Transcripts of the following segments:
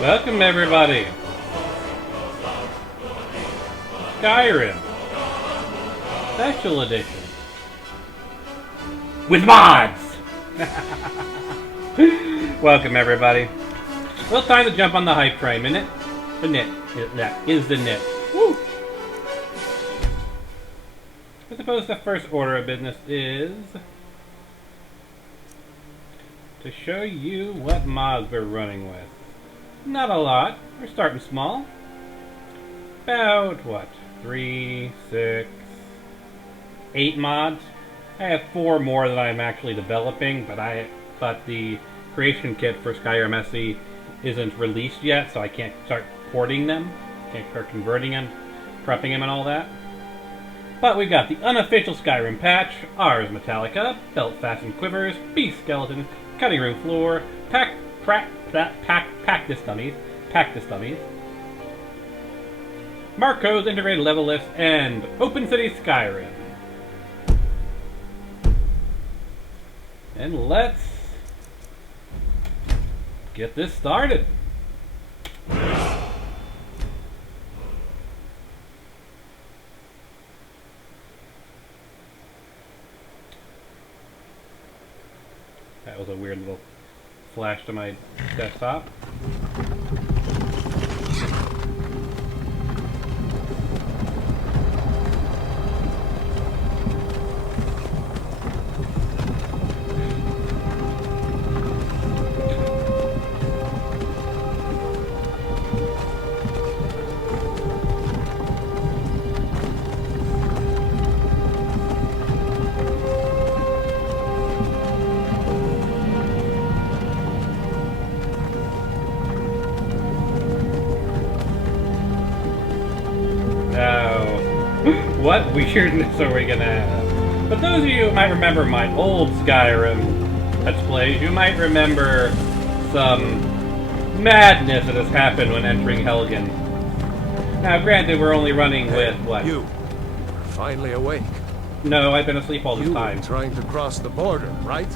Welcome everybody! Skyrim Special Edition with mods! Welcome everybody. Well, time to jump on the hype train, isn't it? The knit. That is the knit. Woo! I suppose the first order of business is to show you what mods we're running with. Not a lot. We're starting small. About, what, 3, 6, 8 mods. I have 4 more that I'm actually developing, but the creation kit for Skyrim SE isn't released yet, so I can't start porting them. Can't start converting them, prepping them and all that. But we've got the unofficial Skyrim patch, Ars Metallica, Belt Fastened Quivers, Beast Skeleton, Cutting Room Floor, Practice Dummies, Marco's Integrated Level List, and Open City Skyrim. And let's get this started. That was a weird little flash to my desktop. What weirdness are we gonna have? But those of you who might remember my old Skyrim Let's Plays, you might remember some madness that has happened when entering Helgen. Now, granted, we're only running with, what? You are finally awake. No, I've been asleep all this time. You were trying to cross the border, right?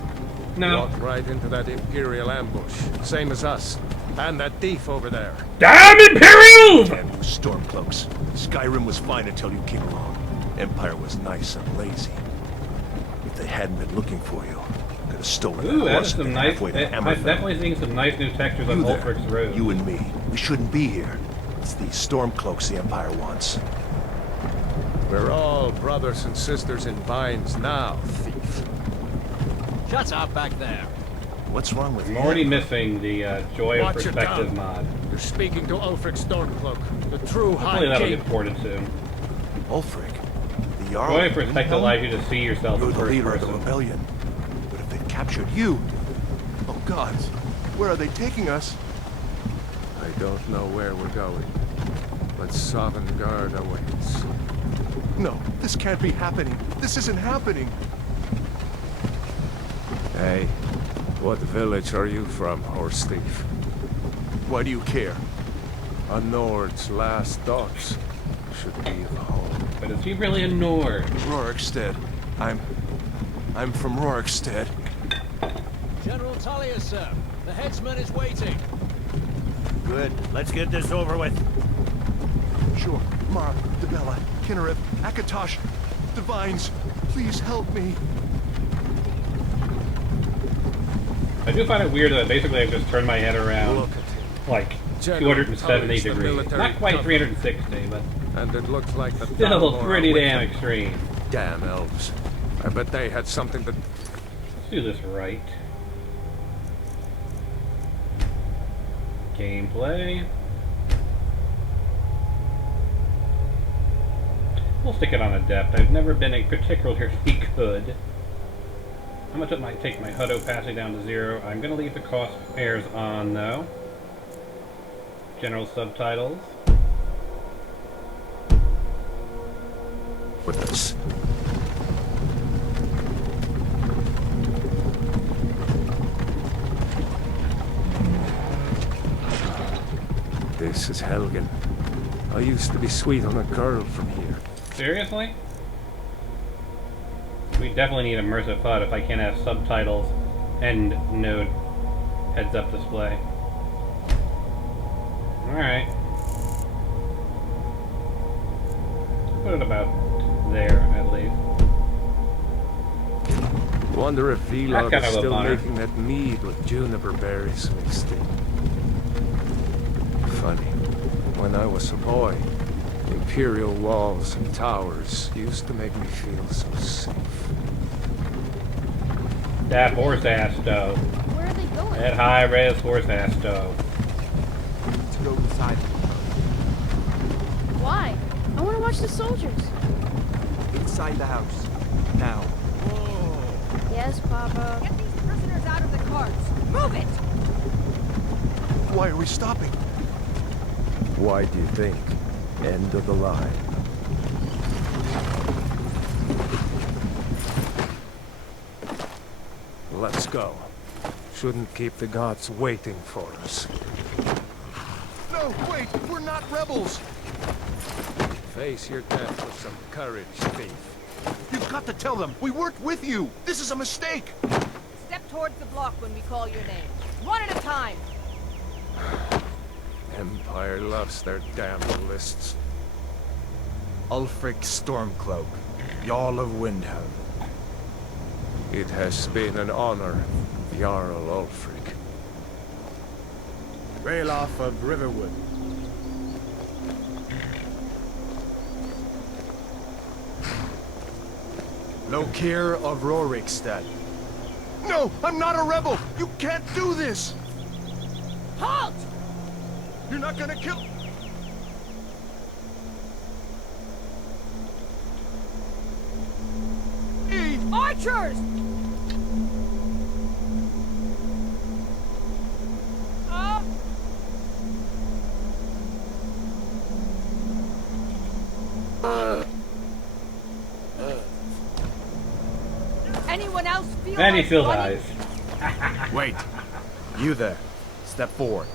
No. Walked right into that Imperial ambush, same as us. And that thief over there. Damn Imperials! Damn you Stormcloaks. Skyrim was fine until you came along. Empire was nice and lazy. If they hadn't been looking for you, could have stolen Ooh, that that's horse some nice. I've I've definitely seen some nice new textures on Ulfric's Road. You and me, we shouldn't be here. It's these Stormcloaks the Empire wants. We're all brothers and sisters in binds now, thief. Shut up back there. What's wrong with I'm you? already missing the Joy of Watch your Perspective tongue. mod. You're speaking to Ulfric Stormcloak, the true Hopefully High that'll King. get ported soon. Ulfric, the Jarl. Joy of Perspective allows you to see yourself You're in the first leader of the person. rebellion. But if they captured you... Oh gods, where are they taking us? I don't know where we're going, but Sovngarde awaits. No, this can't be happening. This isn't happening. Hey, what village are you from, horse thief? Why do you care? A Nord's last thoughts should be of home. But is he really a Nord? Rorikstead. I'm from Rorikstead. General Talia, sir. The headsman is waiting. Good. Let's get this over with. Sure. Mara, Debella, Kinnereth, Akatosh, Divines, please help me. I do find it weird that basically I've just turned my head around Look at him. like General 270 Tully's the degrees. military Not quite governor. 360, but And it looks like the still Thalmor are pretty with damn them. extreme. Damn elves. I bet they had something that... Let's do this right. Gameplay. We'll stick it on Adept. I've never been a particularly good. How much it might take my HUD opacity down to 0. I'm going to leave the cost pairs on, though. General subtitles. With us. This is Helgen. I used to be sweet on a girl from here. Seriously? We definitely need immersive HUD if I can't have subtitles and node heads-up display. Alright. Put it about there, at least. Wonder if That's Vlog kind is of a still bummer. making that mead with juniper berries mixed in. Funny. When I was a boy, imperial walls and towers used to make me feel so safe. That horse ass stove. Where are they going? That high res horse ass stove. To go inside. Why? I want to watch the soldiers. Inside the house. Now. Yes, Papa. Get these prisoners out of the carts. Move it! Why are we stopping? Why do you think? End of the line. Let's go. Shouldn't keep the gods waiting for us. No, wait! We're not rebels! Face your death with some courage, thief. You've got to tell them! We weren't with you! This is a mistake! Step towards the block when we call your name. One at a time. Empire loves their damn lists. Ulfric Stormcloak, Jarl of Windhelm. It has been an honor, Jarl Ulfric. Ralof of Riverwood. Lokir of Rorikstead. No! I'm not a rebel! You can't do this! Halt! You're not gonna kill... me! Archers! Anyone else feel And he like still running? dies. Wait. You there. Step forward.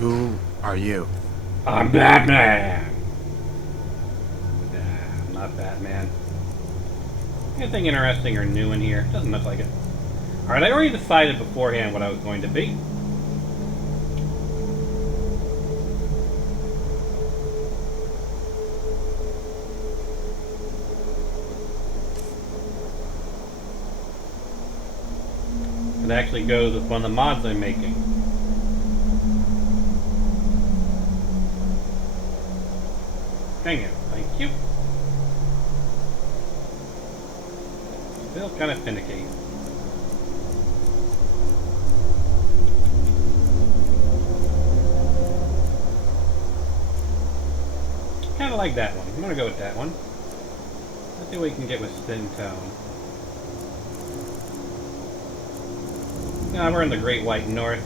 Who are you? I'm Batman! Nah, I'm not Batman. Anything interesting or new in here? Doesn't look like it. Alright, I already decided beforehand what I was going to be. It actually goes with one of the mods I'm making. Dang it, thank you. Still kind of finicky. Kind of like that one. I'm gonna go with that one. Let's see what we can get with Thin Tone. Nah, we're in the Great White North.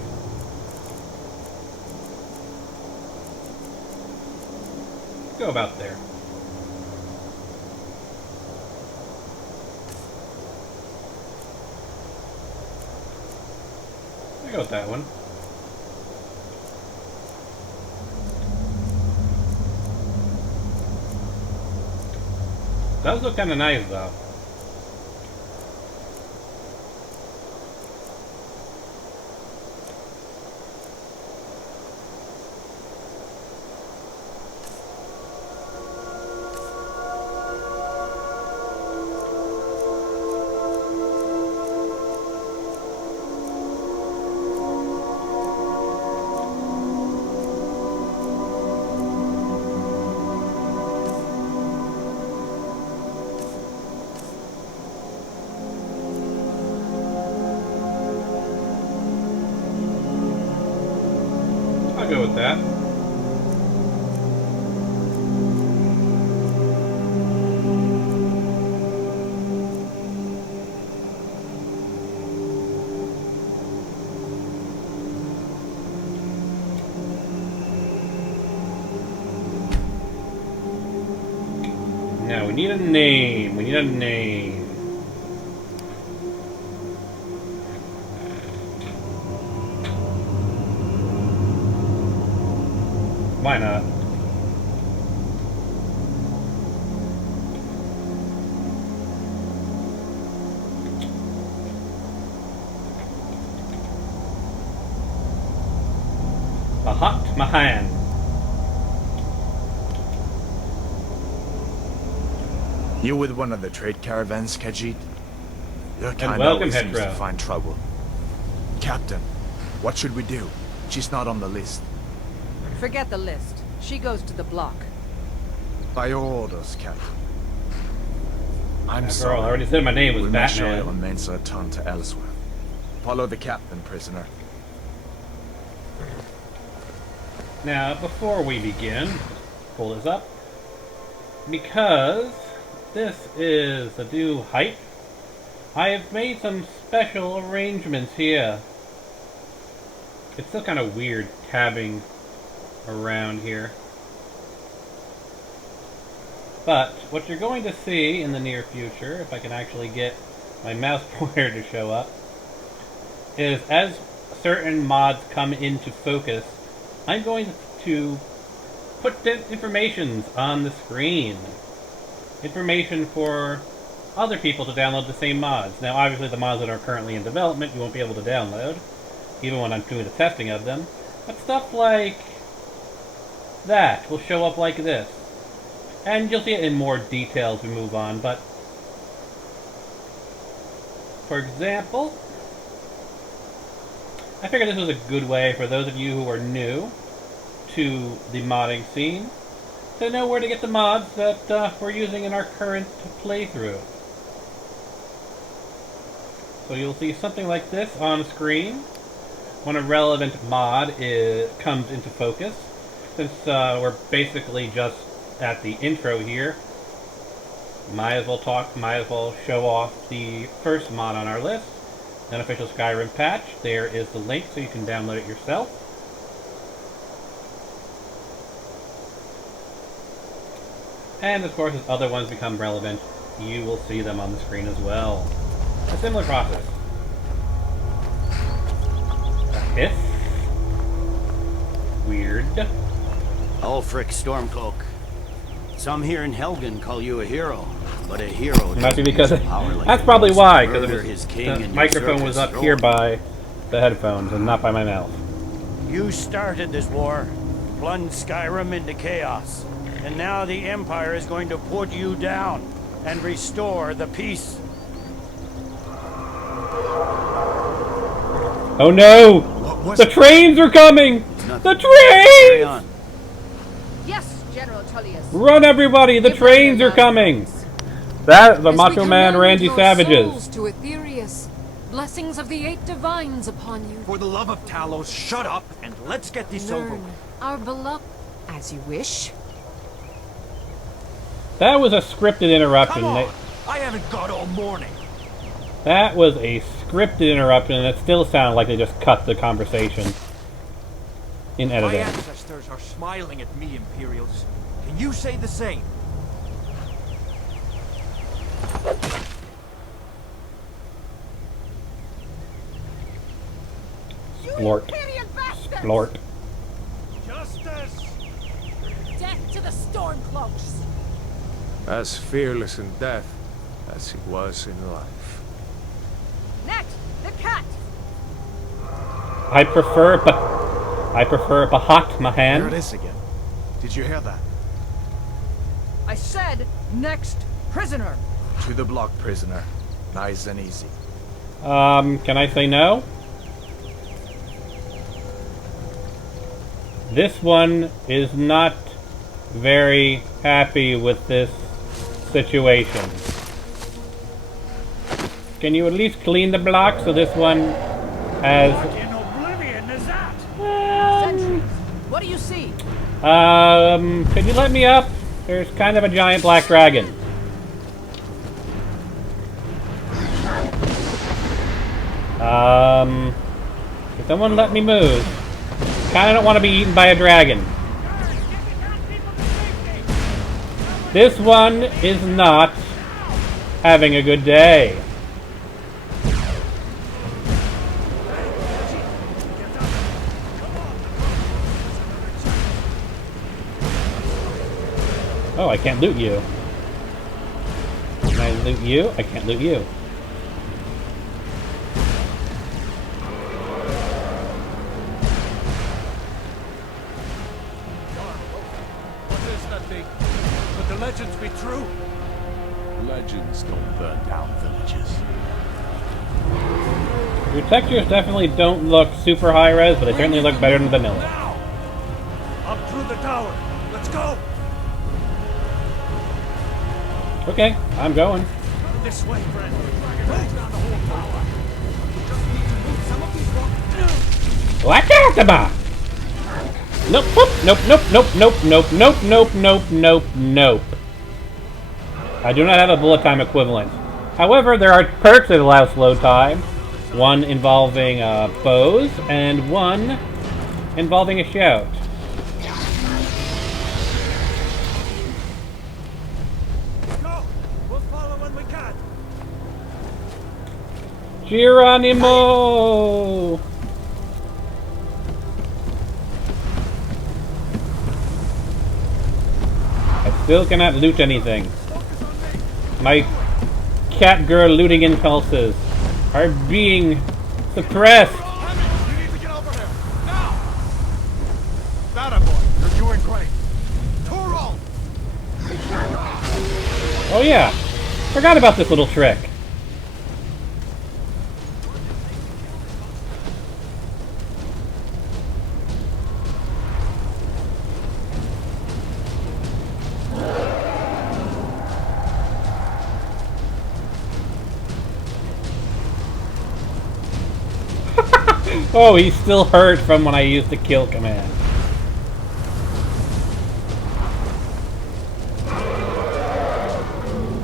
Go about there. I go with that one. Does look kind of nice though. I'll go with that. Now we need a name. We need a name. Why not? my hand. You with one of the trade caravans, Khajiit? Your kind welcome, always seems to Hetro. find trouble. Captain, what should we do? She's not on the list. Forget the list. She goes to the block. By your orders, Captain. I'm After sorry. all, I already said my name was We must show Batman. your immense return to Ellsworth. Follow the captain, prisoner. Now, before we begin, pull this up. Because this is a new hype, I have made some special arrangements here. It's still kind of weird tabbing around here. But what you're going to see in the near future, if I can actually get my mouse pointer to show up, is as certain mods come into focus, I'm going to put the informations on the screen. Information for other people to download the same mods. Now obviously the mods that are currently in development you won't be able to download, even when I'm doing the testing of them. But stuff like that will show up like this. And you'll see it in more detail as we move on, but for example, I figured this was a good way for those of you who are new to the modding scene to know where to get the mods that we're using in our current playthrough. So you'll see something like this on screen when a relevant mod comes into focus. Since we're basically just at the intro here, might as well show off the first mod on our list, an official Skyrim patch. There is the link so you can download it yourself. And of course, as other ones become relevant, you will see them on the screen as well. A similar process. A hiss. Weird. Ulfric Stormcloak. Some here in Helgen call you a hero, but a hero Must be doesn't because use power like that's he probably wants why, to because murder his king the and microphone was usurp up his here throne. by the headphones and not by my mouth. You started this war, plunged Skyrim into chaos, and now the Empire is going to put you down and restore the peace. Oh no! What was The trains are coming! The Carry trains! on. Yes, General Tullius. Run, everybody! The Give trains them are the coming! That, the As Macho we Man commend Randy your Savages. souls to Aetherius. Blessings of the eight divines upon you. For the love of Talos, shut up and let's get this over Learn with. our beloved as you wish. That was a scripted interruption. Come on! I haven't got all morning. That was a scripted interruption, and it still sounded like they just cut the conversation in My editing. ancestors are smiling at me, Imperials. Can you say the same? Splort. Splort. Justice! Death to the Stormcloaks! As fearless in death as he was in life. Next, the cat. I prefer Bahat There it Mahan. is again. Did you hear that? I said next prisoner. To the block, prisoner. Nice and easy. Can I say no? This one is not very happy with this situation. Can you at least clean the block so this one has... In oblivion is that? Sentries. What do you see? Could you let me up? There's kind of a giant black dragon. Could someone let me move? Kinda don't want to be eaten by a dragon. This one is not having a good day. Oh, I can't loot you. Can I loot you? I can't loot you. say. Could the legends be true? Legends don't burn down villages. Your textures definitely don't look super high res, but they certainly look better than vanilla. Now! Up through the tower. Let's go! Okay, I'm going. This way, friend. Move down the whole tower. We just need to move some of these rocks. Watch out, the bar! Nope, nope, nope, nope, nope, nope, nope, nope, nope, nope, nope. I do not have a bullet time equivalent. However, there are perks that allow slow time. One involving bows, and one involving a shout. Go! We'll follow when we can. Geronimo! I still cannot loot anything. My cat girl looting impulses are being suppressed. You need to get over here! Now! That boy, you're doing great. Toro! Oh yeah, forgot about this little trick. Oh, he's still hurt from when I used the kill command.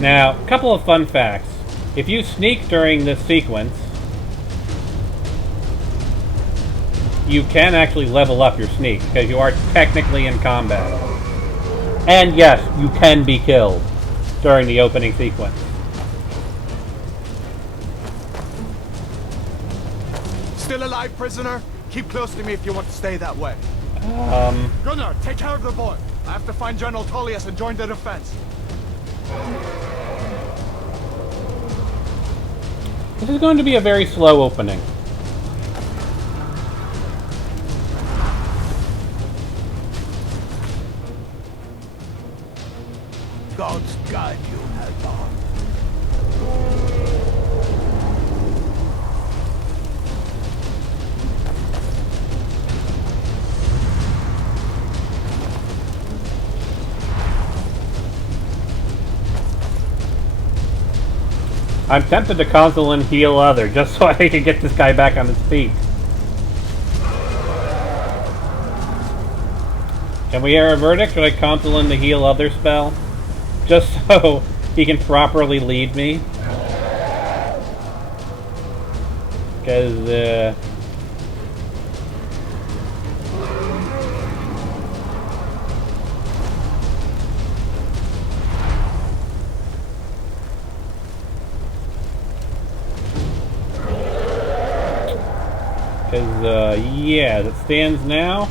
Now, a couple of fun facts. If you sneak during this sequence, you can actually level up your sneak, because you are technically in combat. And yes, you can be killed during the opening sequence. Still alive, prisoner? Keep close to me if you want to stay that way. Gunnar, take care of the boy. I have to find General Tullius and join the defense. This is going to be a very slow opening. God's guide you, Hadar. I'm tempted to console and heal other, just so I can get this guy back on his feet. Can we hear a verdict? Should I console in the heal other spell? Just so he can properly lead me? Because, yeah, as it stands now.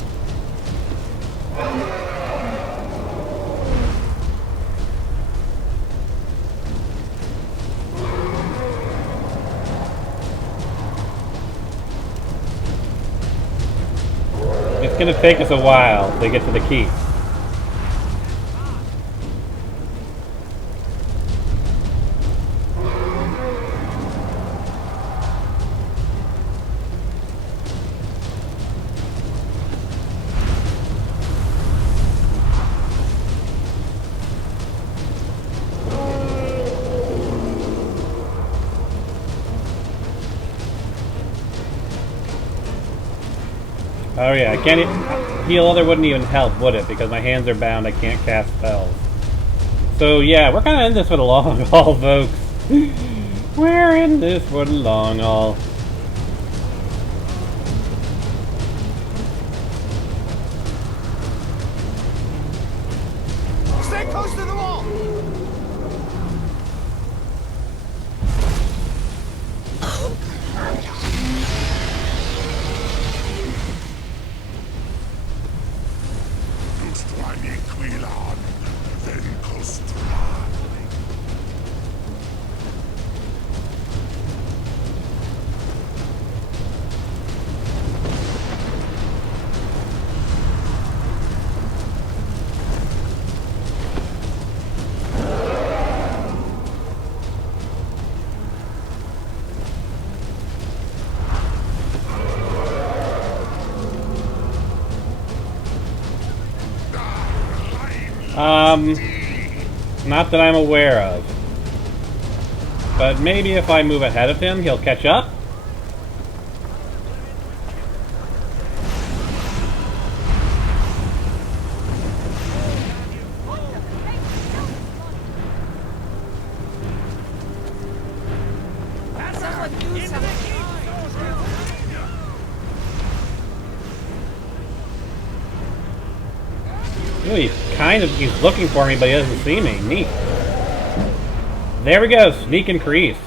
It's gonna take us a while to get to the key. Oh yeah, I can't heal other wouldn't even help, would it? Because my hands are bound, I can't cast spells. So yeah, we're kinda in this for the long haul, folks. We're in this for the long haul. Stay close to the wall! Not that I'm aware of. But maybe if I move ahead of him, he'll catch up? Ooh, he's looking for me, but he doesn't see me. Neat. There we go, sneak increased.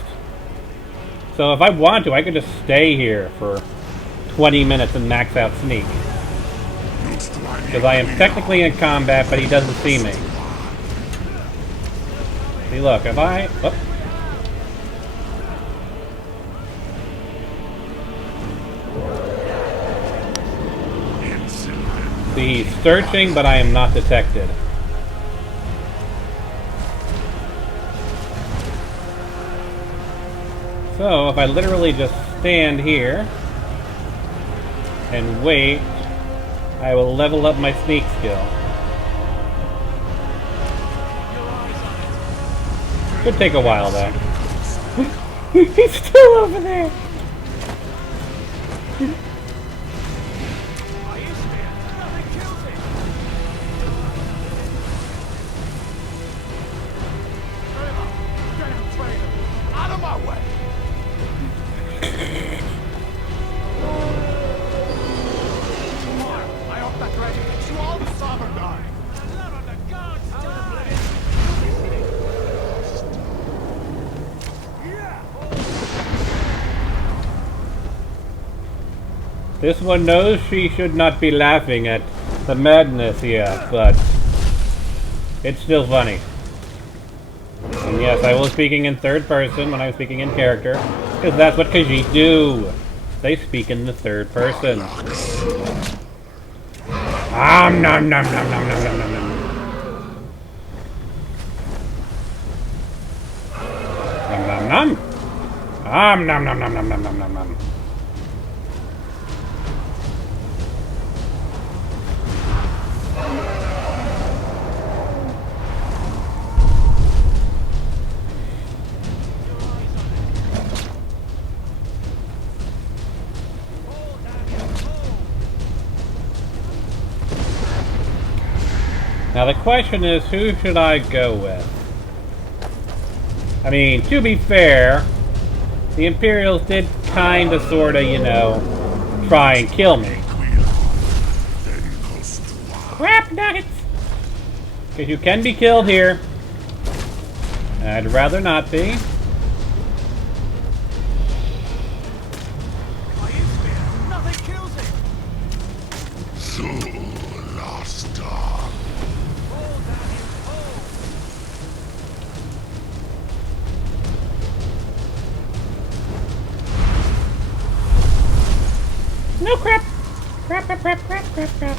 So if I want to, I could just stay here for 20 minutes and max out sneak. Because I am technically in combat, but he doesn't see me. See, look, if I... Whoop. See, he's searching, but I am not detected. So, if I literally just stand here and wait, I will level up my sneak skill. Could take a while, though. He's still over there! This one knows she should not be laughing at the madness here, but it's still funny. And yes, I was speaking in third person when I was speaking in character, because that's what Khajiit do. They speak in the third person. Nom nom nom nom nom nom nom nom. Nom nom nom. Nom nom nom nom nom nom nom nom nom. Now the question is, who should I go with? I mean, to be fair, the Imperials did kinda sorta, you know, try and kill me. Crap nuggets! Because you can be killed here. I'd rather not be. No crap! Crap, crap, crap, crap, crap, crap.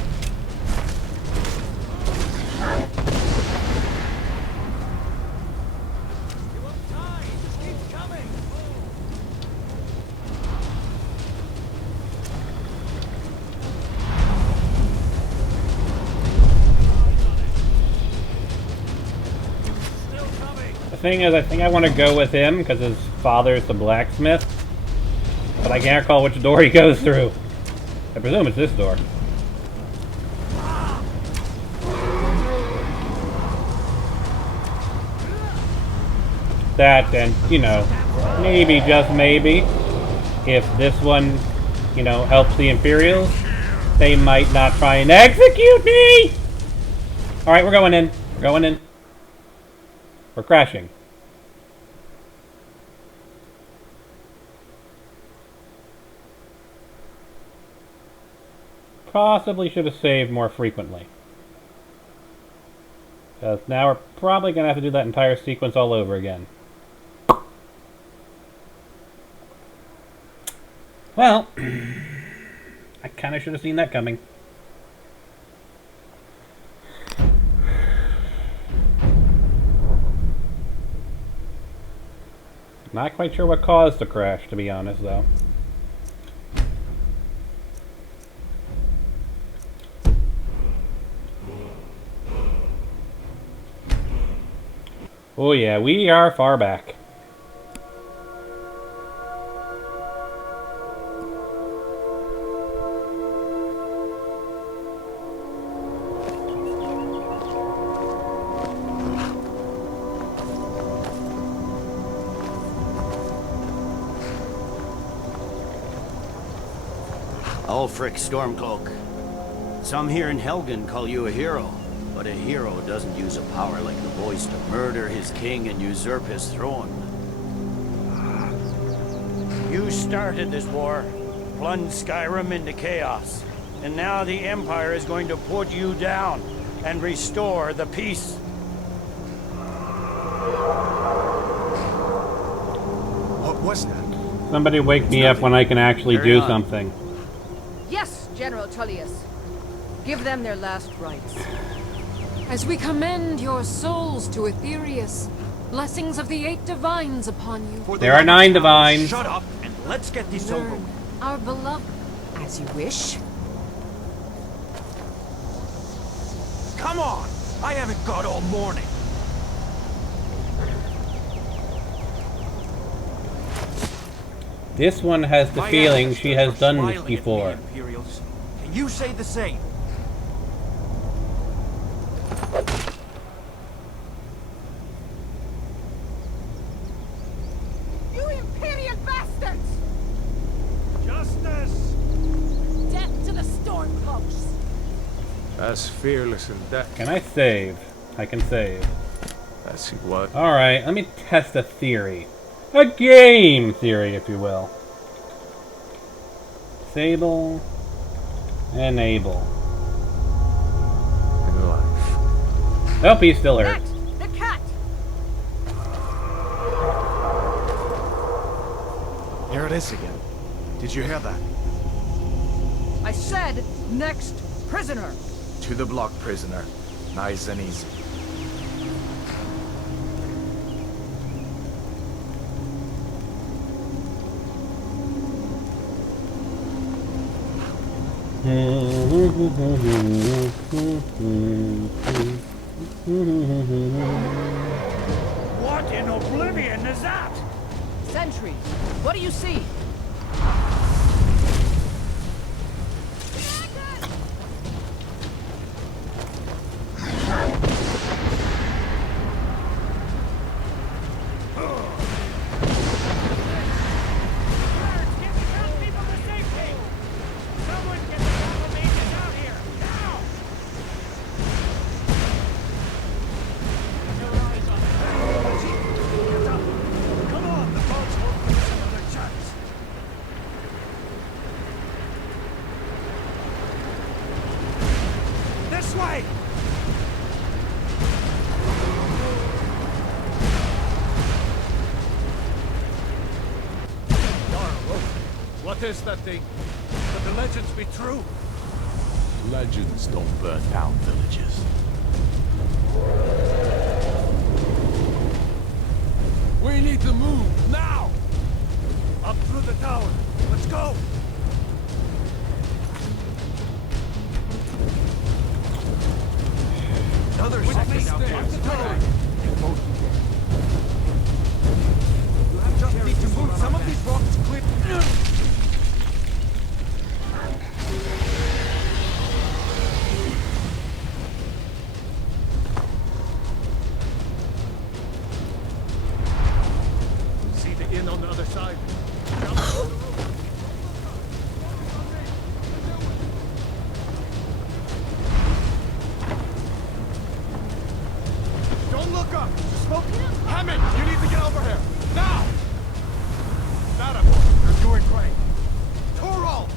The thing is, I think I want to go with him because his father's the blacksmith, but I can't recall which door he goes through. I presume it's this door. That, and, you know, maybe, just maybe, if this one, you know, helps the Imperials, they might not try and execute me! Alright, we're going in. We're going in. We're crashing. Possibly should have saved more frequently. Because now we're probably going to have to do that entire sequence all over again. Well, I kind of should have seen that coming. Not quite sure what caused the crash, to be honest, though. Oh yeah, we are far back. Ulfric Stormcloak. Some here in Helgen call you a hero, but a hero doesn't use a power like the voice to murder his king and usurp his throne. You started this war, plunged Skyrim into chaos, and now the Empire is going to put you down and restore the peace. What was that? Somebody wake me up when I can actually Carry do on. something. Yes, General Tullius. Give them their last rites. As we commend your souls to Aetherius, blessings of the 8 divines upon you. For the There are love of 9 God, divines. Shut up and let's get this over Learn with. our beloved. As you wish. Come on! I haven't got all morning. This one has the My feeling she has ancestors are done this smiling at me, before. Imperials. Can you say the same? You Imperial bastards! Justice! Death to the Stormcloaks! As fearless in death Can I save? I can save. as he was. Alright, let me test a theory. A game theory, if you will. Disable. Enable. In life. Oh, he's still hurt. Cat! The cat! Here it is again. Did you hear that? I said, next prisoner! To the block, prisoner. Nice and easy. What in oblivion is that? Sentry, what do you see? This way! What is that thing? Could the legends be true? Legends don't burn down villages. We need to move, now! Up through the tower. Let's go! Another second out there. You just need to move some of these rocks clear. See the inn on the other side. Don't look up! Smoke! Hammond, you need to get over here! Now! That boy, you're doing great. Torol!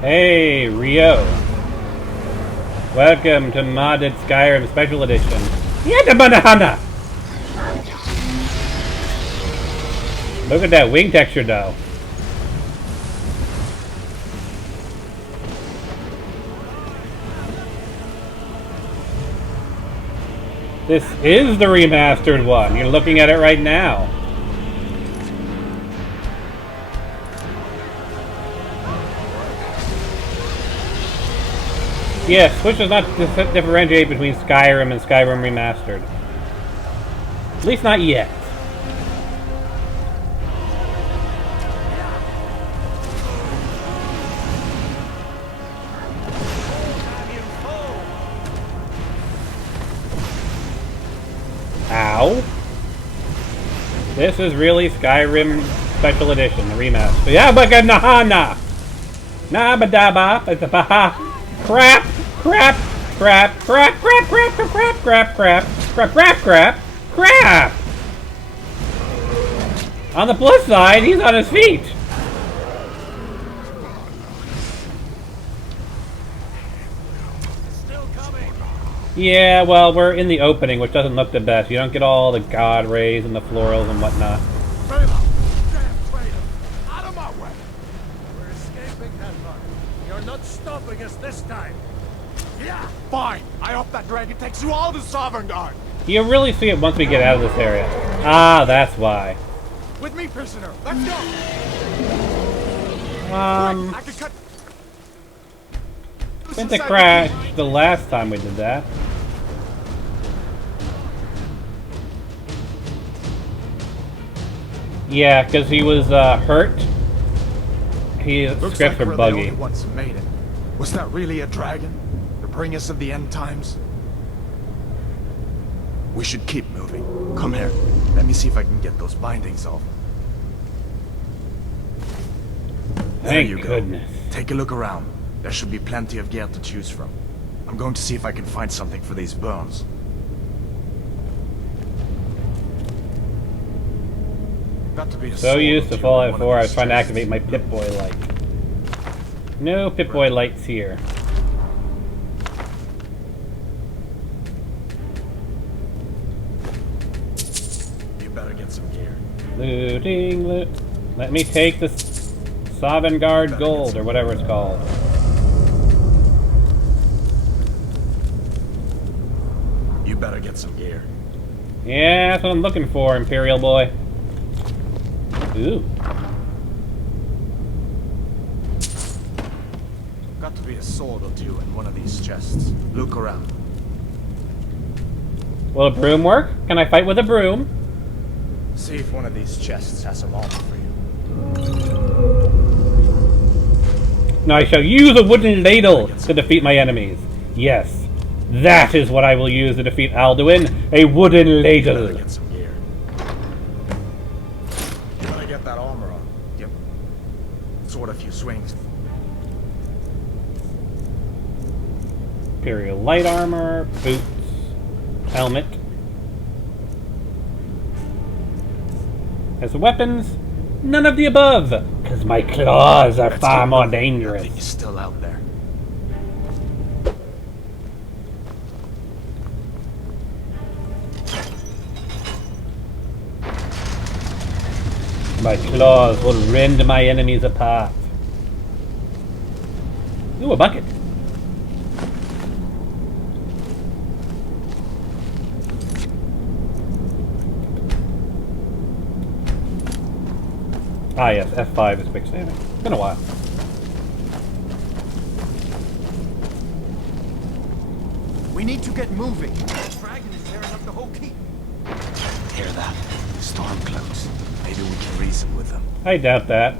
Hey, Rio. Welcome to Modded Skyrim Special Edition. Banana! Look at that wing texture, though. This is the remastered one. You're looking at it right now. Yeah, Switch does not differentiate between Skyrim and Skyrim Remastered. At least not yet. Ow. This is really Skyrim Special Edition, the remaster. Yeah, but nahana! Nabadaba, it's a baha. Crap! Crap! Crap! Crap! Crap! Crap! Crap! Crap! Crap! Crap! Crap! Crap! Crap! On the plus side, he's on his feet. Still coming. Yeah, well, we're in the opening, which doesn't look the best. You don't get all the god rays and the florals and whatnot. Damn traitor! Out of my way! We're escaping, Helmar. You're not stopping us this time. Yeah! Fine! I hope that dragon takes you all to Sovereign Guard! You'll really see it once we get out of this area. Ah, that's why. With me, prisoner! Let's go! Quick, I can cut... Went to crash the last time we did that. Yeah, because he was hurt. His scripts were buggy. Once made it. Was that really a dragon? The bring us of the end times? We should keep moving. Come here. Let me see if I can get those bindings off. There you Goodness. go. Take a look around. There should be plenty of gear to choose from. I'm going to see if I can find something for these burns. Got to be a So used to Fallout 4, I was trying to activate my Pip-Boy light. No Pip-Boy lights here. You better get some gear. Looting, loot. Let me take the Sovereign Guard gold, or whatever it's called. You better get some gear. Yeah, that's what I'm looking for, Imperial boy. Ooh. Got to be a sword or two in one of these chests. Look around. Will a broom work? Can I fight with a broom? See if one of these chests has some armor for you. Now I shall use a wooden ladle to defeat my enemies. Yes, that is what I will use to defeat Alduin. A wooden ladle. Better get some gear. You wanna get that armor on? Yep. Sword a few swings. Imperial light armor, boots, helmet. As weapons, none of the above, because my claws are far more dangerous. He's still out there. My claws will rend my enemies apart. Ooh, a bucket. Ah yes, F5 is quick saving. It's been a while. We need to get moving. The dragon is tearing up the whole keep. Hear that? Storm clouds. Maybe we can reason with them. I doubt that.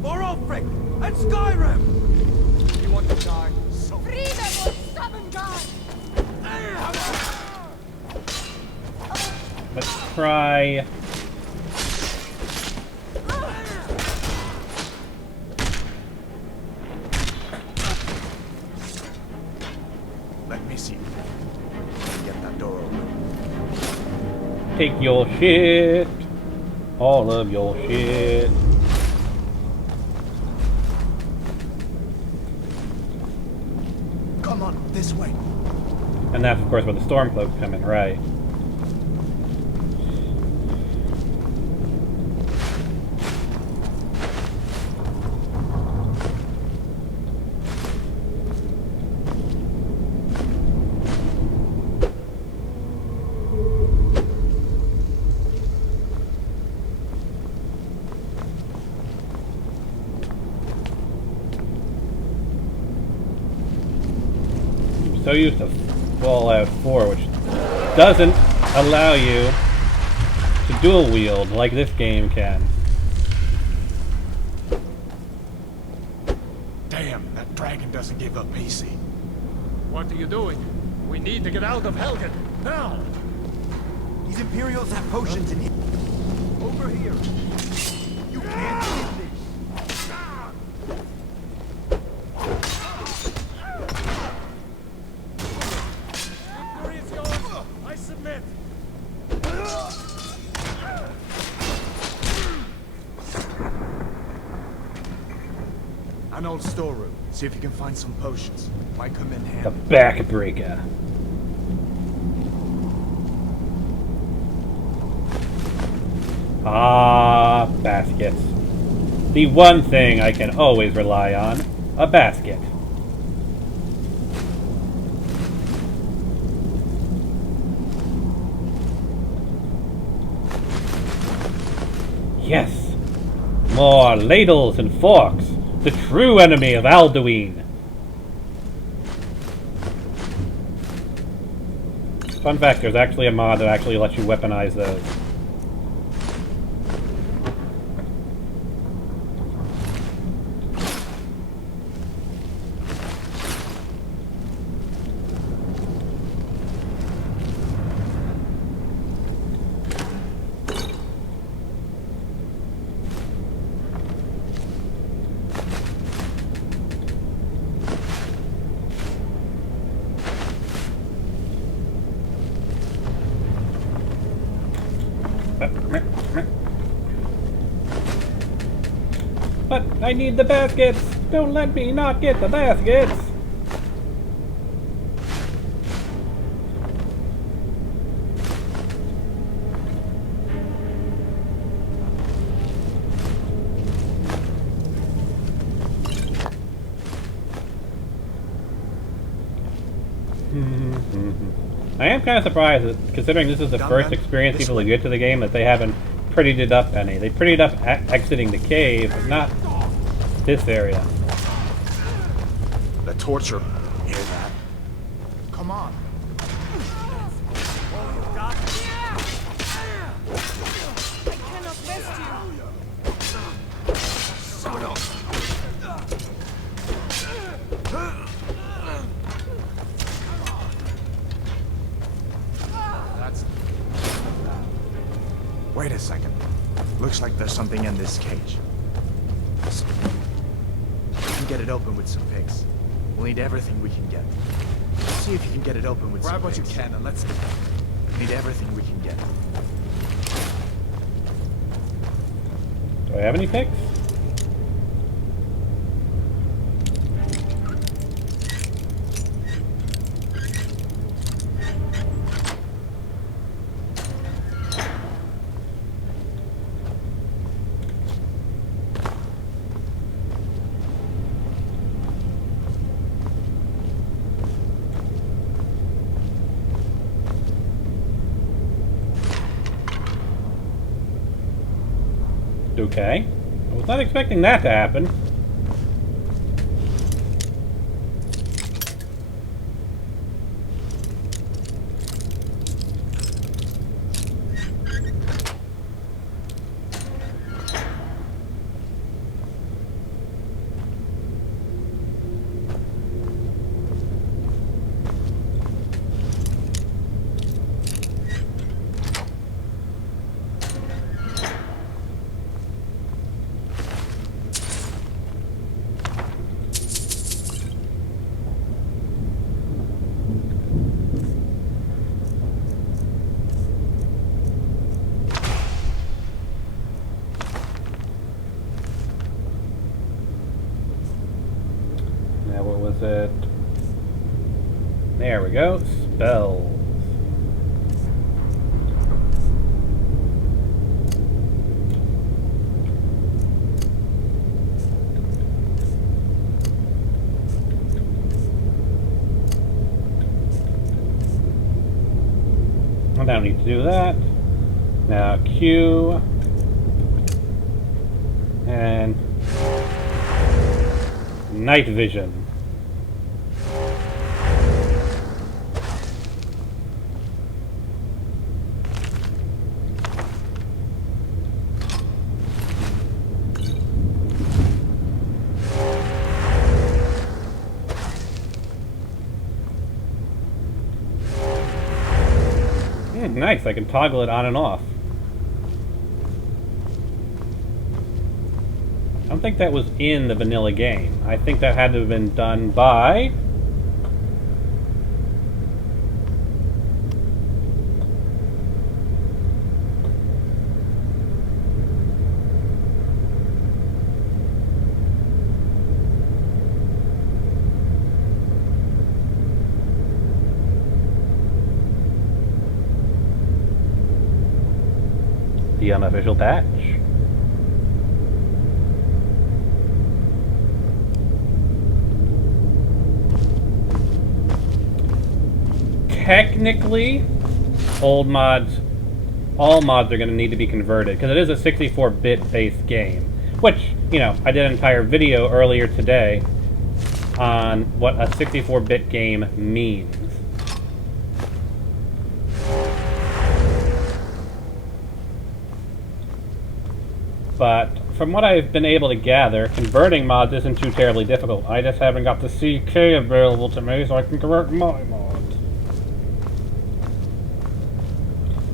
For Ulfric and Skyrim! You want to die? So Freedom or Southern God! Let's try. let me see. Get that door open. Take your shit. All of your shit. on, this way. And that's, of course, where the Stormcloaks come in, right? So used to Fallout 4, which doesn't allow you to dual wield like this game can. Damn, that dragon doesn't give up easy. What are you doing? We need to get out of Helgen, now! These Imperials have potions in here. Over here. You can't get this. Victory is yours! I submit! An old storeroom. See if you can find some potions. Might come in The handy. backbreaker. Ah, baskets. The one thing I can always rely on. A basket. Yes! More ladles and forks! The true enemy of Alduin! Fun fact, there's actually a mod that actually lets you weaponize those. But I need the baskets! Don't let me not get the baskets! I am kind of surprised that, considering this is the first experience people get to the game, that they haven't prettied it up any. They prettied up exiting the cave, but not this area. The torture. Hear that? Come on. I cannot rest you. Son of... That's... Wait a second. Looks like there's something in this cage. We can get it open with some picks. We'll need everything we can get. See if you can get it open with some picks. Grab what you can and let's get it. Need everything we can get. Do I have any picks? Okay. I was not expecting that to happen. Now, what was it? There we go. Spells. I don't need to do that. Now Q. And night vision. Nice, I can toggle it on and off. I don't think that was in the vanilla game. I think that had to have been done by... the unofficial patch. Technically, all mods are going to need to be converted, because it is a 64-bit based game. Which, you know, I did an entire video earlier today on what a 64-bit game means. But from what I've been able to gather, converting mods isn't too terribly difficult. I just haven't got the CK available to me, so I can convert my mods.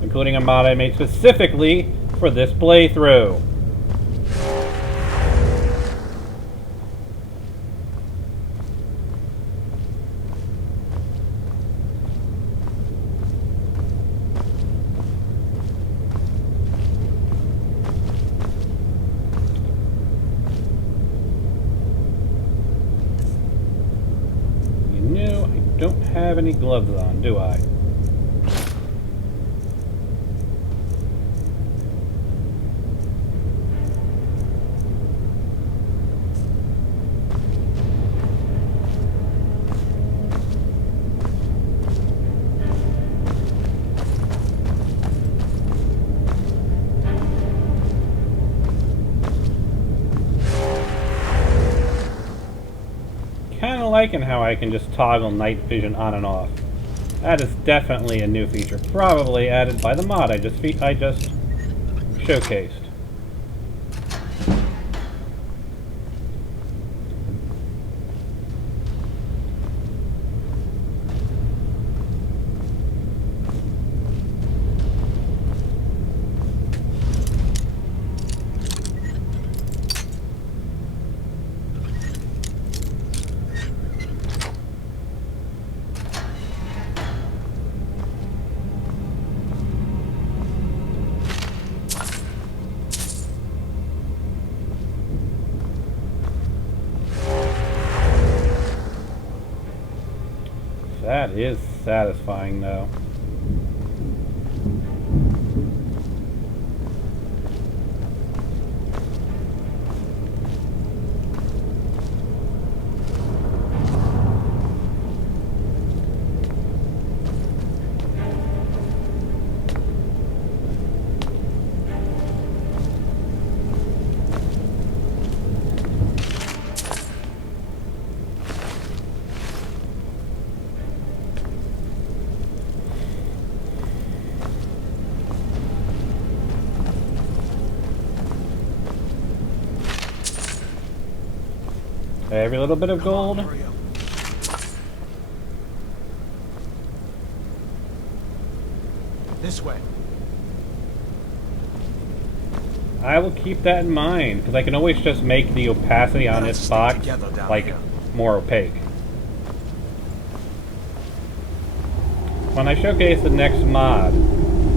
Including a mod I made specifically for this playthrough. Don't have any gloves on, do I? Kinda liking how I can just toggle night vision on and off. That is definitely a new feature, probably added by the mod I just showcased. That is satisfying, though. Every little bit of gold. This way. I will keep that in mind, because I can always just make the opacity on this box, like, more opaque. When I showcase the next mod,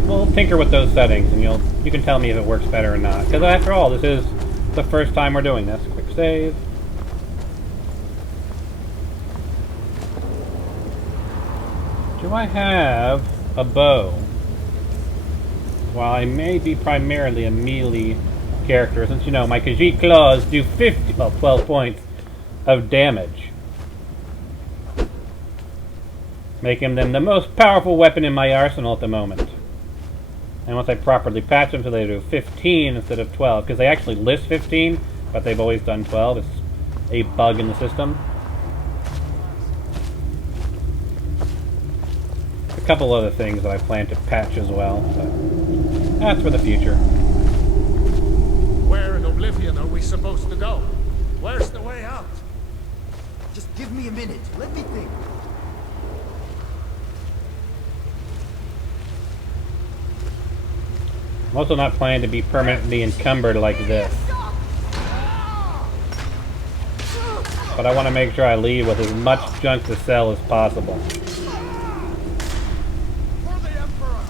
we'll tinker with those settings, and you can tell me if it works better or not. Because after all, this is the first time we're doing this. Quick save. Do I have a bow? While I may be primarily a melee character, since you know my Khajiit claws do 12 points of damage, making them the most powerful weapon in my arsenal at the moment. And once I properly patch them so they do 15 instead of 12, because they actually list 15, but they've always done 12. It's a bug in the system. A couple other things that I plan to patch as well, but that's for the future. Where in Oblivion are we supposed to go? Where's the way out? Just give me a minute. Let me think. I'm also not planning to be permanently encumbered like this. But I want to make sure I leave with as much junk to sell as possible. For the Emperor!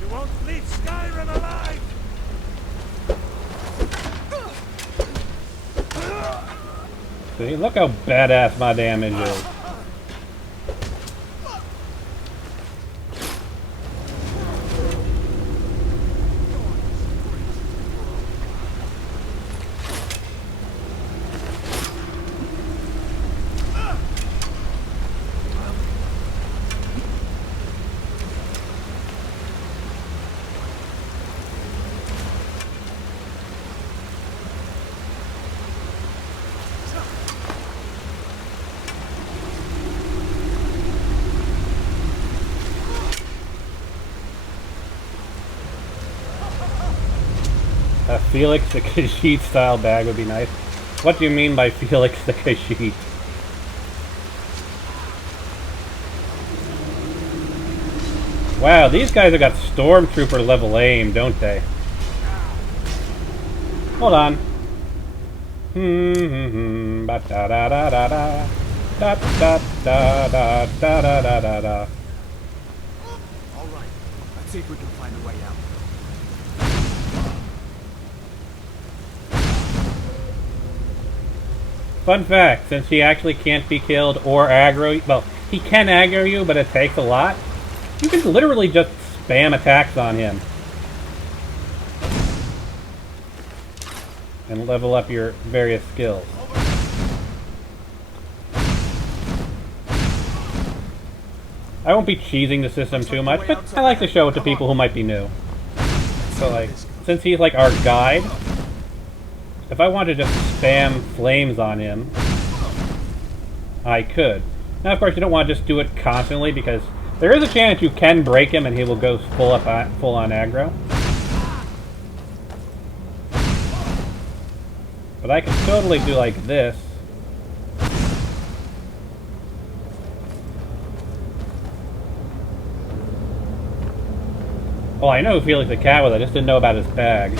You won't leave Skyrim alive! See, look how badass my damage is. A Felix the Khajiit style bag would be nice. What do you mean by Felix the Khajiit? Wow, these guys have got Stormtrooper level aim, don't they? Hold on. Ba da da da da da. Da da da da da da da da da. All right. Let's see if we can find a way out. Fun fact, since he actually can't be killed or aggro, well, he can aggro you, but it takes a lot, you can literally just spam attacks on him. And level up your various skills. I won't be cheesing the system too much, but I like to show it to people who might be new. So like, since he's like our guide, if I want to just spam flames on him, I could. Now, of course, you don't want to just do it constantly because there is a chance you can break him and he will go full on aggro. But I can totally do like this. Well, I know who Felix the Cat was, I just didn't know about his bag.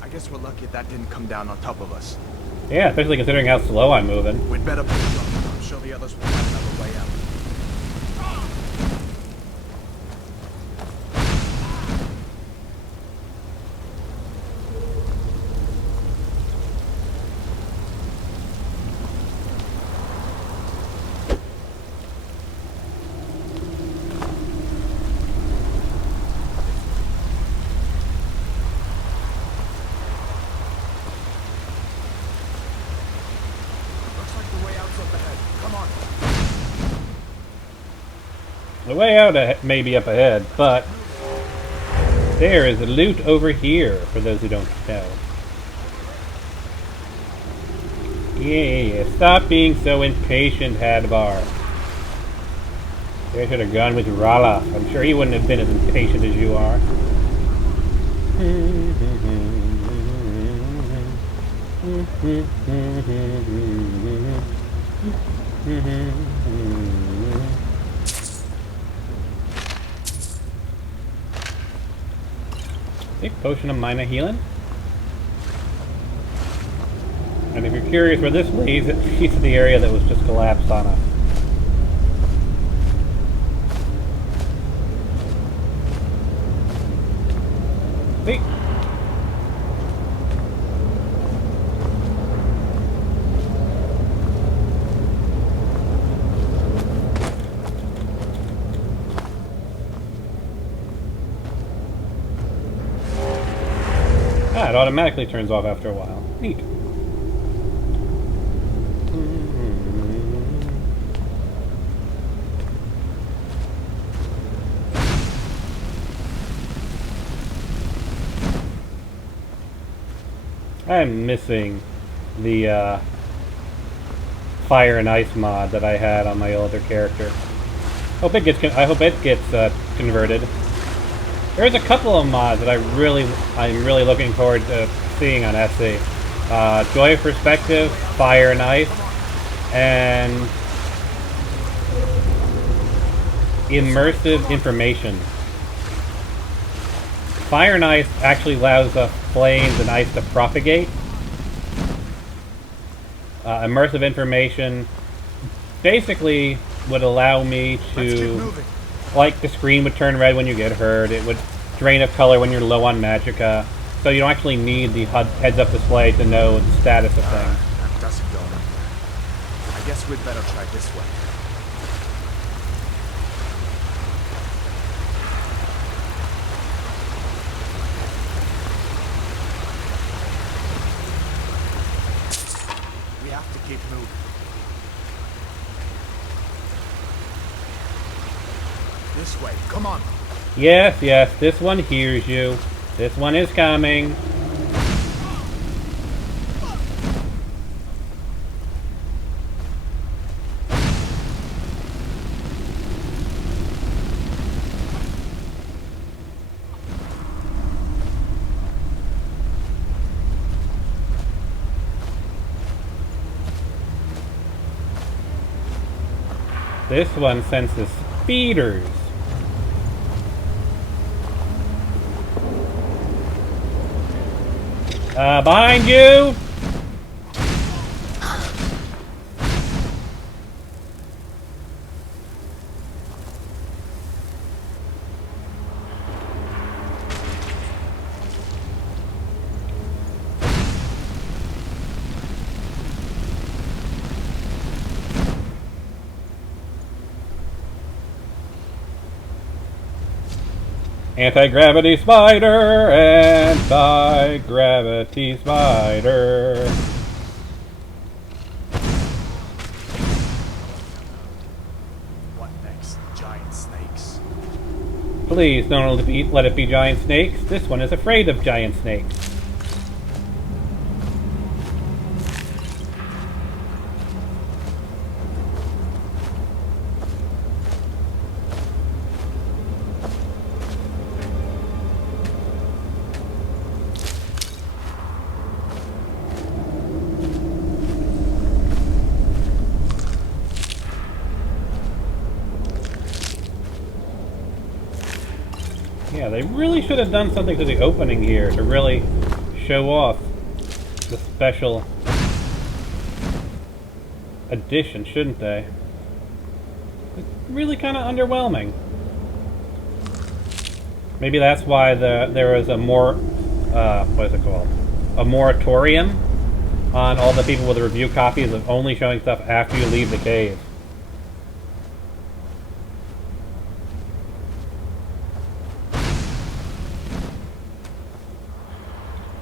I guess we're lucky that didn't come down on top of us. Yeah, especially considering how slow I'm moving. We'd better push on. I'm sure the others will find another way out. The way out may be up ahead, but there is loot over here, for those who don't know. Yeah, stop being so impatient, Hadvar. I should have gone with Rala. I'm sure he wouldn't have been as impatient as you are. Big potion of minor healing. And if you're curious where this leads, it leads to the area that was just collapsed on us. See? Ah, it automatically turns off after a while. Neat. I'm missing the fire and ice mod that I had on my older character. I hope it gets converted. There's a couple of mods that I'm really looking forward to seeing on SC. Joy of Perspective, Fire and Ice, and Immersive Information. Fire and Ice actually allows flames and ice to propagate. Immersive Information basically would allow me to, like, the screen would turn red when you get hurt, it would drain of color when you're low on magicka, so you don't actually need the heads-up display to know the status of things. That doesn't go anywhere. I guess we'd better try this way. We have to keep moving. This way, come on. Yes, yes, this one hears you. This one is coming. This one senses speeders. Behind you! Anti-gravity spider! Anti-gravity spider! What next? Giant snakes? Please don't let it be giant snakes. This one is afraid of giant snakes. Yeah, they really should have done something to the opening here to really show off the special edition, shouldn't they? It's really kind of underwhelming. Maybe that's why there was a what is it called? A moratorium on all the people with review copies of only showing stuff after you leave the cave.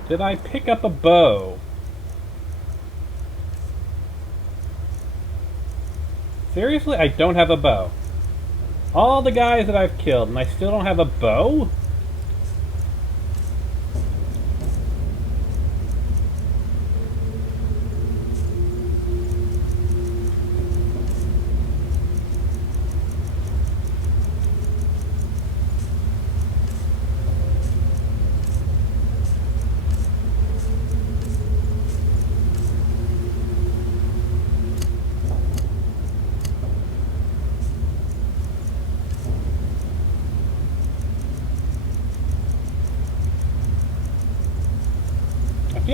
Did I pick up a bow? Seriously? I don't have a bow. All the guys that I've killed, and I still don't have a bow?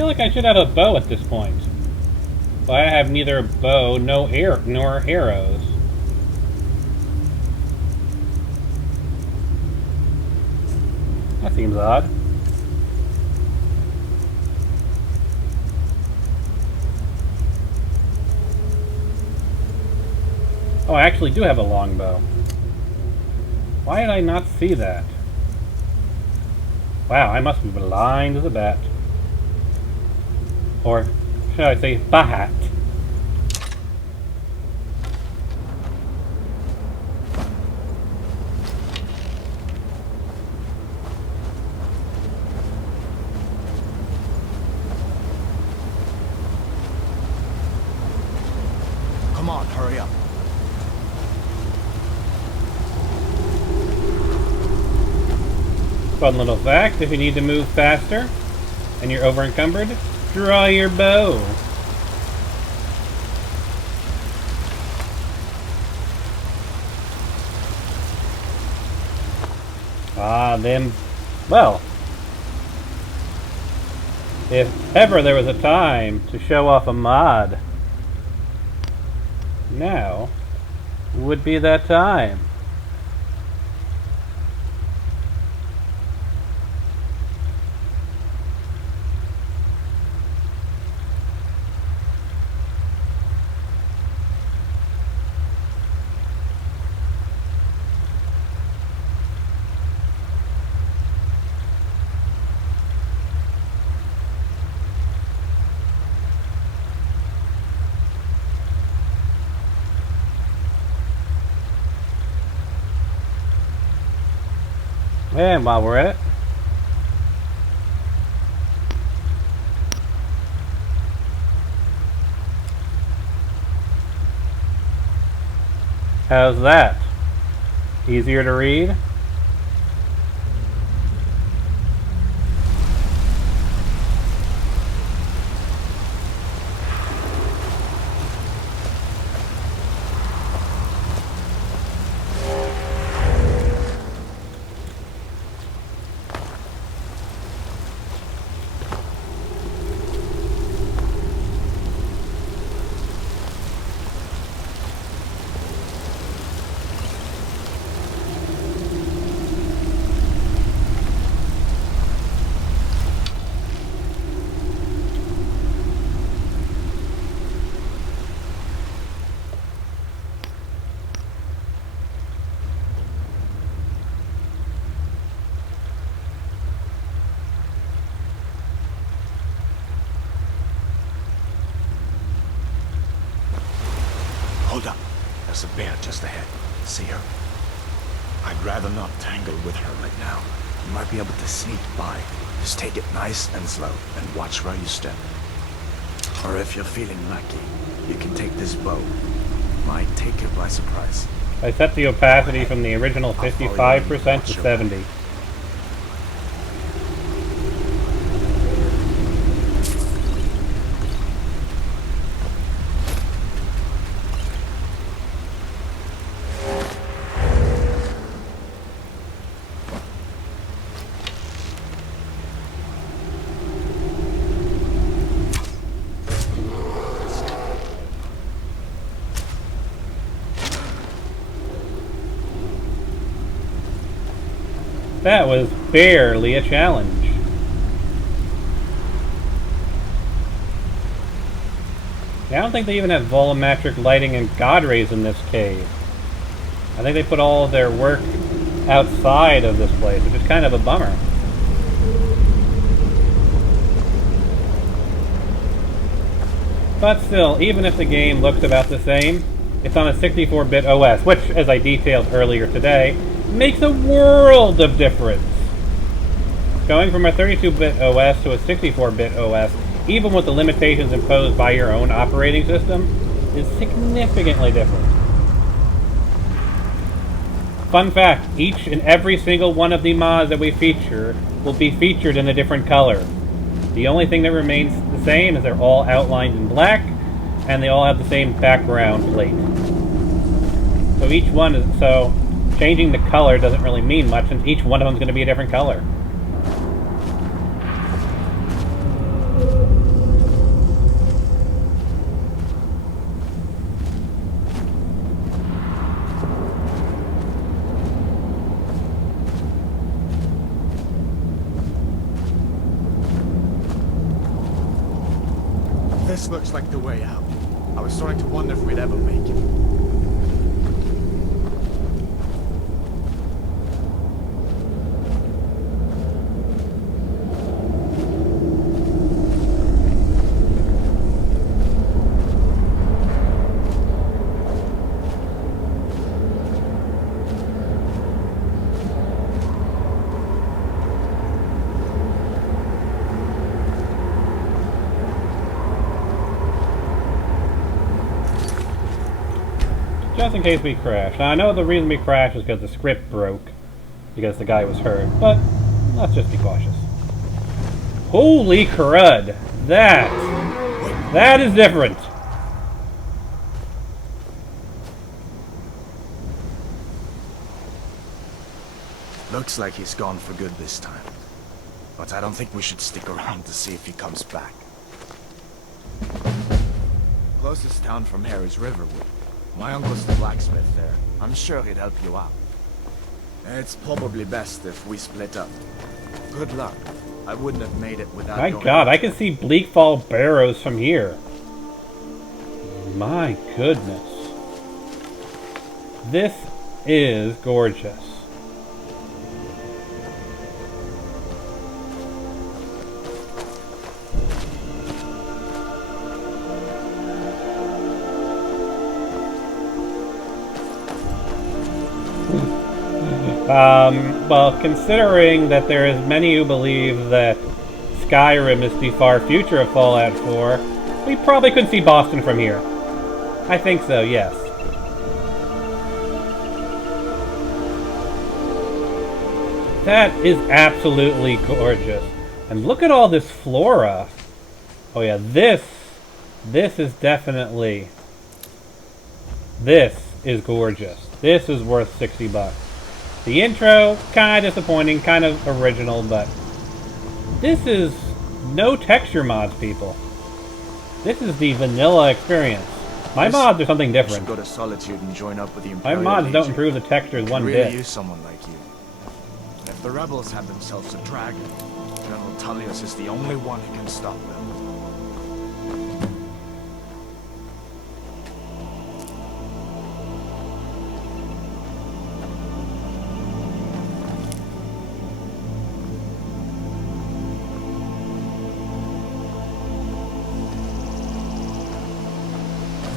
feel like I should have a bow at this point. But I have neither a bow, nor arrows. That seems odd. Oh, I actually do have a longbow. Why did I not see that? Wow, I must be blind as a bat. Or should I say bat? Come on, hurry up. Fun little fact, if you need to move faster and you're over encumbered, draw your bow. Well, if ever there was a time to show off a mod, now would be that time. And while we're at it, how's that? Easier to read? Hold up. There's a bear just ahead. See her? I'd rather not tangle with her right now. You might be able to sneak by. Just take it nice and slow, and watch where you step. Or if you're feeling lucky, you can take this bow. Might take you by surprise. I set the opacity from the original 55% to 70. That was barely a challenge. I don't think they even have volumetric lighting and god rays in this cave. I think they put all of their work outside of this place, which is kind of a bummer. But still, even if the game looks about the same, it's on a 64-bit OS, which, as I detailed earlier today, makes a world of difference. Going from a 32-bit OS to a 64-bit OS, even with the limitations imposed by your own operating system, is significantly different. Fun fact, each and every single one of the mods that we feature will be featured in a different color. The only thing that remains the same is they're all outlined in black, and they all have the same background plate. So each one is... changing the color doesn't really mean much, since each one of them is going to be a different color. This looks like the way out. I was starting to wonder if we'd ever make it. Just in case we crash. Now, I know the reason we crashed is because the script broke. Because the guy was hurt. But, let's just be cautious. Holy crud! That is different! Looks like he's gone for good this time. But I don't think we should stick around to see if he comes back. Closest town from here is Riverwood. My uncle's the blacksmith there. I'm sure he'd help you out. It's probably best if we split up. Good luck. I wouldn't have made it without My god, I can see Bleakfall Barrows from here. My goodness. This is gorgeous. Well, considering that there is many who believe that Skyrim is the far future of Fallout 4, we probably could see Boston from here. I think so, yes. That is absolutely gorgeous. And look at all this flora. Oh yeah, this is definitely... This is gorgeous. This is worth $60. The intro, kind of disappointing, kind of original, but this is no texture mods, people. This is the vanilla experience. My mods are something different. Go to Solitude and join up with the My mods don't improve the textures one really bit. Use someone like you. If the rebels have themselves a dragon, General Tullius is the only one who can stop them.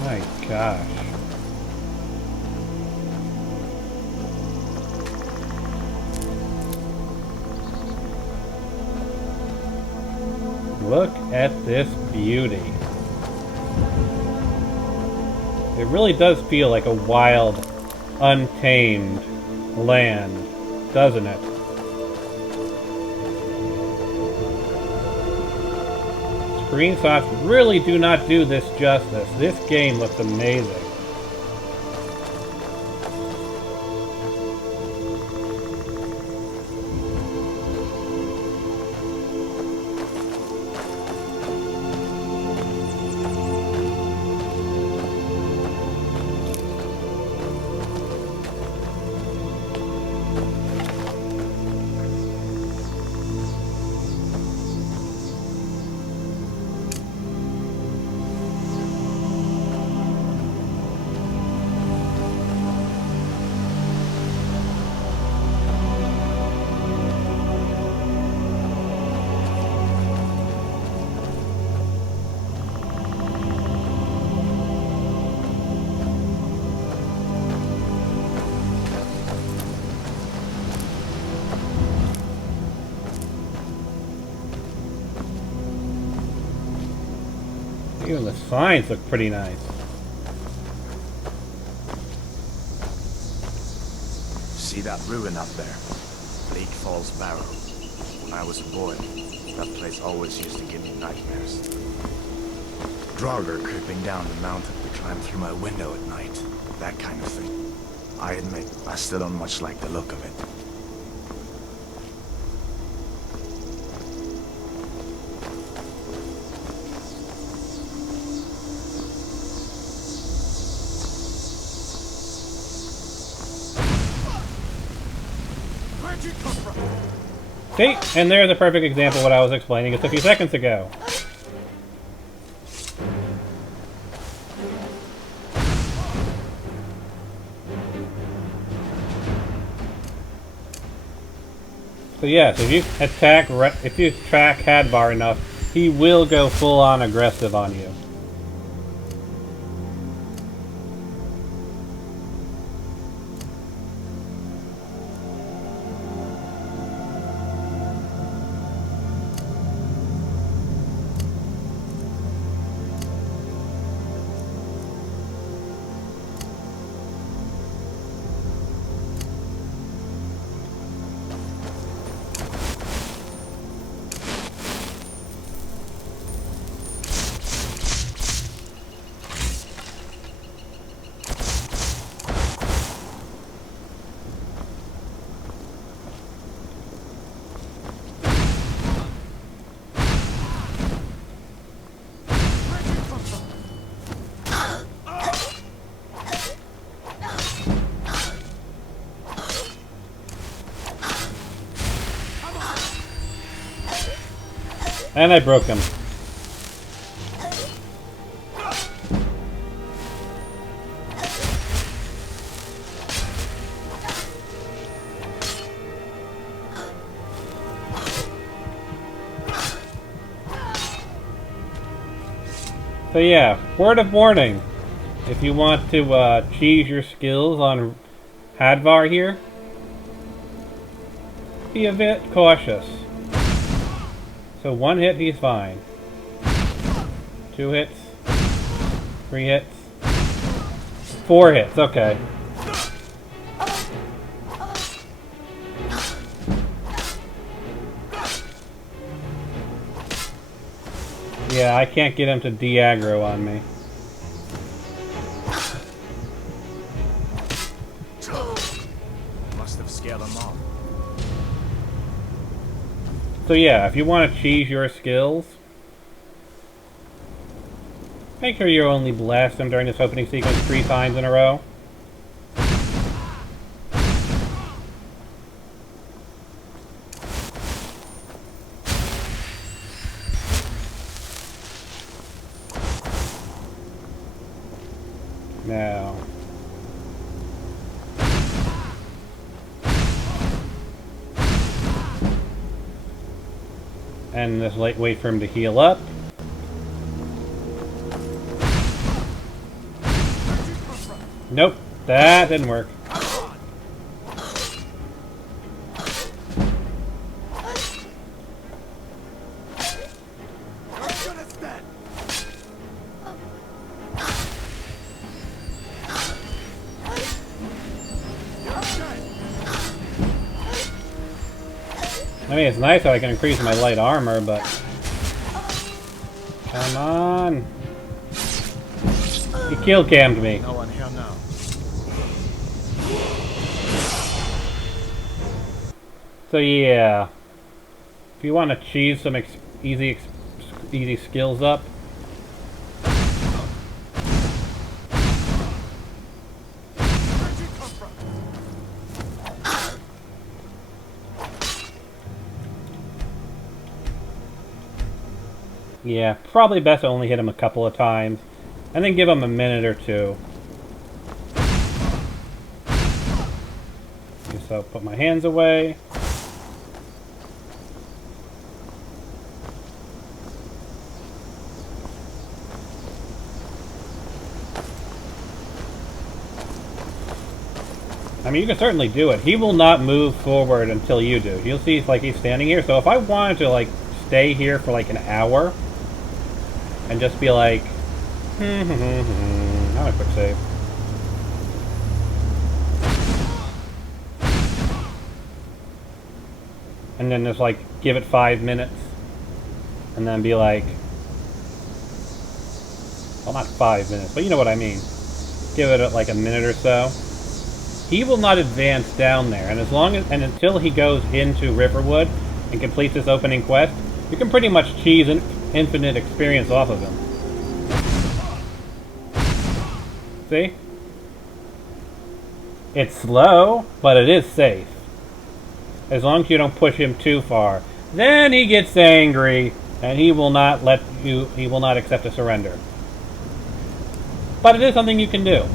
My gosh. Look at this beauty. It really does feel like a wild, untamed land, doesn't it? Screenshots really do not do this justice. This game looks amazing. Even the signs look pretty nice. See that ruin up there? Bleak Falls Barrow. When I was a boy, that place always used to give me nightmares. Draugr creeping down the mountain to climb through my window at night. That kind of thing. I admit, I still don't much like the look of it. See? And there's a perfect example of what I was explaining just a few seconds ago. So yes, if you attack Hadvar enough, he will go full on aggressive on you. And I broke him. So yeah, word of warning. If you want to cheese your skills on Hadvar here, be a bit cautious. So 1 hit, he's fine. 2 hits. 3 hits. 4 hits, okay. Yeah, I can't get him to de-aggro on me. Must have scared them off. So yeah, if you want to cheese your skills, make sure you only blast them during this opening sequence 3 times in a row. Now, and just wait for him to heal up. Nope, that didn't work. I mean, it's nice that I can increase my light armor, but... Come on! He kill cammed me. No one here now. So yeah, if you want to cheese some easy skills up, yeah, probably best to only hit him a couple of times, and then give him a minute or two. Okay, so put my hands away. I mean, you can certainly do it. He will not move forward until you do. You'll see it's like he's standing here. So if I wanted to, like, stay here for, like, an hour and just be like, not a quick save. And then just, like, give it 5 minutes. And then be like, well, not 5 minutes, but you know what I mean. Give it, like, a minute or so. He will not advance down there, and as long as until he goes into Riverwood and completes this opening quest, you can pretty much cheese an infinite experience off of him. See? It's slow, but it is safe. As long as you don't push him too far. Then he gets angry, and he will not accept a surrender. But it is something you can do.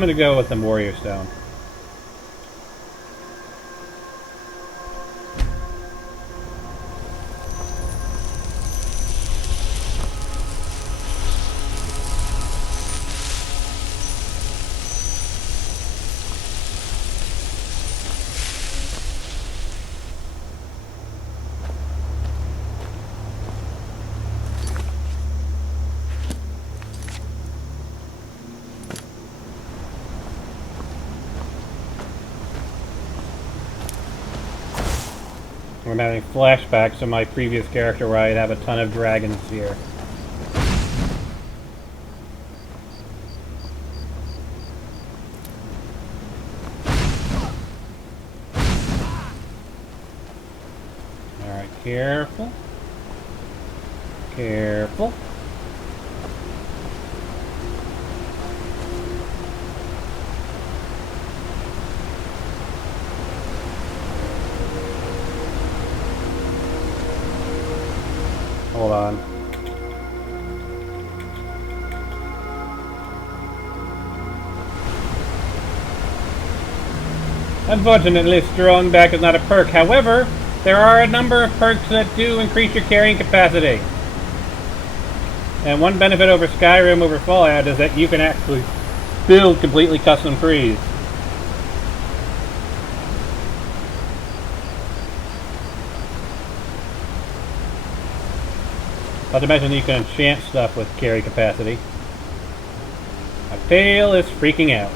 I'm gonna go with the Warrior Stone. I'm having flashbacks to my previous character where I'd have a ton of dragons here. Alright, careful. Careful. Hold on. Unfortunately, strong back is not a perk. However, there are a number of perks that do increase your carrying capacity. And one benefit over Skyrim over Fallout is that you can actually build completely custom trees. Not to mention you can enchant stuff with carry capacity. My tail is freaking out.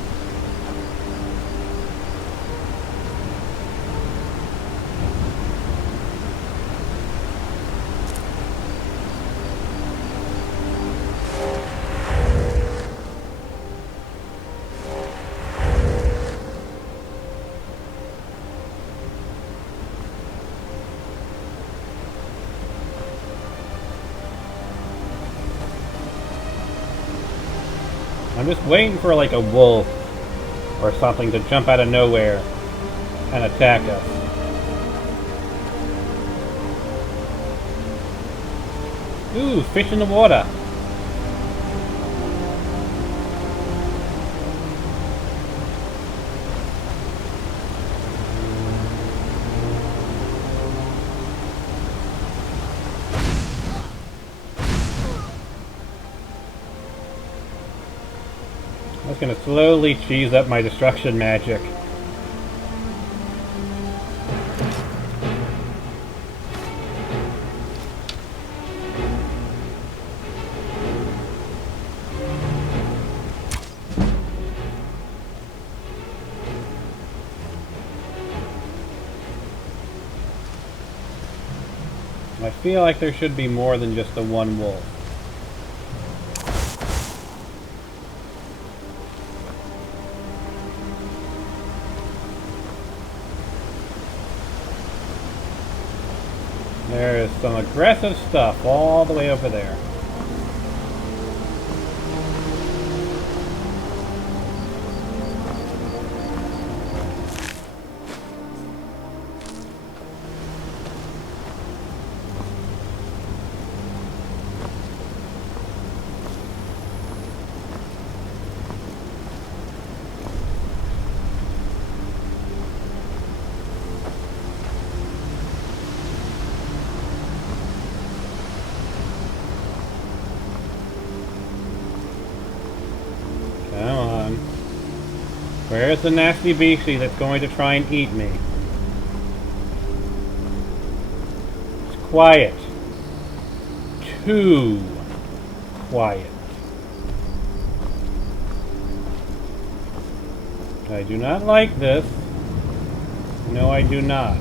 I'm just waiting for like a wolf or something to jump out of nowhere and attack us. Ooh, fish in the water. I'm just gonna slowly cheese up my destruction magic. I feel like there should be more than just the one wolf. There is some aggressive stuff all the way over there. Come on. Where's the nasty beastie that's going to try and eat me? It's quiet. Too quiet. I do not like this. No, I do not.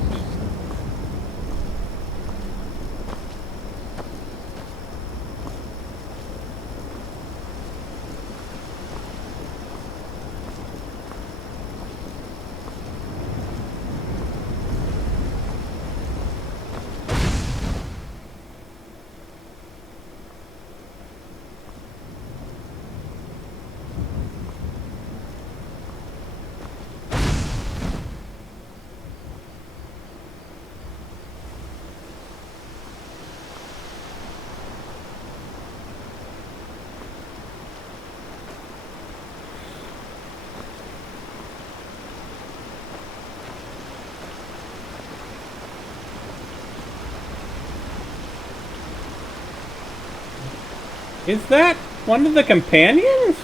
Is that one of the companions?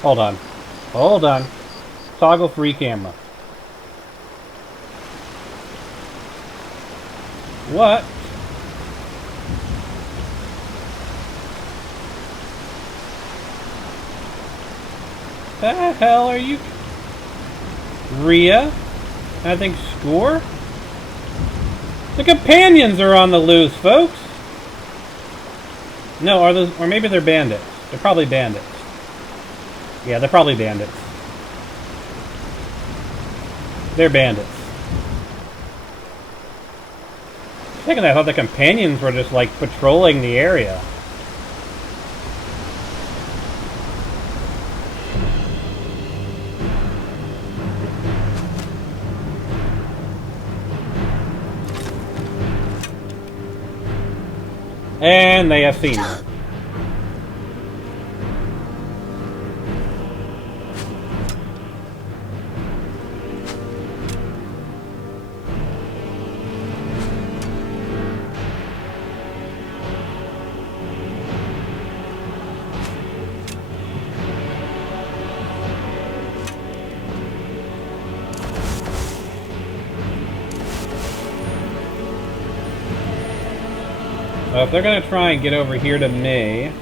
Hold on. Hold on. Toggle free camera. What? The hell are you? Rhea? I think Score? The companions are on the loose, folks! No, are those, or maybe they're bandits. They're probably bandits. Yeah, they're probably bandits. They're bandits. For a second, I thought the companions were just, like, patrolling the area. And they have seen me. So if they're going to try and get over here to me...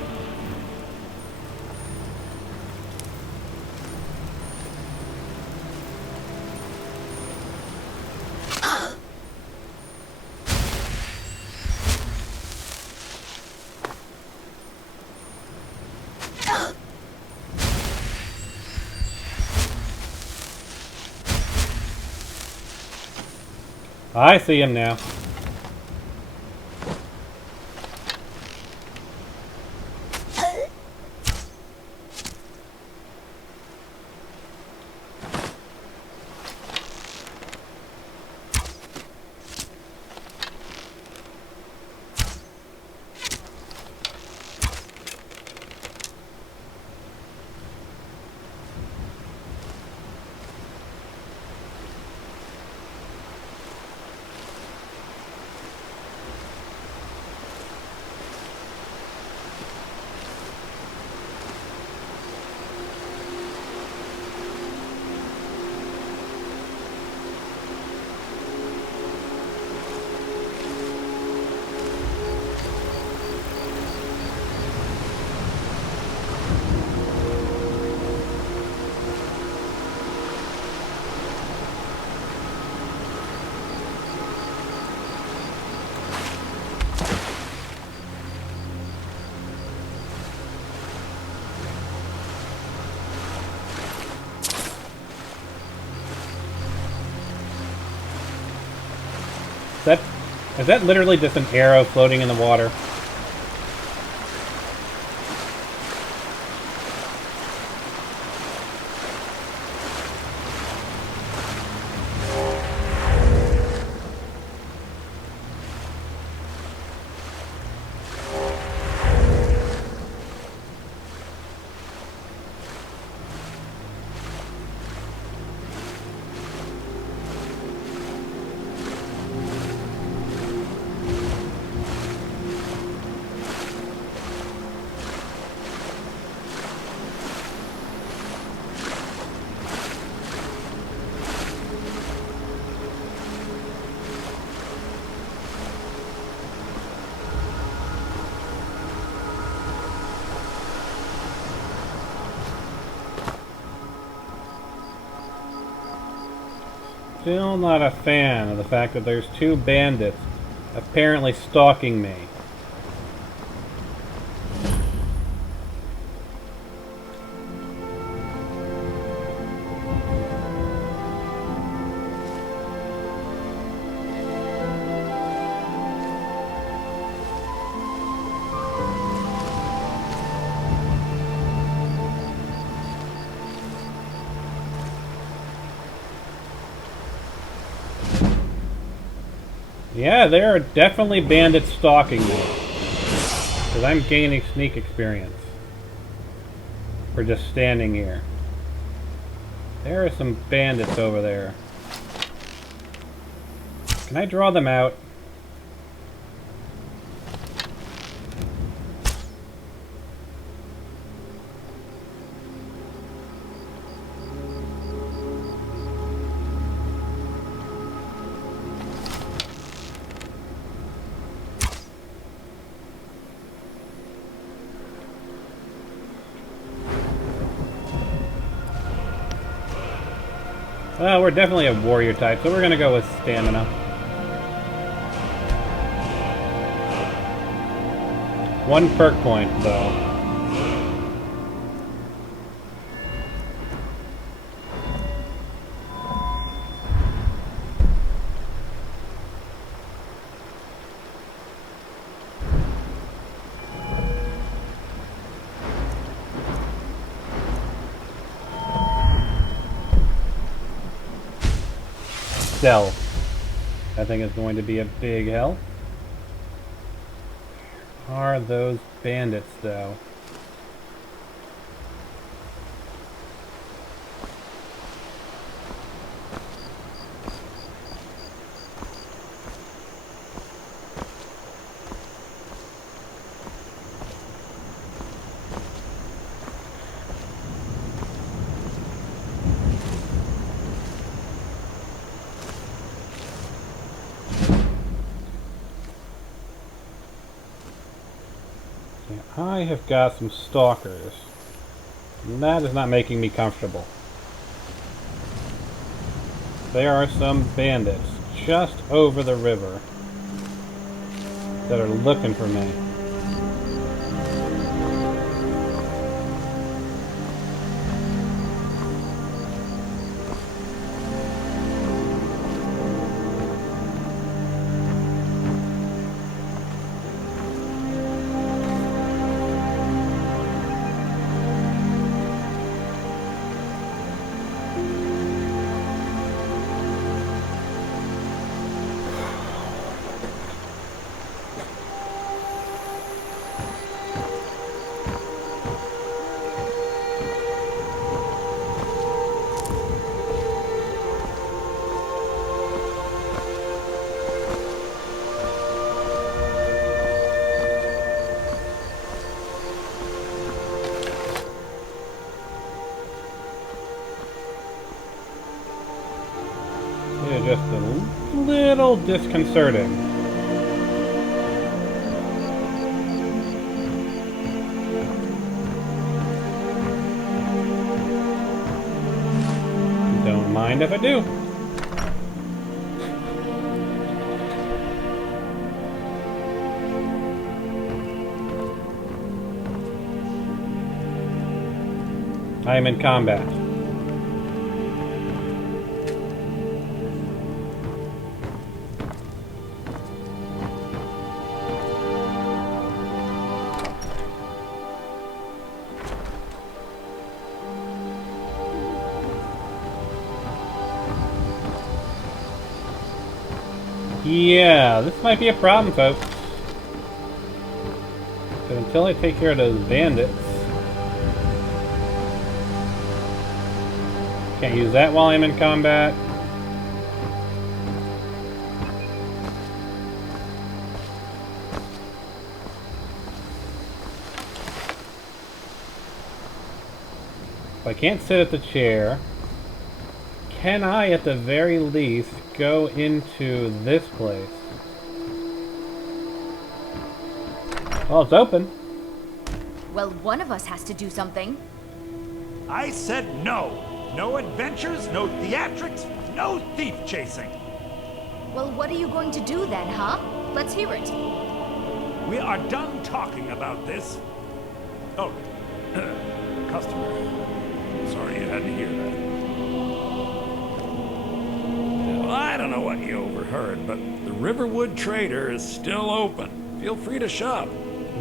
I see him now. Is that literally just an arrow floating in the water? Still not a fan of the fact that there's two bandits apparently stalking me. Yeah, there are definitely bandits stalking me. Because I'm gaining sneak experience. For just standing here. There are some bandits over there. Can I draw them out? We're definitely a warrior type, so we're gonna go with stamina. One perk point, though. Stealth. I think it's going to be a big help. Are those bandits, though? I have got some stalkers. And that is not making me comfortable. There are some bandits just over the river that are looking for me. Just a little disconcerting. Don't mind if I do. I am in combat. Yeah, this might be a problem, folks. But until I take care of those bandits... Can't use that while I'm in combat. If I can't sit at the chair, can I at the very least go into this place? Well, it's open. Well, one of us has to do something. I said no. No adventures, no theatrics, no thief chasing. Well, what are you going to do then, huh? Let's hear it. We are done talking about this. Oh, customer. Sorry you had to hear that. Well, I don't know what you overheard, but the Riverwood Trader is still open. Feel free to shop.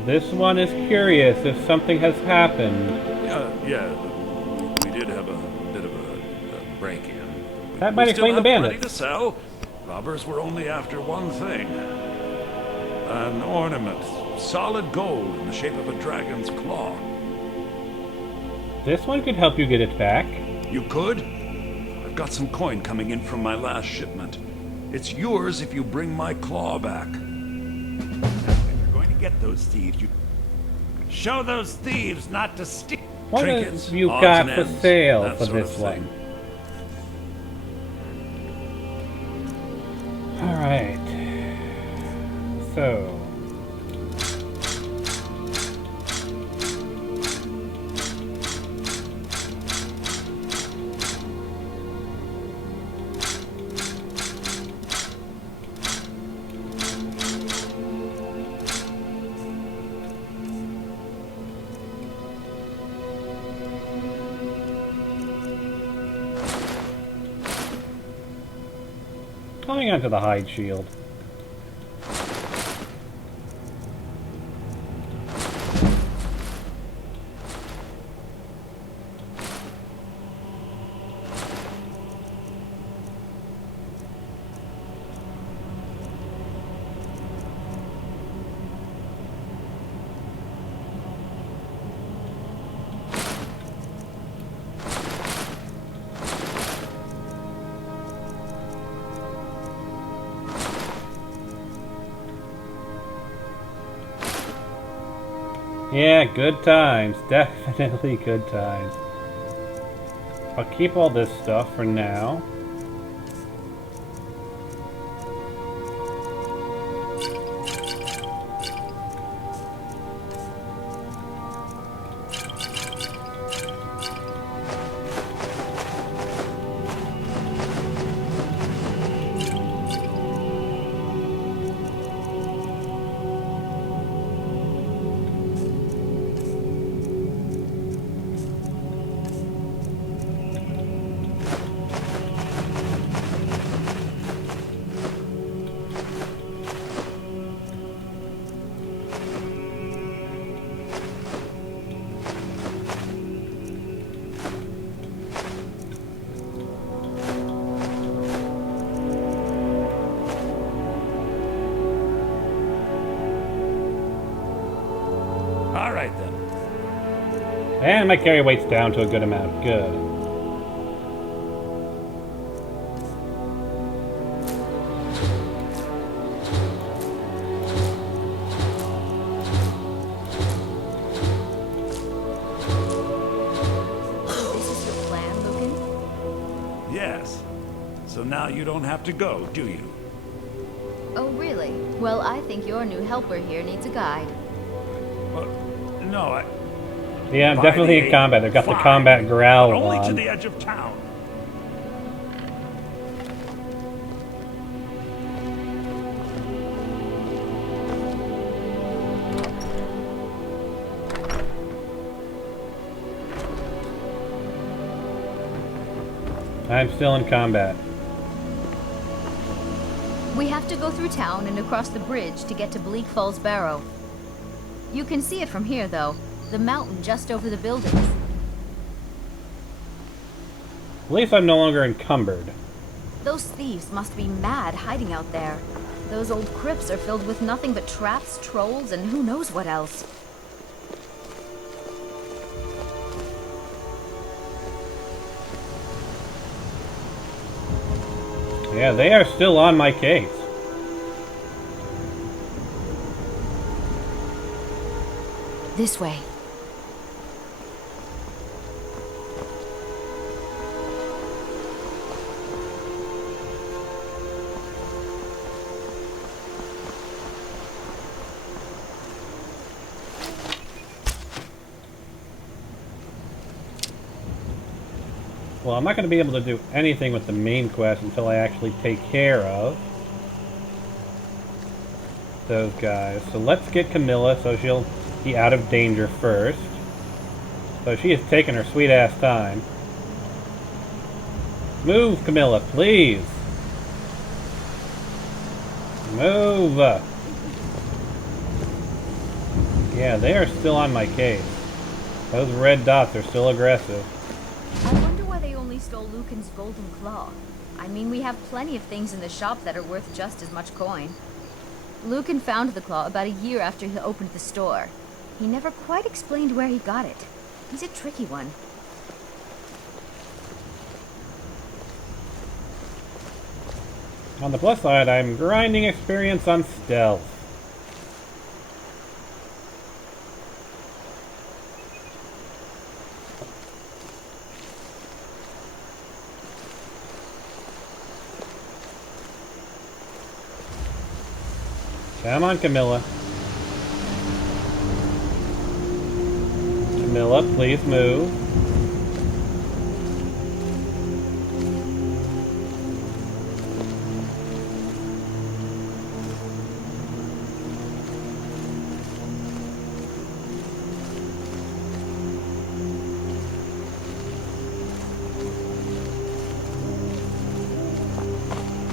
This one is curious if something has happened. Yeah, we did have a bit of a break-in. That might explain the bandits. Plenty to sell. Robbers were only after one thing. An ornament. Solid gold in the shape of a dragon's claw. This one could help you get it back. You could? I've got some coin coming in from my last shipment. It's yours if you bring my claw back. Now, if you're going to get those thieves, you show those thieves not to steal. What Trinkets, have you odds got and for ends, sale that for sort of this thing. one? Alright. So... Holding onto the hide shield. Yeah, good times. Definitely good times. I'll keep all this stuff for now. Alright then. And my carry weight's down to a good amount. Good. This is your plan, Lucan? Yes. So now you don't have to go, do you? Oh, really? Well, I think your new helper here needs a guide. Well, no, Yeah, I'm By definitely the in combat. They've got the fine, combat growl but only to on. the edge of town. I'm still in combat. We have to go through town and across the bridge to get to Bleak Falls Barrow. You can see it from here, though. The mountain just over the buildings. At least I'm no longer encumbered. Those thieves must be mad hiding out there. Those old crypts are filled with nothing but traps, trolls, and who knows what else. Yeah, they are still on my case. This way. Well, I'm not going to be able to do anything with the main quest until I actually take care of those guys. So let's get Camilla so she'll be out of danger first. So she is taking her sweet ass time. Move, Camilla, please. Move. Yeah, they are still on my case. Those red dots are still aggressive. I wonder why they only stole Lucan's golden claw. I mean, we have plenty of things in the shop that are worth just as much coin. Lucan found the claw about a year after he opened the store. He never quite explained where he got it. He's a tricky one. On the plus side, I'm grinding experience on stealth. Come on, Camilla. Camilla, please move.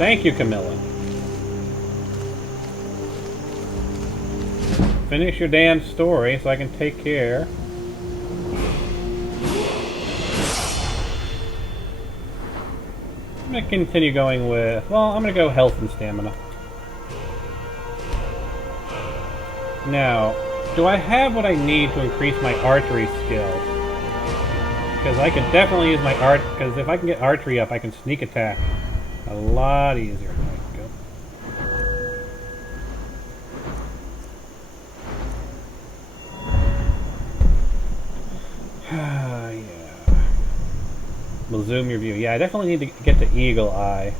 Thank you, Camilla. Finish your damn story so I can take care. I'm gonna continue going with, well, I'm gonna go health and stamina. Now, do I have what I need to increase my archery skills? Because I could definitely use my because if I can get archery up, I can sneak attack a lot easier. Yeah. We'll zoom your view. Yeah, I definitely need to get the eagle eye.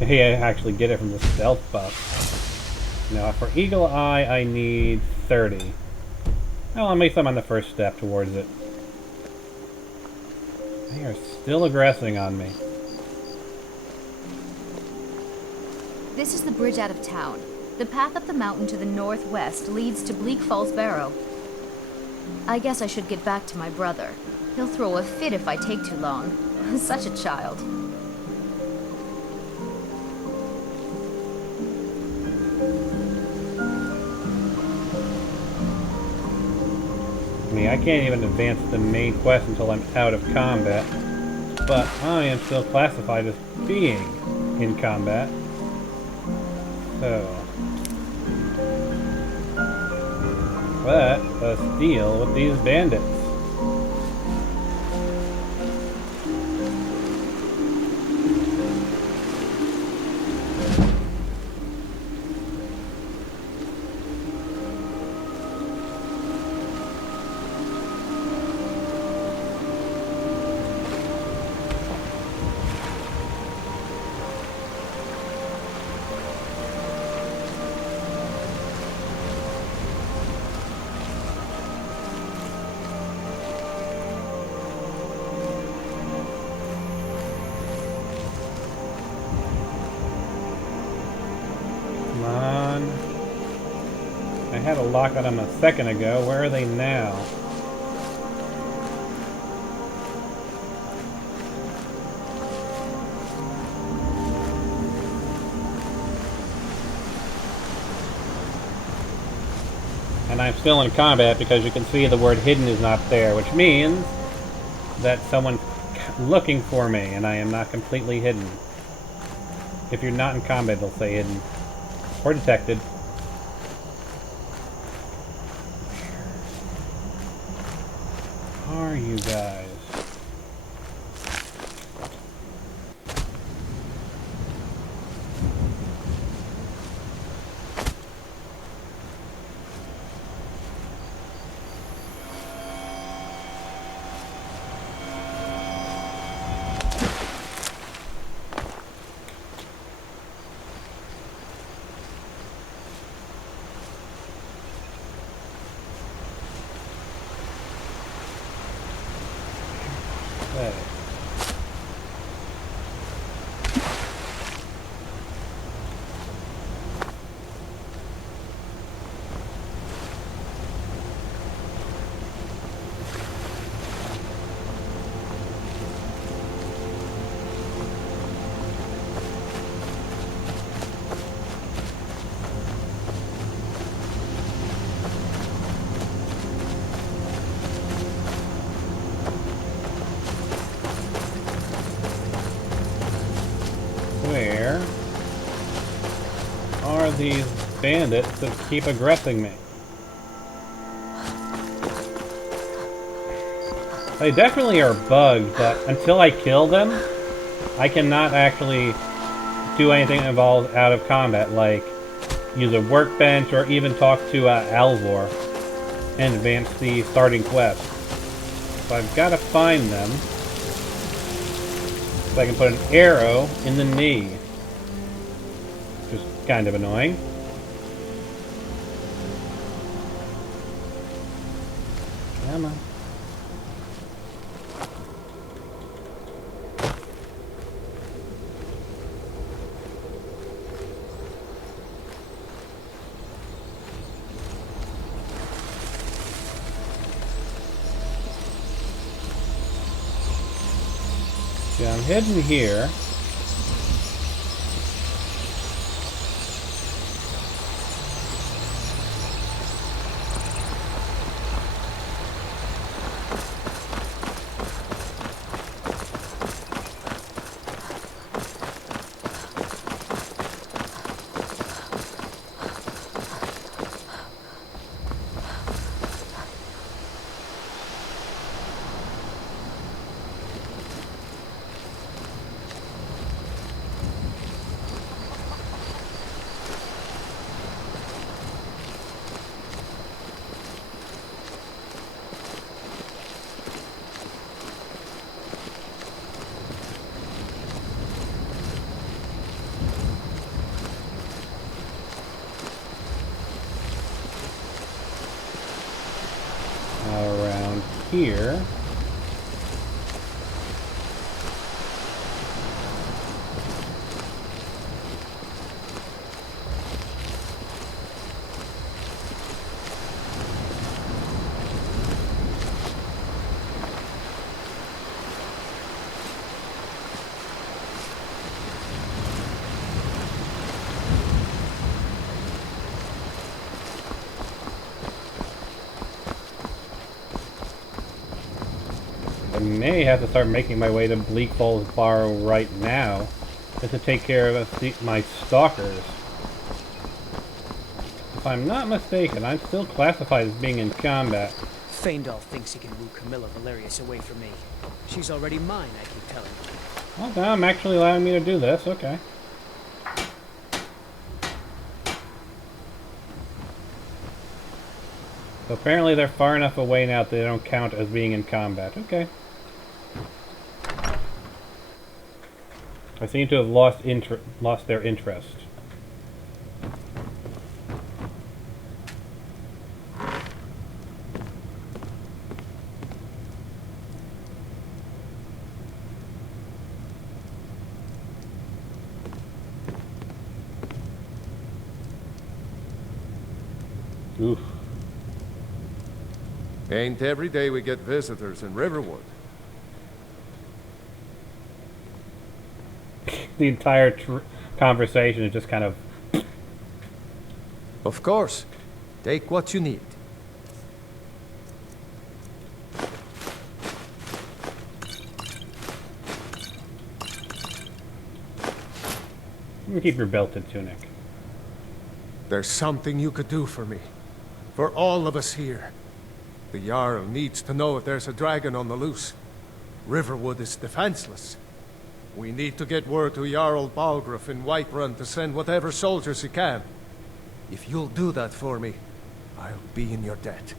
Maybe I actually get it from the stealth buff. Now, for eagle eye, I need 30. Well, at least I'm on the first step towards it. They are still aggressing on me. This is the bridge out of town. The path up the mountain to the northwest leads to Bleak Falls Barrow. I guess I should get back to my brother. He'll throw a fit if I take too long. Such a child. I mean, I can't even advance the main quest until I'm out of combat. But I am still classified as being in combat. So... let's deal with these bandits. I had a lock on them a second ago. Where are they now? And I'm still in combat because you can see the word hidden is not there, which means that someone's looking for me and I am not completely hidden. If you're not in combat, they'll say hidden. Or detected. Where are you guys? Okay. Where are these bandits that keep aggressing me? They definitely are bugged, but until I kill them, I cannot actually do anything involved out of combat, like use a workbench or even talk to Alvor and advance the starting quest. So I've got to find them. So I can put an arrow in the knee. Which is kind of annoying. Come on. I'm hidden here. here. I may have to start making my way to Bleak Falls Bar right now, just to take care of my stalkers. If I'm not mistaken, I'm still classified as being in combat. Faendal thinks he can woo Camilla Valerius away from me. She's already mine, I keep telling him. Well, now I'm actually allowing me to do this, okay. So apparently they're far enough away now that they don't count as being in combat. Okay. I seem to have lost their interest. Oof. Ain't every day we get visitors in Riverwood. The entire conversation is just kind of... Of course. Take what you need. You keep your belted tunic. There's something you could do for me. For all of us here. The Jarl needs to know if there's a dragon on the loose. Riverwood is defenseless. We need to get word to Jarl Balgruuf in Whiterun to send whatever soldiers he can. If you'll do that for me, I'll be in your debt.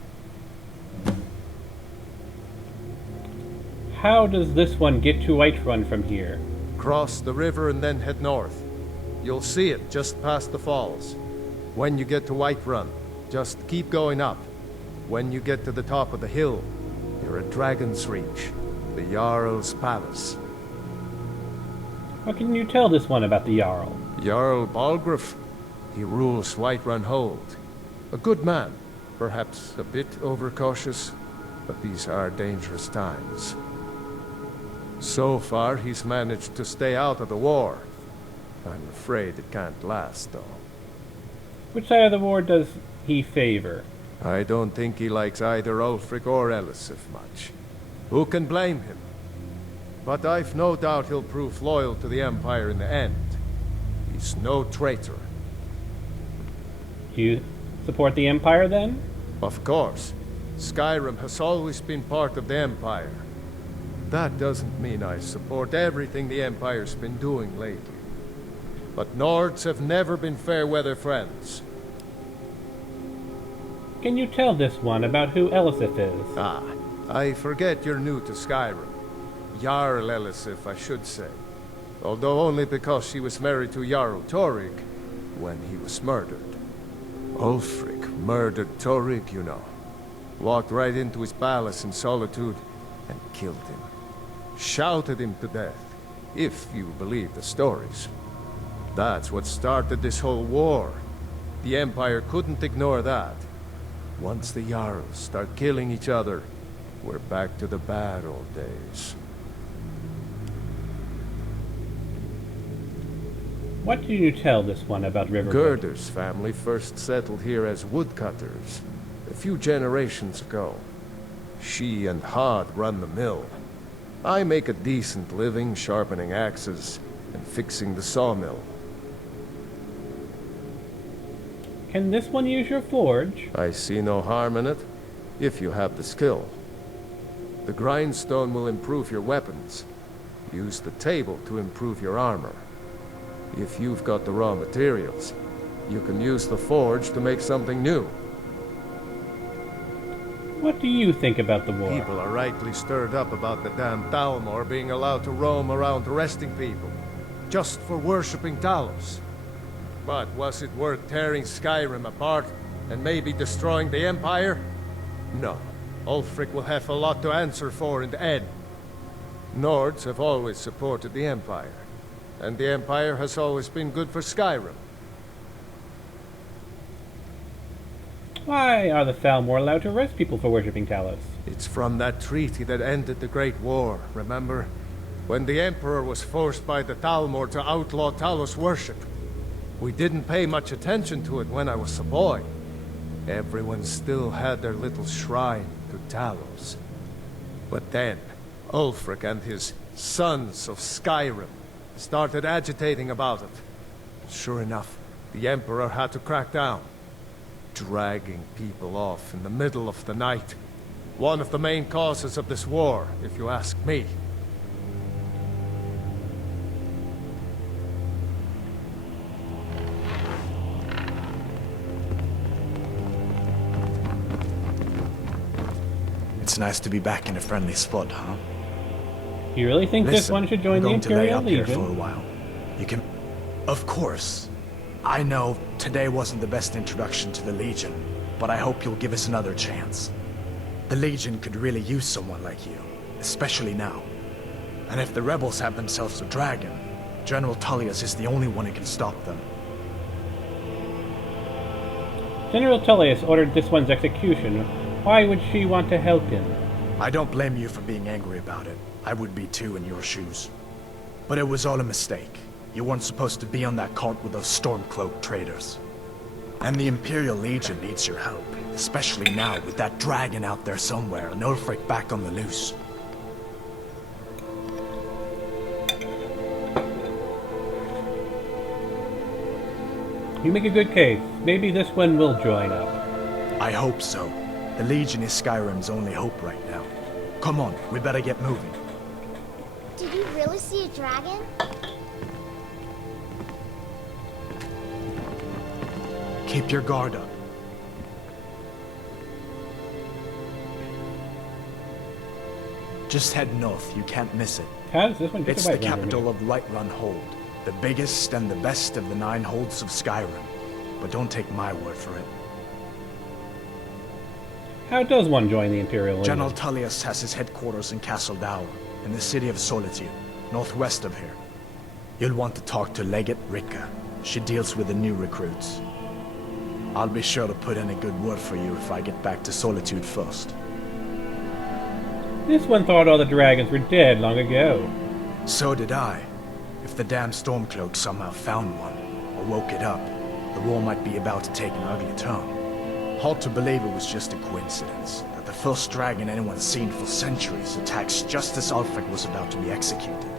How does this one get to Whiterun from here? Cross the river and then head north. You'll see it just past the falls. When you get to Whiterun, just keep going up. When you get to the top of the hill, you're at Dragon's Reach, the Jarl's palace. What can you tell this one about the Jarl? Jarl Balgruuf. He rules Whiterun Hold. A good man, perhaps a bit overcautious, but these are dangerous times. So far, he's managed to stay out of the war. I'm afraid it can't last, though. Which side of the war does he favor? I don't think he likes either Ulfric or Elisif much. Who can blame him? But I've no doubt he'll prove loyal to the Empire in the end. He's no traitor. You support the Empire, then? Of course. Skyrim has always been part of the Empire. That doesn't mean I support everything the Empire's been doing lately. But Nords have never been fair-weather friends. Can you tell this one about who Elisif is? Ah, I forget you're new to Skyrim. Jarl Elisif, I should say. Although only because she was married to Jarl Torig when he was murdered. Ulfric murdered Torig, you know. Walked right into his palace in Solitude and killed him. Shouted him to death, if you believe the stories. That's what started this whole war. The Empire couldn't ignore that. Once the Jarls start killing each other, we're back to the bad old days. What did you tell this one about Riverwood? Gerder's family first settled here as woodcutters, a few generations ago. She and Hod run the mill. I make a decent living sharpening axes and fixing the sawmill. Can this one use your forge? I see no harm in it, if you have the skill. The grindstone will improve your weapons. Use the table to improve your armor. If you've got the raw materials, you can use the forge to make something new. What do you think about the war? People are rightly stirred up about the damn Thalmor being allowed to roam around arresting people, just for worshipping Talos. But was it worth tearing Skyrim apart and maybe destroying the Empire? No. Ulfric will have a lot to answer for in the end. Nords have always supported the Empire, and the Empire has always been good for Skyrim. Why are the Thalmor allowed to arrest people for worshipping Talos? It's from that treaty that ended the Great War, remember? When the Emperor was forced by the Thalmor to outlaw Talos worship. We didn't pay much attention to it when I was a boy. Everyone still had their little shrine to Talos. But then, Ulfric and his Sons of Skyrim started agitating about it. Sure enough, the Emperor had to crack down. Dragging people off in the middle of the night. One of the main causes of this war, if you ask me. It's nice to be back in a friendly spot, huh? You really think this one should join the Imperial Legion? I'm going to lay up here for a while. You can... Of course. I know today wasn't the best introduction to the Legion, but I hope you'll give us another chance. The Legion could really use someone like you, especially now. And if the rebels have themselves a dragon, General Tullius is the only one who can stop them. General Tullius ordered this one's execution. Why would she want to help him? I don't blame you for being angry about it. I would be too in your shoes. But it was all a mistake. You weren't supposed to be on that cart with those Stormcloak traitors. And the Imperial Legion needs your help, especially now with that dragon out there somewhere and Ulfric back on the loose. You make a good case. Maybe this one will join up. I hope so. The Legion is Skyrim's only hope right now. Come on, we better get moving. Did you really see a dragon? Keep your guard up. Just head north, you can't miss it. How does this one get It's away the capital of Whiterun Hold, the biggest and the best of the 9 holds of Skyrim. But don't take my word for it. How does one join the Imperial Legion? General Tullius has his headquarters in Castle Dour, in the city of Solitude, northwest of here. You'll want to talk to Legate Ricka. She deals with the new recruits. I'll be sure to put in a good word for you if I get back to Solitude first. This one thought all the dragons were dead long ago. So did I. If the damn Stormcloak somehow found one, or woke it up, the war might be about to take an ugly turn. Hard to believe it was just a coincidence, that the first dragon anyone's seen for centuries attacks just as Ulfric was about to be executed.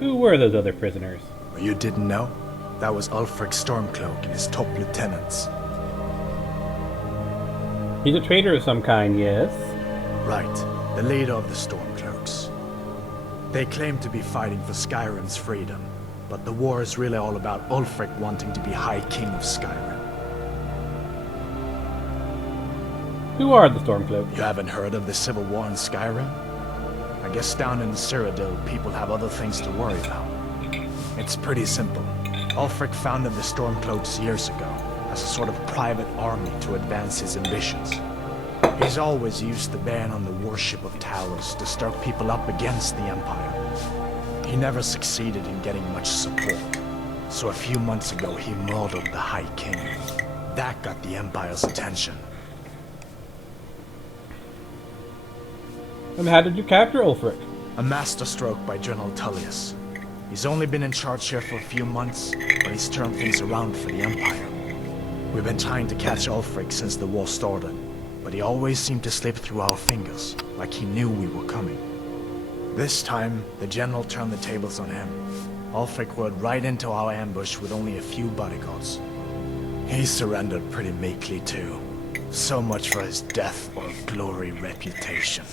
Who were those other prisoners? You didn't know? That was Ulfric's Stormcloak and his top lieutenants. He's a traitor of some kind, yes? Right, the leader of the Stormcloaks. They claim to be fighting for Skyrim's freedom, but the war is really all about Ulfric wanting to be High King of Skyrim. Who are the Stormcloaks? You haven't heard of the Civil War in Skyrim? I guess down in Cyrodiil, people have other things to worry about. It's pretty simple. Ulfric founded the Stormcloaks years ago, as a sort of private army to advance his ambitions. He's always used the ban on the worship of Talos to stir people up against the Empire. He never succeeded in getting much support, so a few months ago he murdered the High King. That got the Empire's attention. And how did you capture Ulfric? A masterstroke by General Tullius. He's only been in charge here for a few months, but he's turned things around for the Empire. We've been trying to catch Ulfric since the war started, but he always seemed to slip through our fingers, like he knew we were coming. This time, the General turned the tables on him. Ulfric rode right into our ambush with only a few bodyguards. He surrendered pretty meekly too. So much for his death or glory reputation.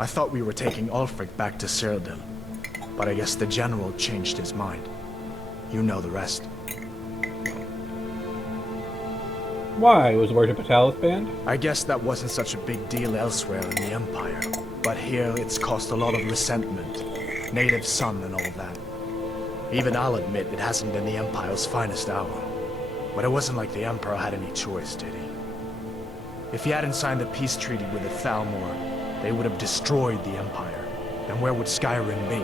I thought we were taking Ulfric back to Cyrodiil, but I guess the General changed his mind. You know the rest. Why? Was worship a Talos banned? I guess that wasn't such a big deal elsewhere in the Empire, but here it's caused a lot of resentment. Native son and all that. Even I'll admit it hasn't been the Empire's finest hour. But it wasn't like the Emperor had any choice, did he? If he hadn't signed the peace treaty with the Thalmor, they would have destroyed the Empire. And where would Skyrim be?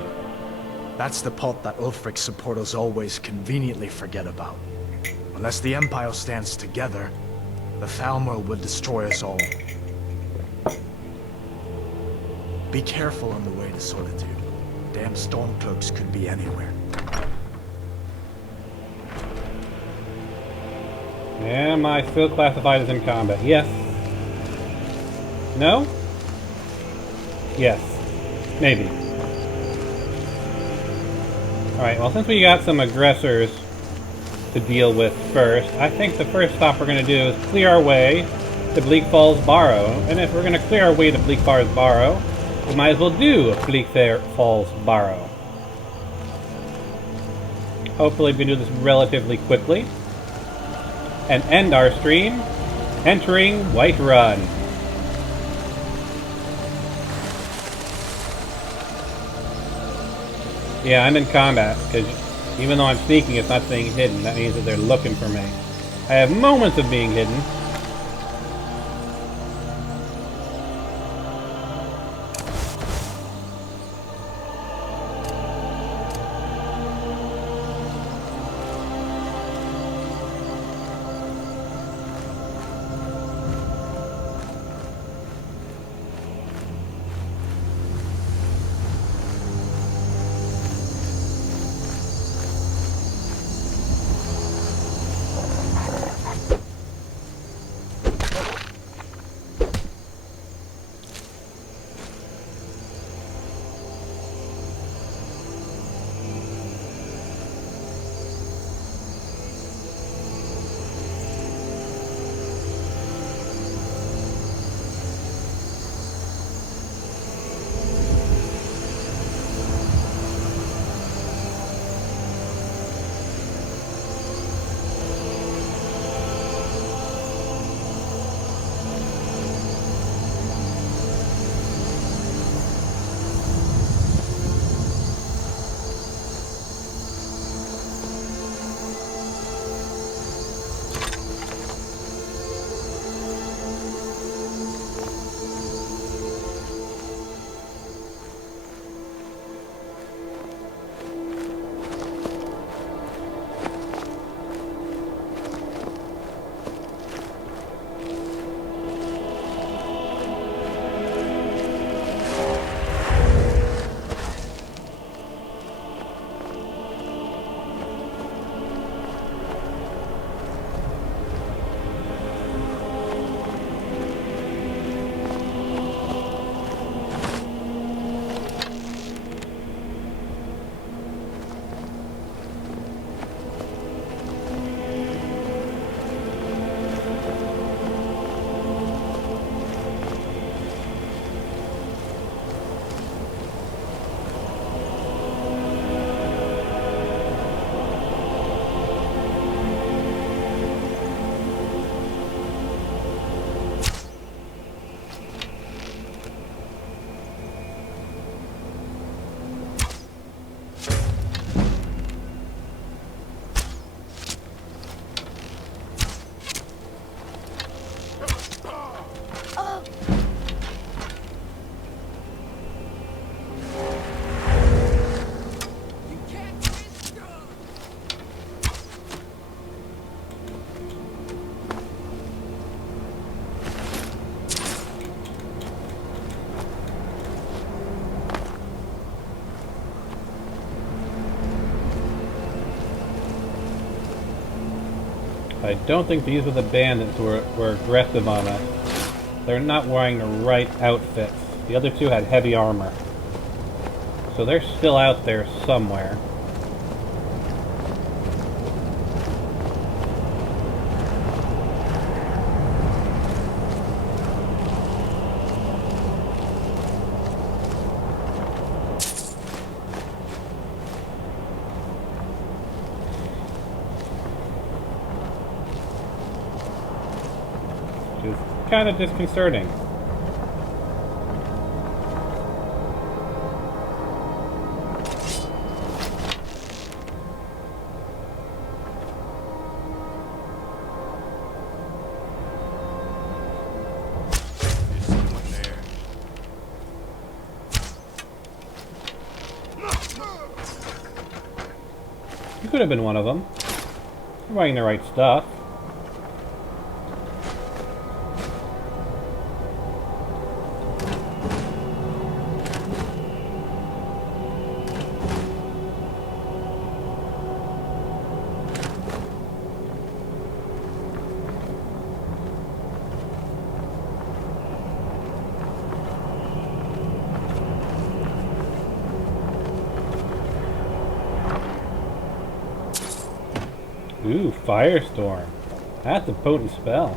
That's the part that Ulfric's supporters always conveniently forget about. Unless the Empire stands together, the Thalmor will destroy us all. Be careful on the way to Solitude. Damn Stormcloaks could be anywhere. Am I still classified as in combat? Yes. No? Yes. Maybe. Alright, well since we got some aggressors to deal with first, I think the first stop we're going to do is clear our way to Bleak Falls Barrow. And if we're going to clear our way to Bleak Falls Barrow, we might as well do Bleak Falls Barrow. Hopefully we can do this relatively quickly. And end our stream entering Whiterun. Yeah, I'm in combat, because even though I'm sneaking, it's not being hidden. That means that they're looking for me. I have moments of being hidden. I don't think these are the bandits who were aggressive on us. They're not wearing the right outfits. The other two had heavy armor. So they're still out there somewhere. Which is kind of disconcerting. You could have been one of them. You're wearing the right stuff. Ooh, Firestorm. That's a potent spell.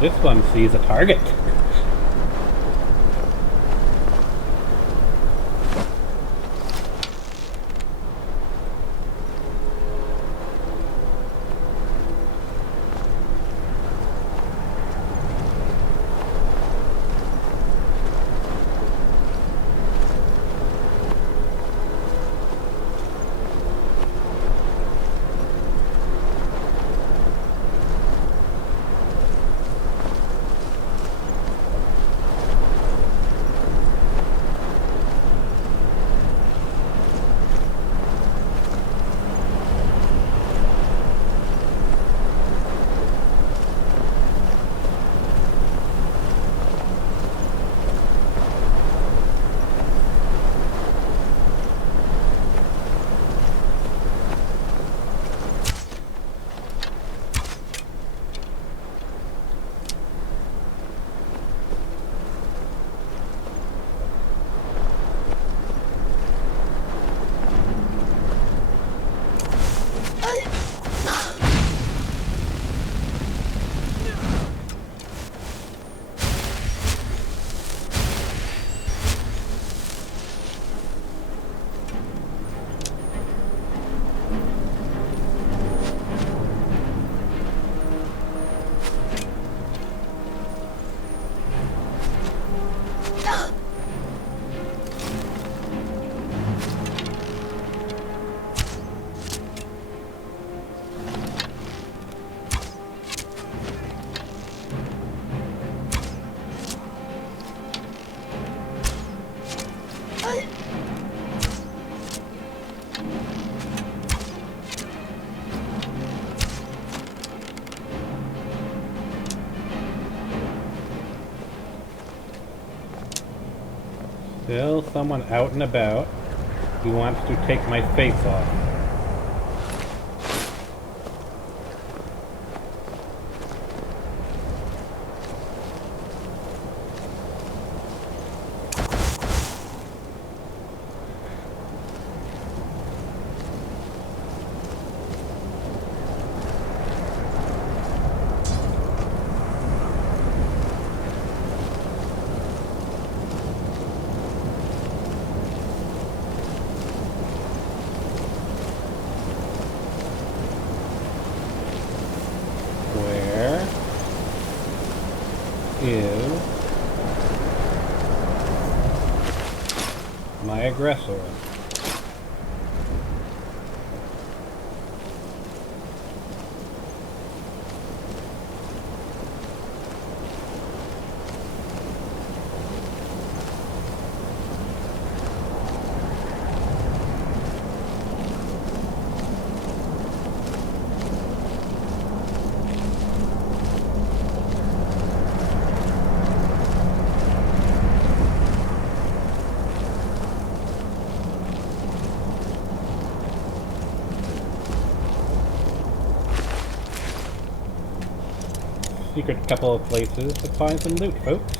This one sees a target. Still someone out and about who wants to take my face off. Is my aggressor. secret couple of places to find some loot, folks.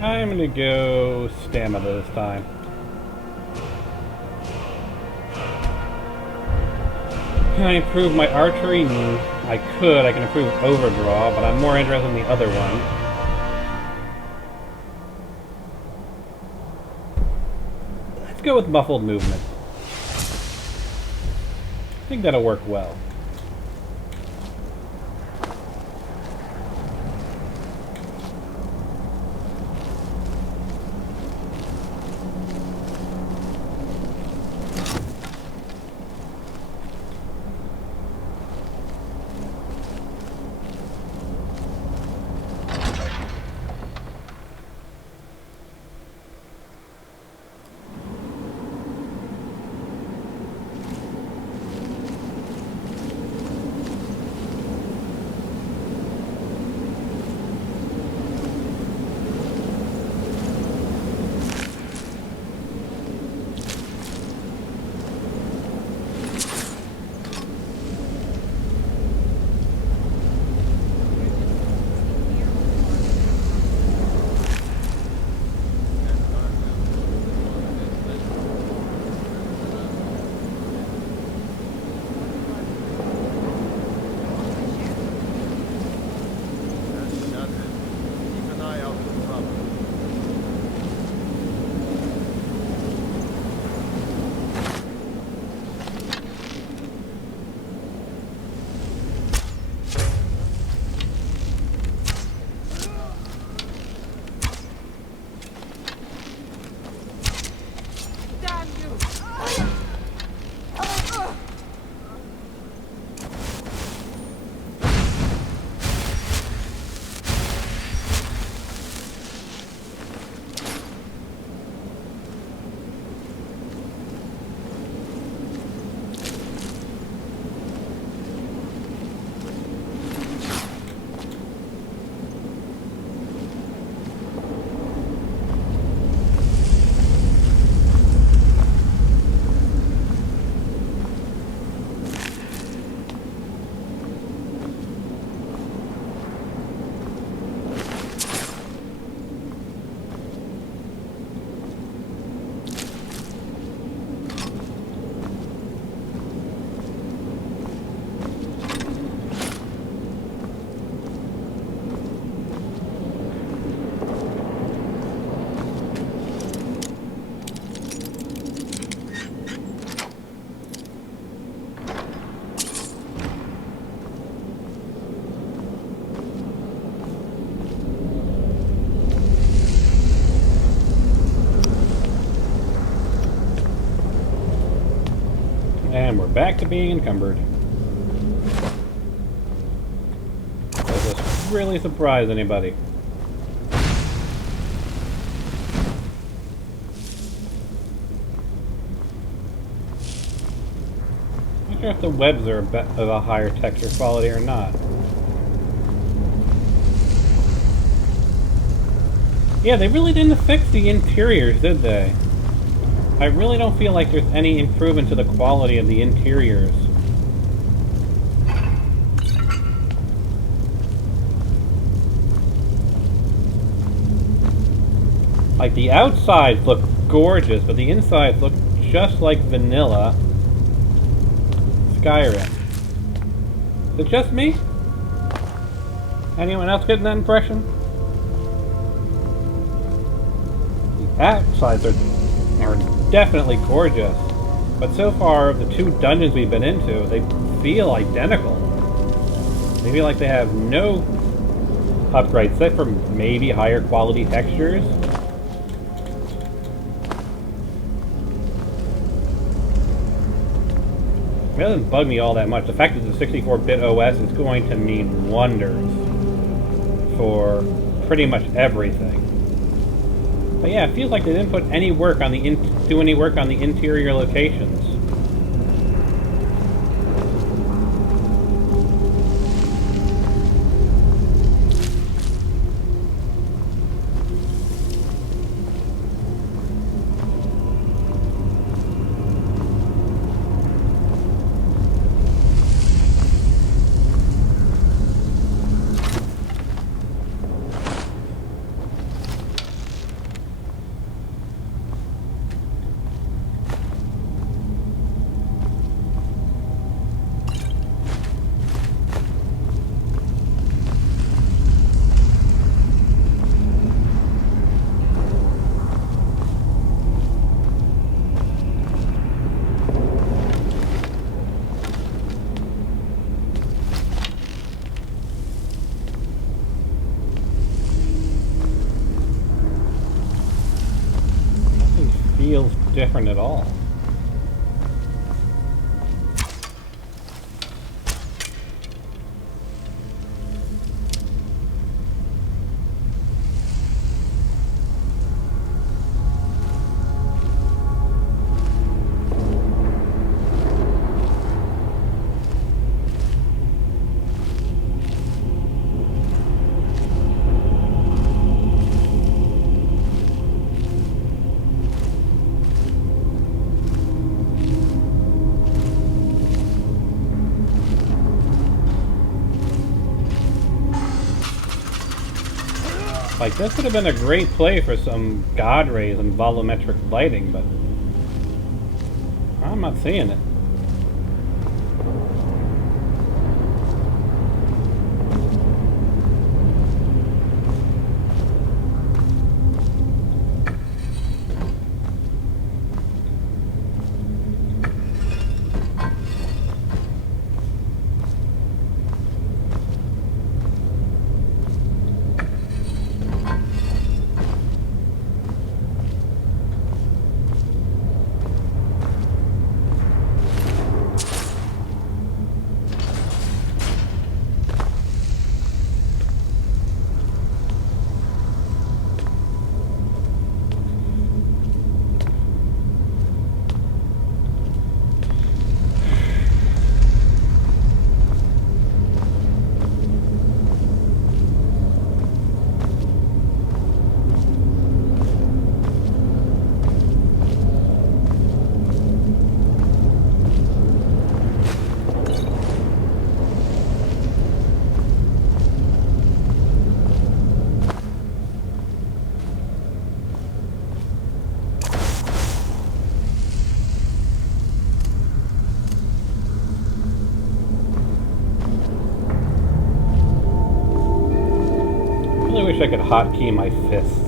I'm gonna go stamina this time. Can I improve my archery? I could. I can improve overdraw, but I'm more interested in the other one. Let's go with muffled movement. I think that'll work well. And we're back to being encumbered. Does this really surprise anybody? I'm not sure if the webs are of a higher texture quality or not. Yeah, they really didn't fix the interiors, did they? I really don't feel like there's any improvement to the quality of the interiors. Like, the outsides look gorgeous, but the insides look just like vanilla Skyrim. Is it just me? Anyone else getting that impression? The outsides are definitely gorgeous, but so far of the two dungeons we've been into, they feel identical. They feel like they have no upgrades, except for maybe higher quality textures. It doesn't bug me all that much. The fact that the 64-bit OS is going to mean wonders for pretty much everything. But yeah, it feels like they didn't put any work on the do any work on the interior locations. different at all. Like, this would have been a great play for some god rays and volumetric lighting, but I'm not seeing it. I wish I could hotkey my fists.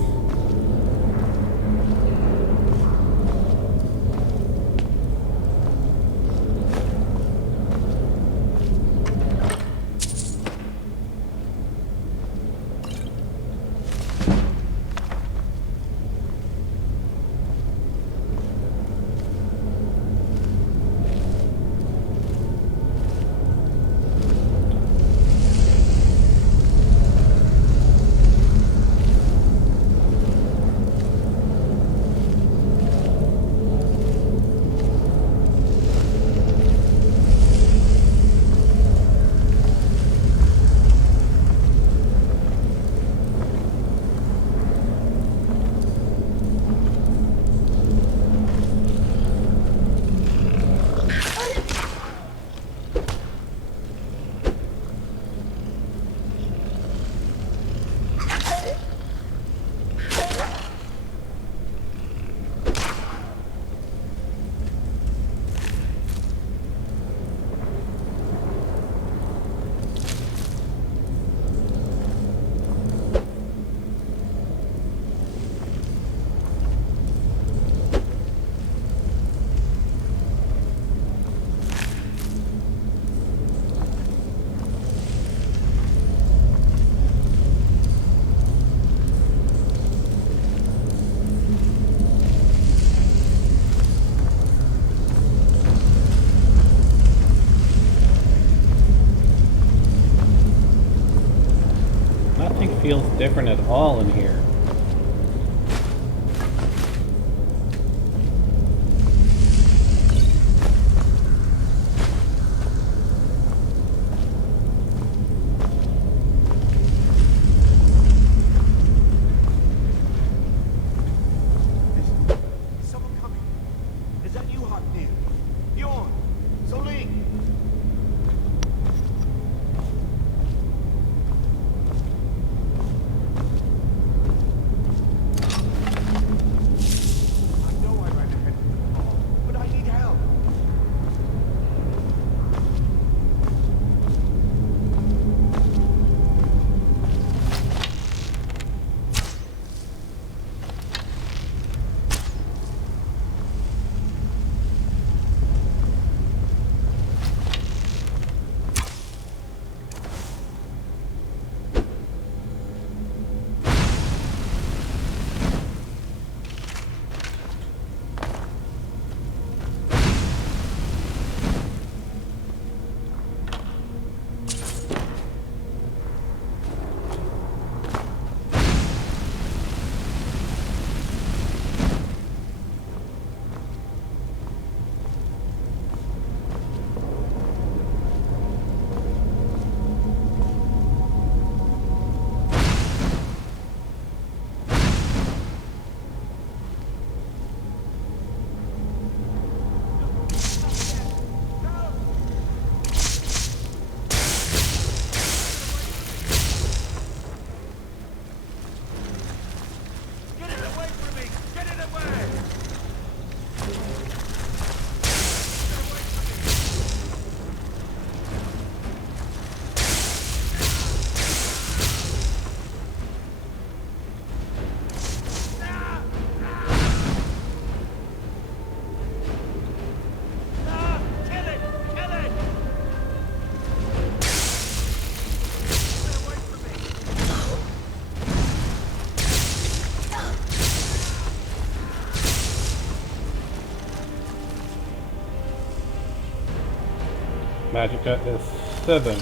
Feels different at all in here. Magicka is 7.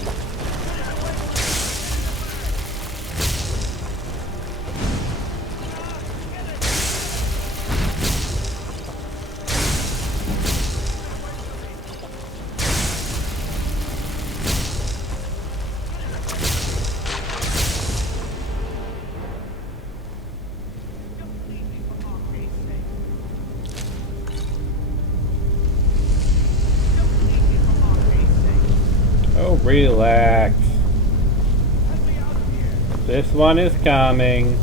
Oh, relax. This one is coming.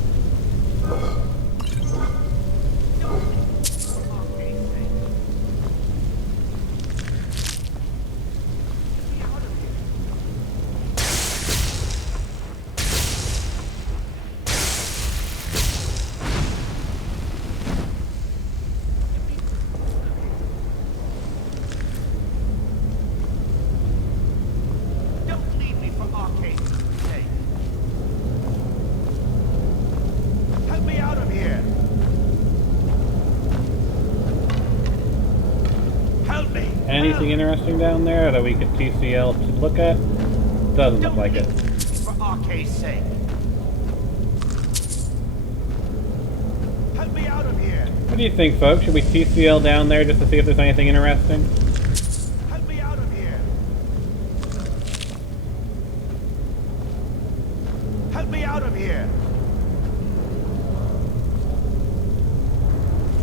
Anything interesting down there that we could TCL to look at? Doesn't look like it. For arcade's sake. Help me out of here. What do you think, folks? Should we TCL down there just to see if there's anything interesting? Help me out of here. Help me out of here.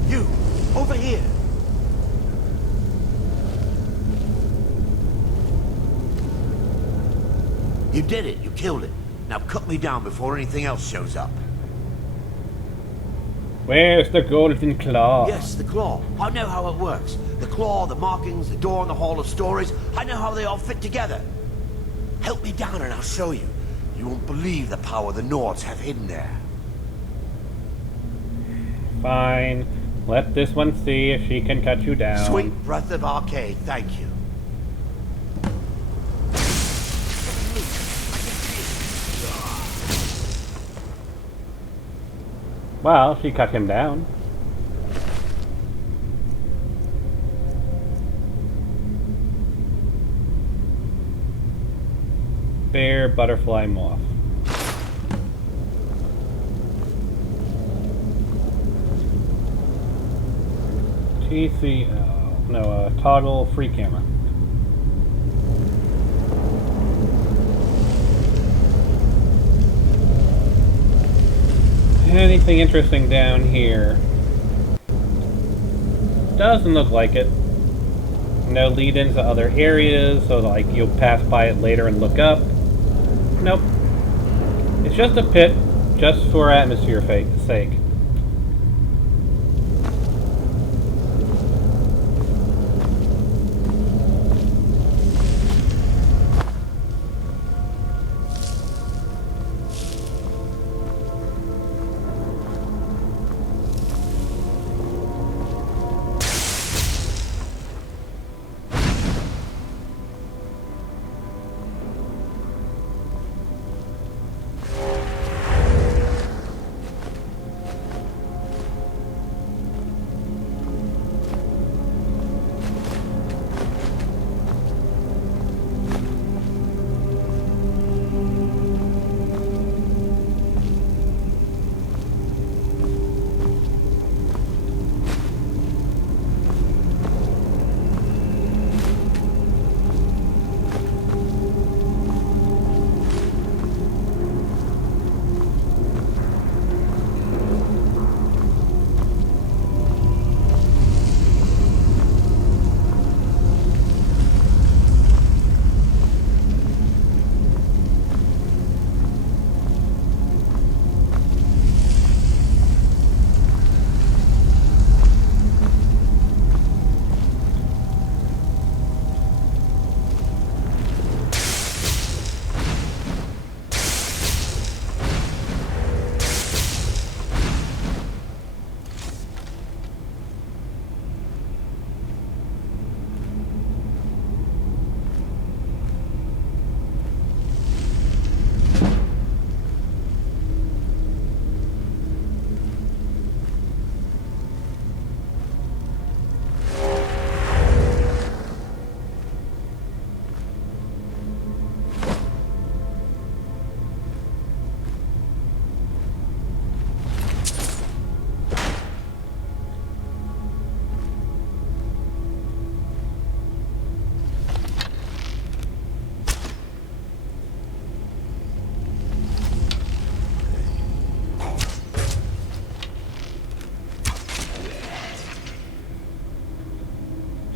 You, over here. You did it. You killed it. Now cut me down before anything else shows up. Where's the golden claw? Yes, the claw. I know how it works. The claw, the markings, the door in the Hall of Stories. I know how they all fit together. Help me down and I'll show you. You won't believe the power the Nords have hidden there. Fine. Let this one see if she can cut you down. Sweet breath of arcade, thank you. Well, she cut him down. Bear, butterfly, moth. TCL. No, toggle free camera. Anything interesting down here? Doesn't look like it. No lead-ins to other areas, so like you'll pass by it later and look up. Nope. It's just a pit, just for atmosphere sake.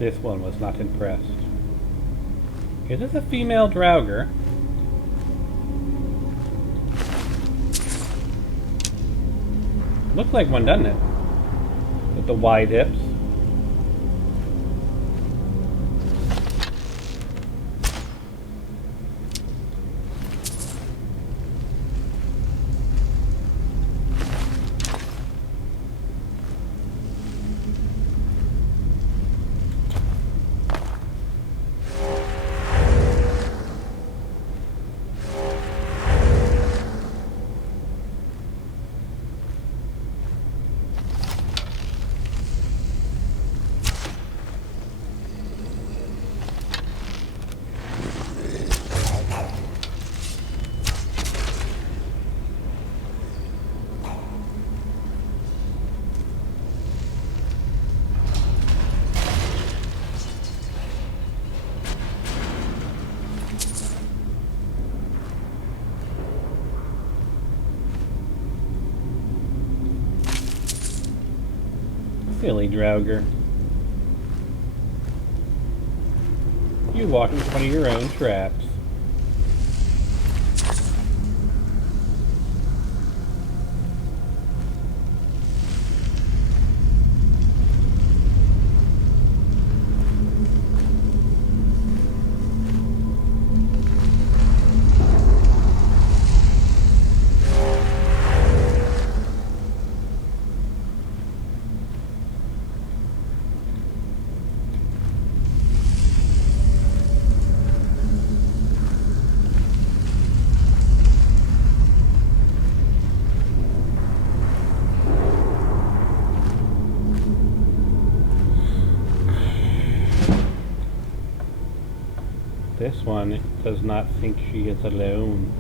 This one was not impressed. Is this a female Draugr? Looks like one, doesn't it? With the wide hips. Silly Draugr. You walk in front of your own traps. This one does not think she is alone.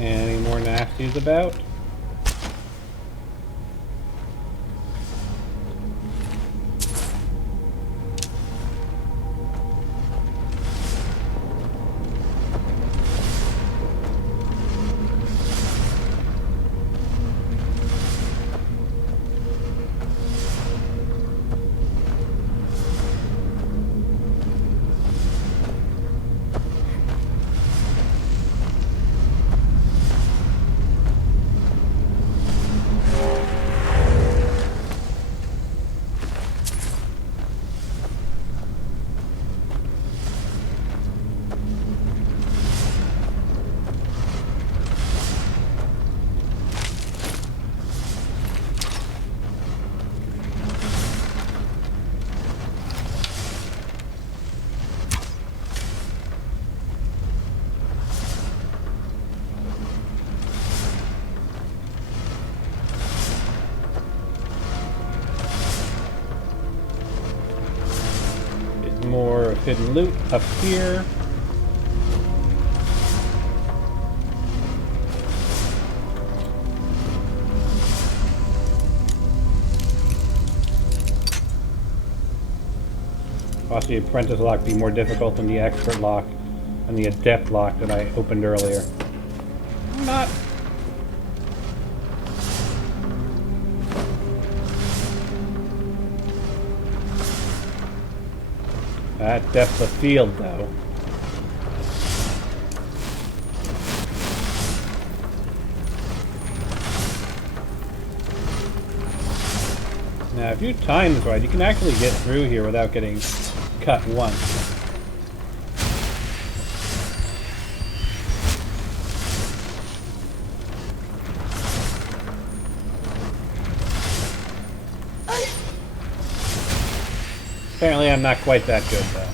Any more nasties about? good loot up here. Watch the apprentice lock be more difficult than the expert lock and the adept lock that I opened earlier. I'm not. That depth of field, though. Now, if you time this right, you can actually get through here without getting cut once. Apparently I'm not quite that good, though.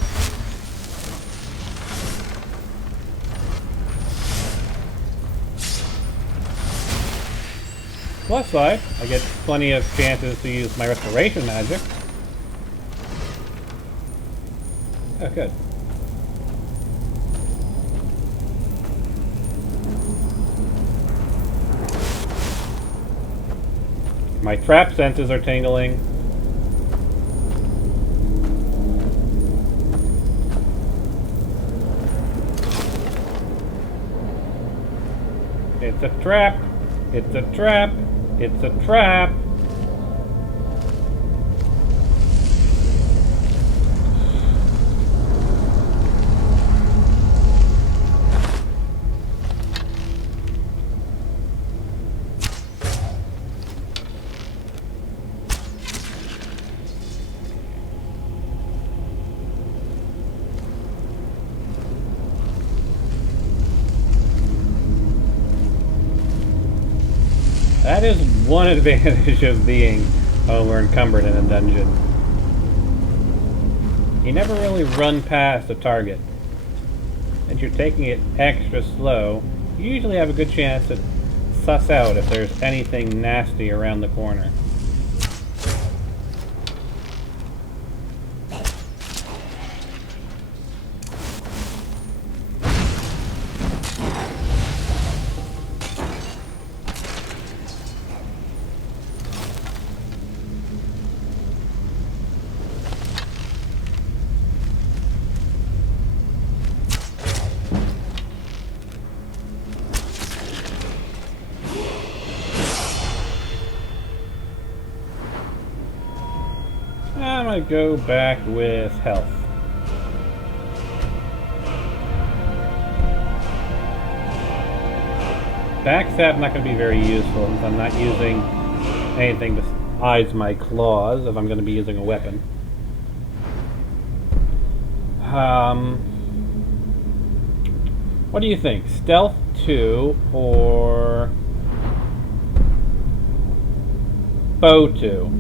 Plus side, I get plenty of chances to use my restoration magic. Oh, good. My trap senses are tingling. It's a trap. It's a trap. It's a trap. That is one advantage of being over encumbered in a dungeon. You never really run past a target. And you're taking it extra slow, you usually have a good chance to suss out if there's anything nasty around the corner. I'm gonna go back with health. Backstab's not gonna be very useful since I'm not using anything besides my claws if I'm gonna be using a weapon. What do you think? Stealth 2 or bow 2?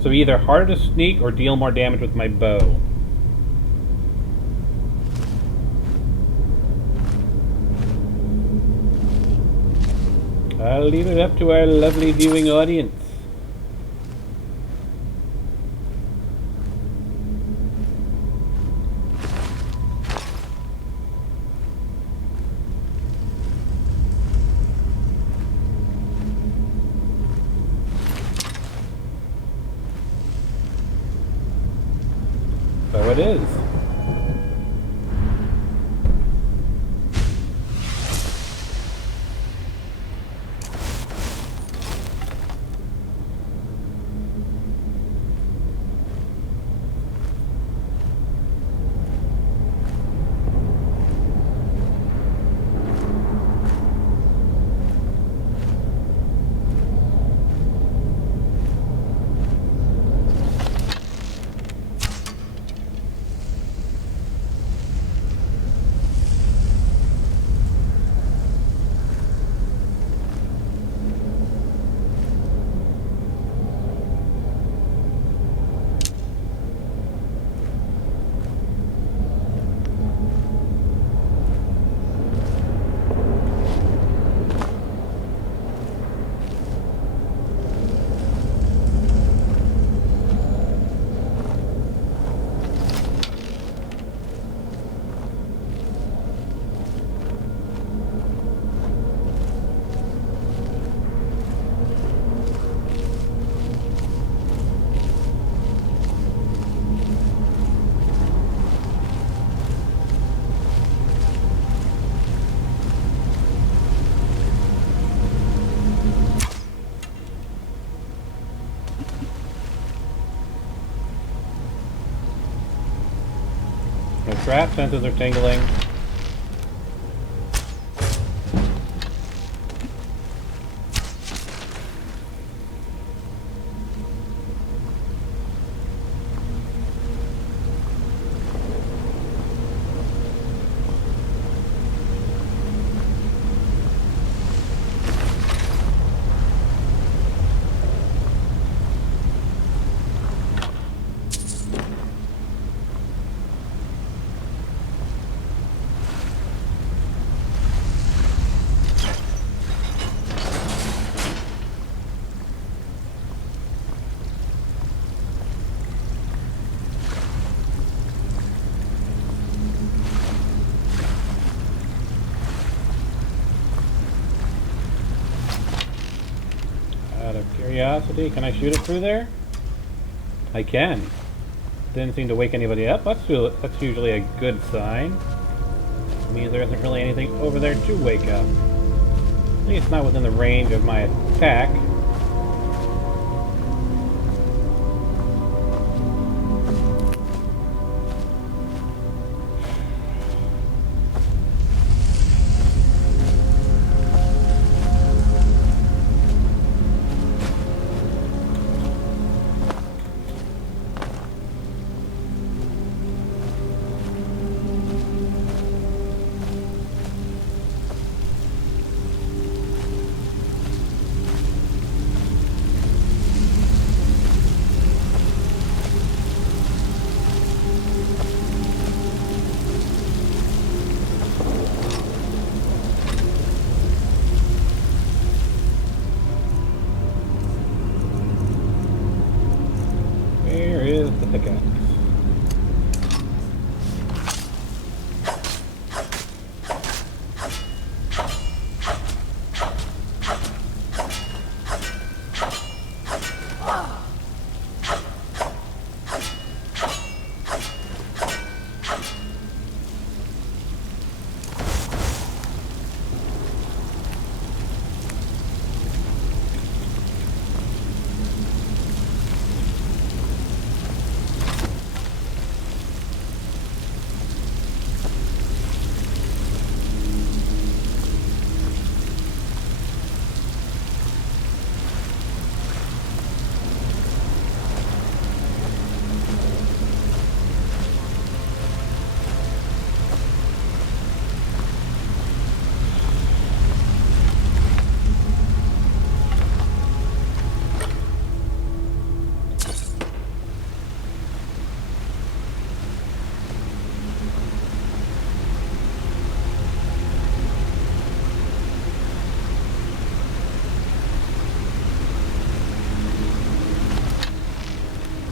So either harder to sneak or deal more damage with my bow. I'll leave it up to our lovely viewing audience. So it is. trap senses are tingling. Out of curiosity, can I shoot it through there? I can. Didn't seem to wake anybody up. That's usually a good sign. It means there isn't really anything over there to wake up. At least not within the range of my attack. Where is the pickaxe?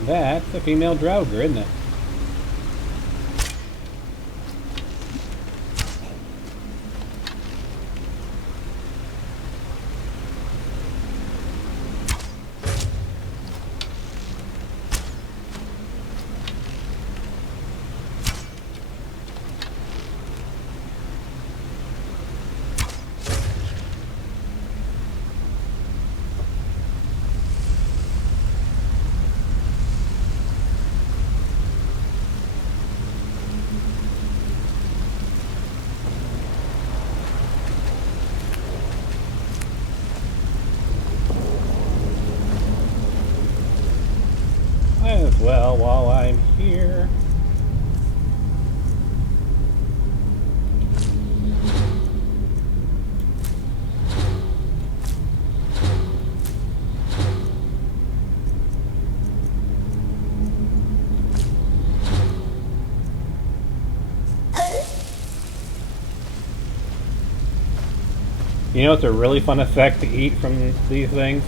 That's a female Draugr, isn't it? As well, while I'm here. You know, it's a really fun effect to eat from these things?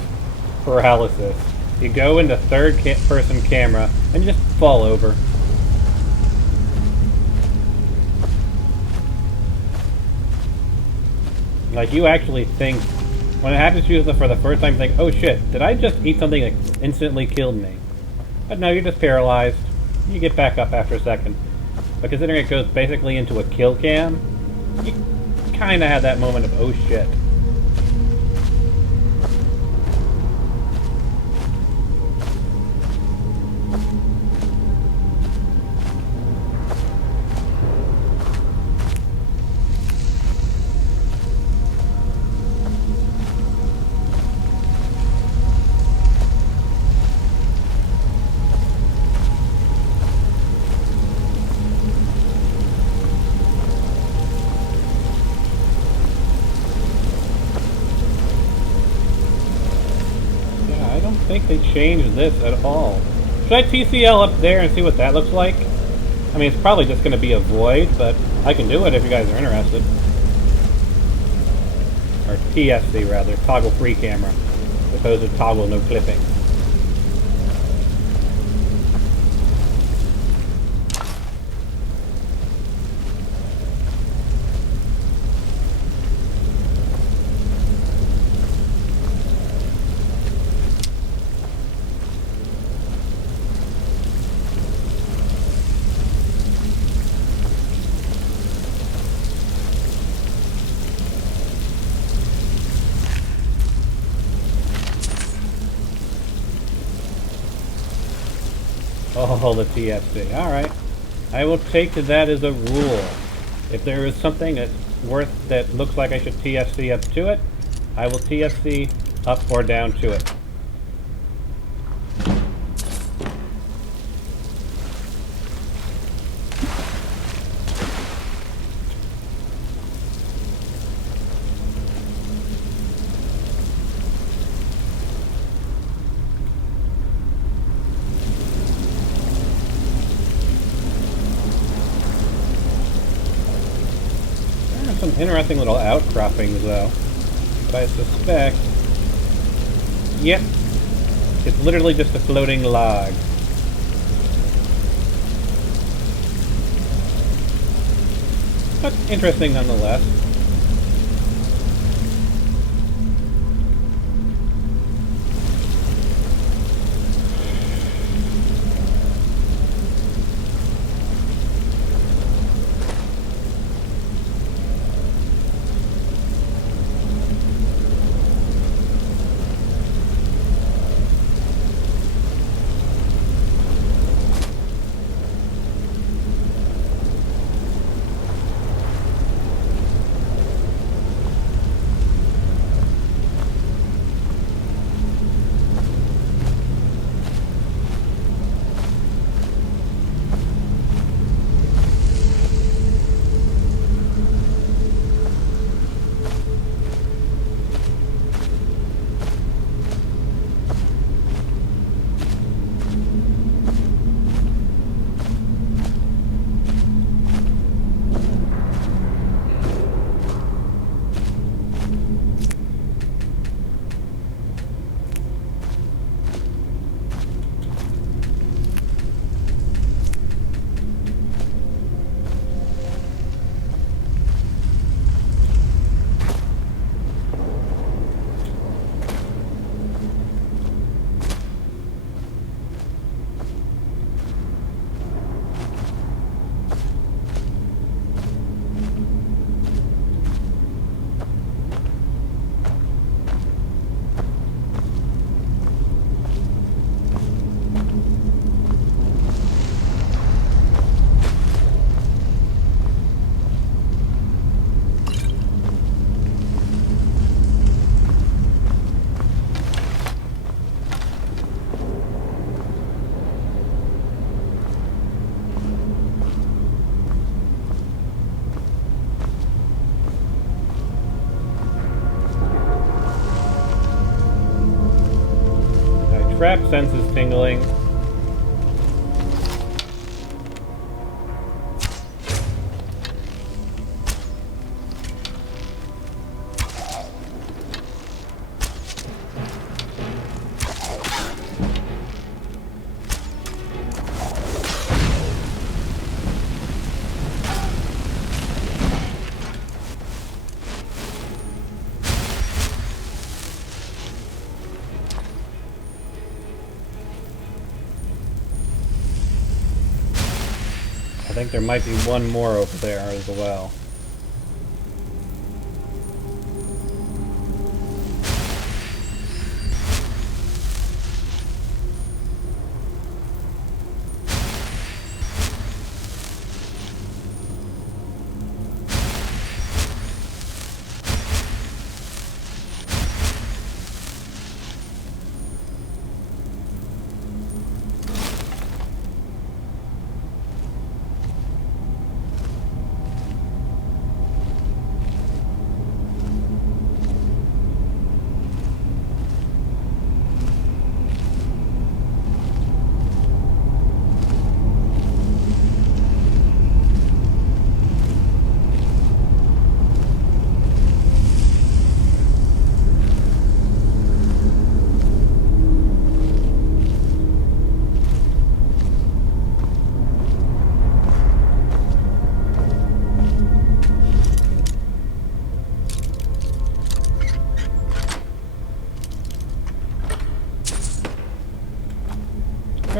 Paralysis. You go into third-person camera and just fall over. Like, you actually think, when it happens to you for the first time, you think, oh shit, did I just eat something that instantly killed me? But no, you're just paralyzed. You get back up after a second. But considering it goes basically into a kill cam, you kinda have that moment of, oh shit. think they changed this at all. Should I TCL up there and see what that looks like? I mean, it's probably just going to be a void, but I can do it if you guys are interested. Or TSC, rather. Toggle free camera. As opposed to toggle no clipping. Oh, the TFC. Alright. I will take that as a rule. If there is something that looks like I should TFC up to it, I will TFC up or down to it. Some interesting little outcroppings, though. But I suspect... Yep. It's literally just a floating log. But interesting nonetheless. Trap senses tingling. I think there might be one more over there as well.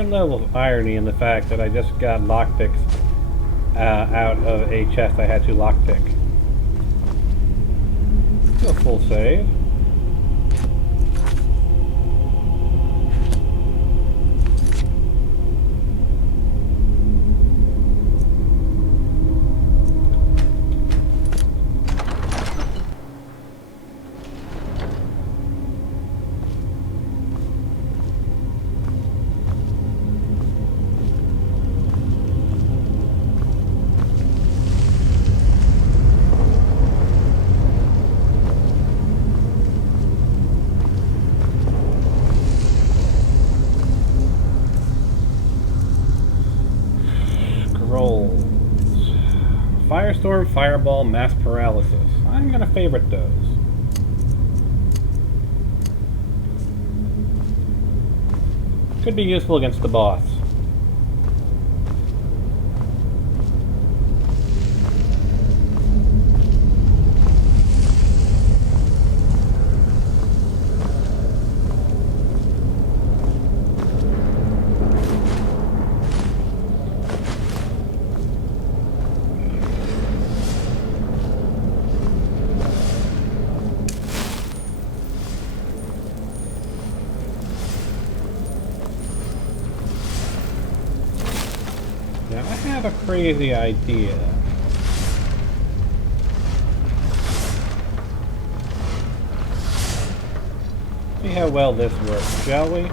certain level of irony in the fact that I just got lockpicks out of a chest I had to lockpick. A full save. Firestorm, Fireball, Mass Paralysis. I'm gonna favorite those. Could be useful against the boss. Now, I have a crazy idea. See how well this works, shall we?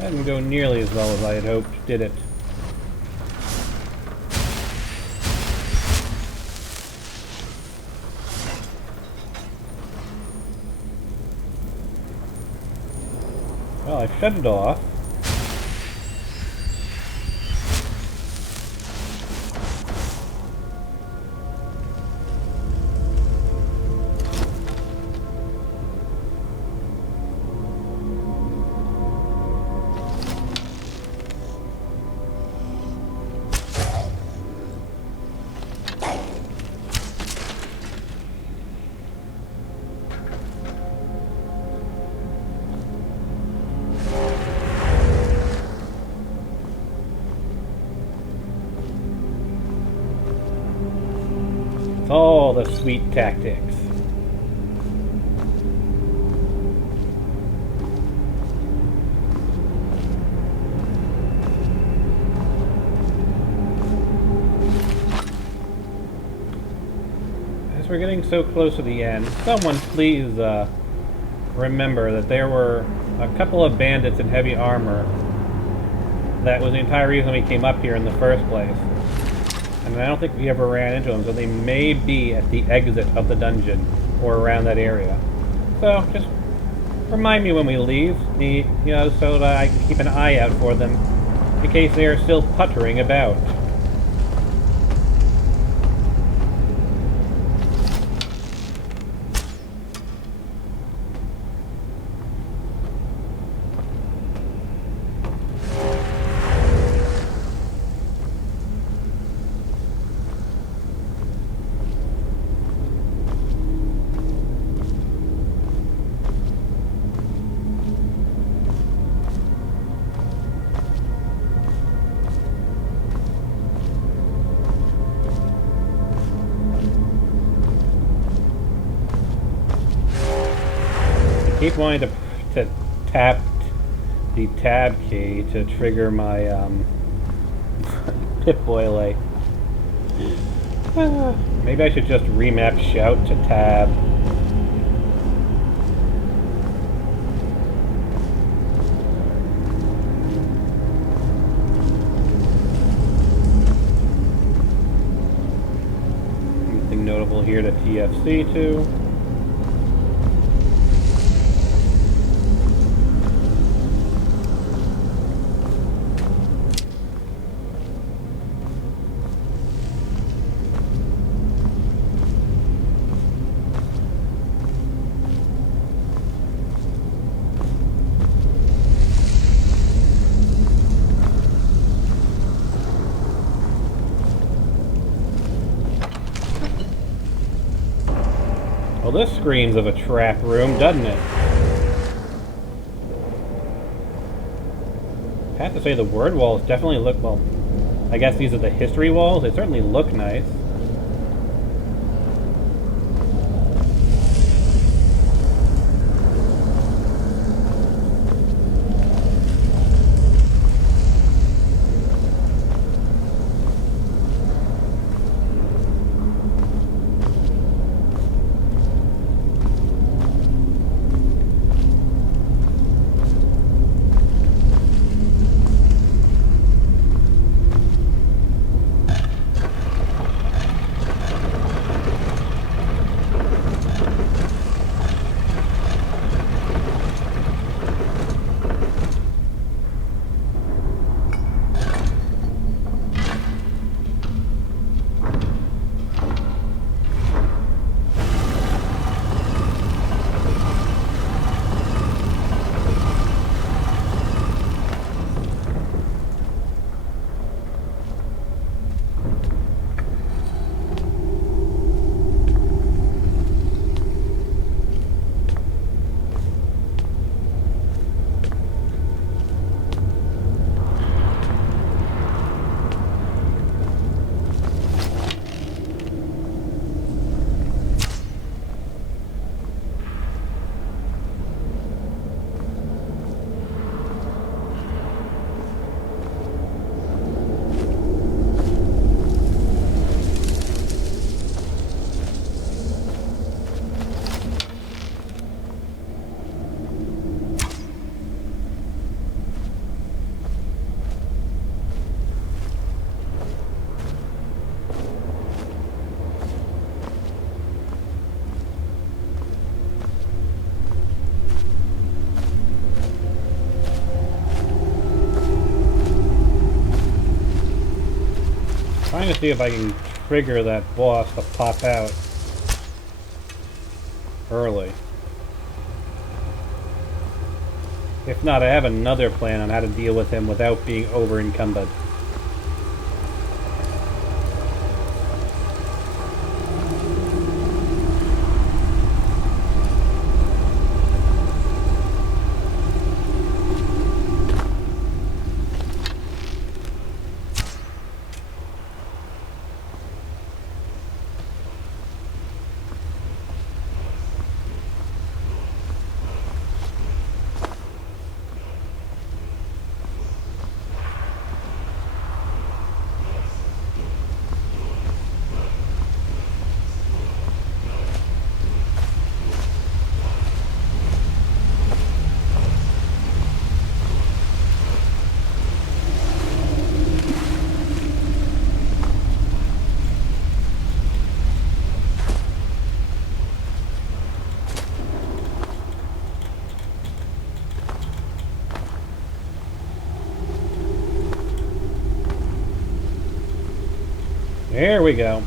That didn't go nearly as well as I had hoped, did it? Well, I shut it off. All the sweet tactics. As we're getting so close to the end, someone please remember that there were a couple of bandits in heavy armor. That was the entire reason we came up here in the first place. And I don't think we ever ran into them, so they may be at the exit of the dungeon or around that area. So just remind me when we leave, so that I can keep an eye out for them in case they are still puttering about. keep wanting to tap the tab key to trigger my Pip-Boy light. Maybe I should just remap shout to tab. Anything notable here to TFC to? Well, this screams of a trap room, doesn't it? I have to say the word walls definitely look, well, I guess these are the history walls. They certainly look nice. Trying to see if I can trigger that boss to pop out early. If not, I have another plan on how to deal with him without being over encumbered. There we go.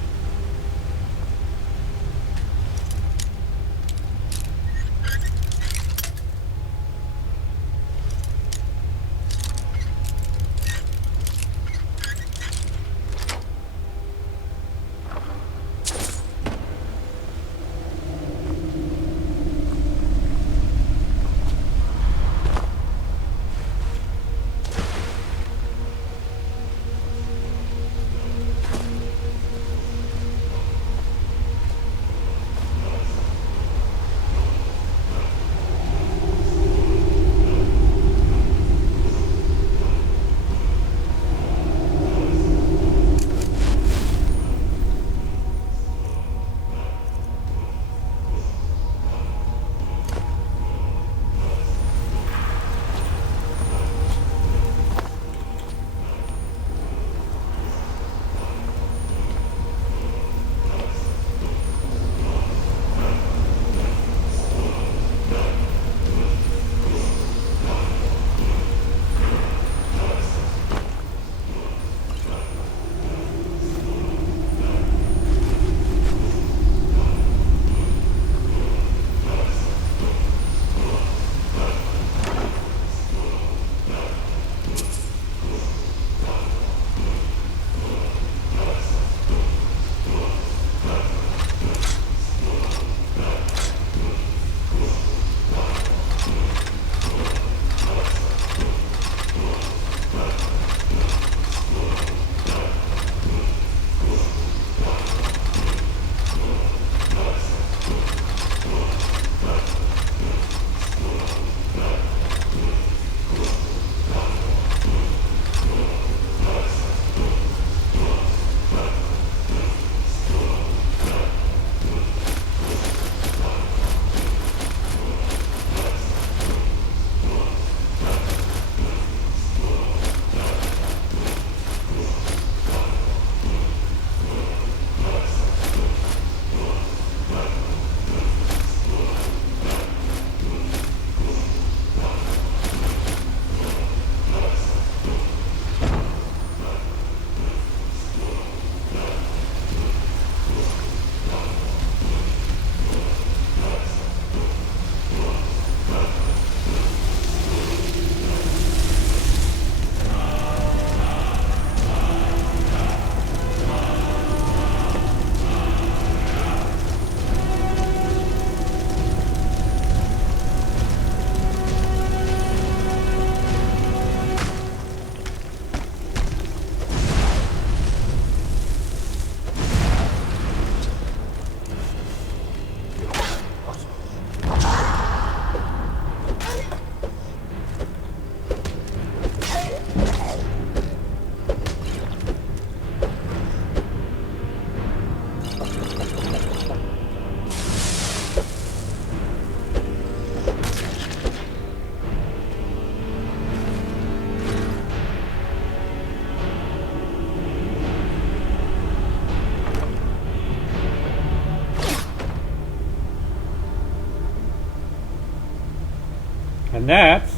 And that's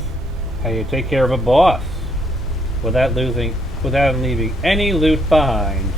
how you take care of a boss without leaving any loot behind.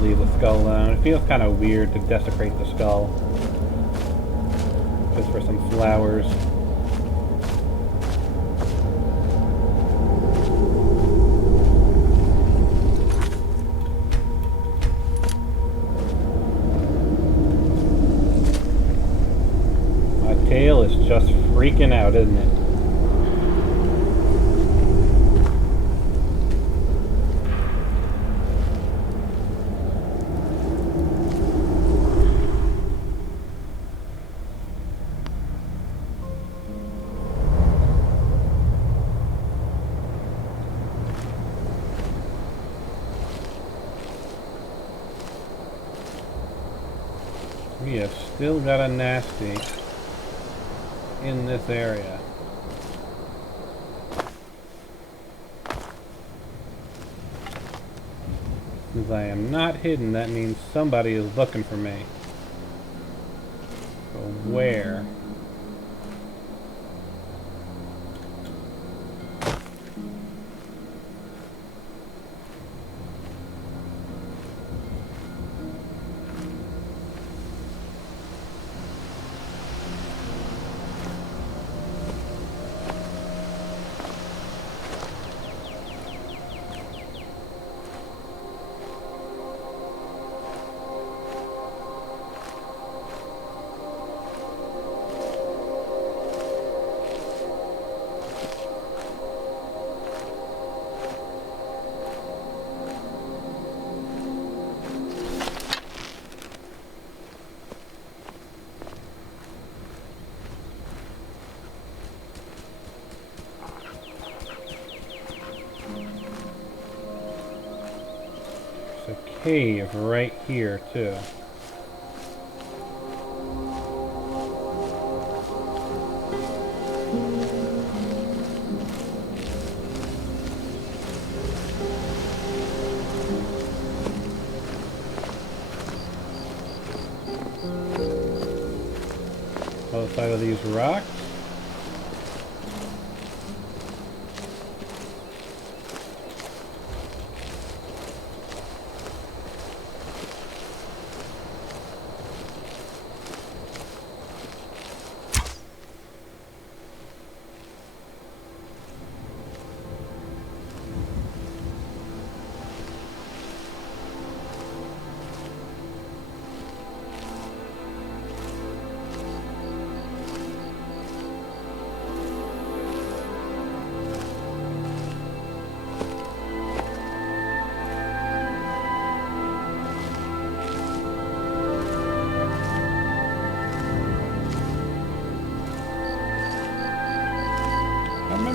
Leave the skull alone. It feels kind of weird to desecrate the skull just for some flowers. My tail is just freaking out, isn't it? We have still got a nasty in this area. Since I am not hidden, that means somebody is looking for me. So where? Cave right here too. Other side of these rocks.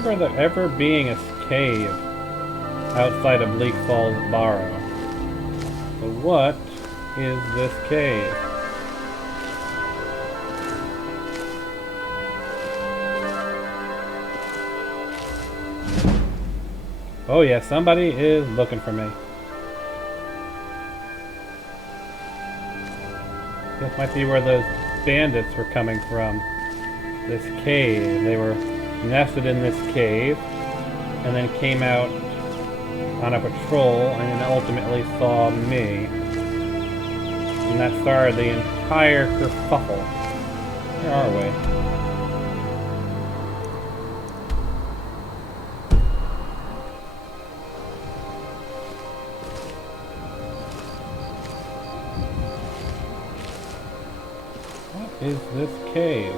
remember there ever being a cave outside of Bleak Falls Barrow. So what is this cave? Oh yeah, somebody is looking for me. This might be where those bandits were coming from. This cave. They were nested in this cave and then came out on a patrol and then ultimately saw me. And that started the entire kerfuffle. Where are we? What is this cave?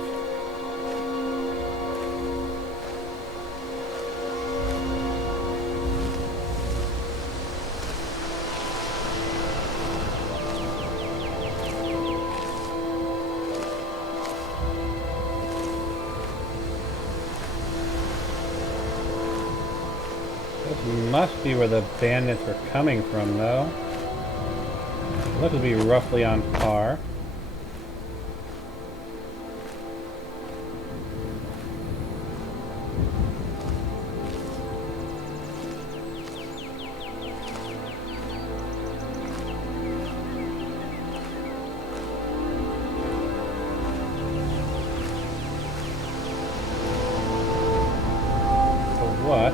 This must be where the bandits were coming from, though. It looks to be roughly on par. What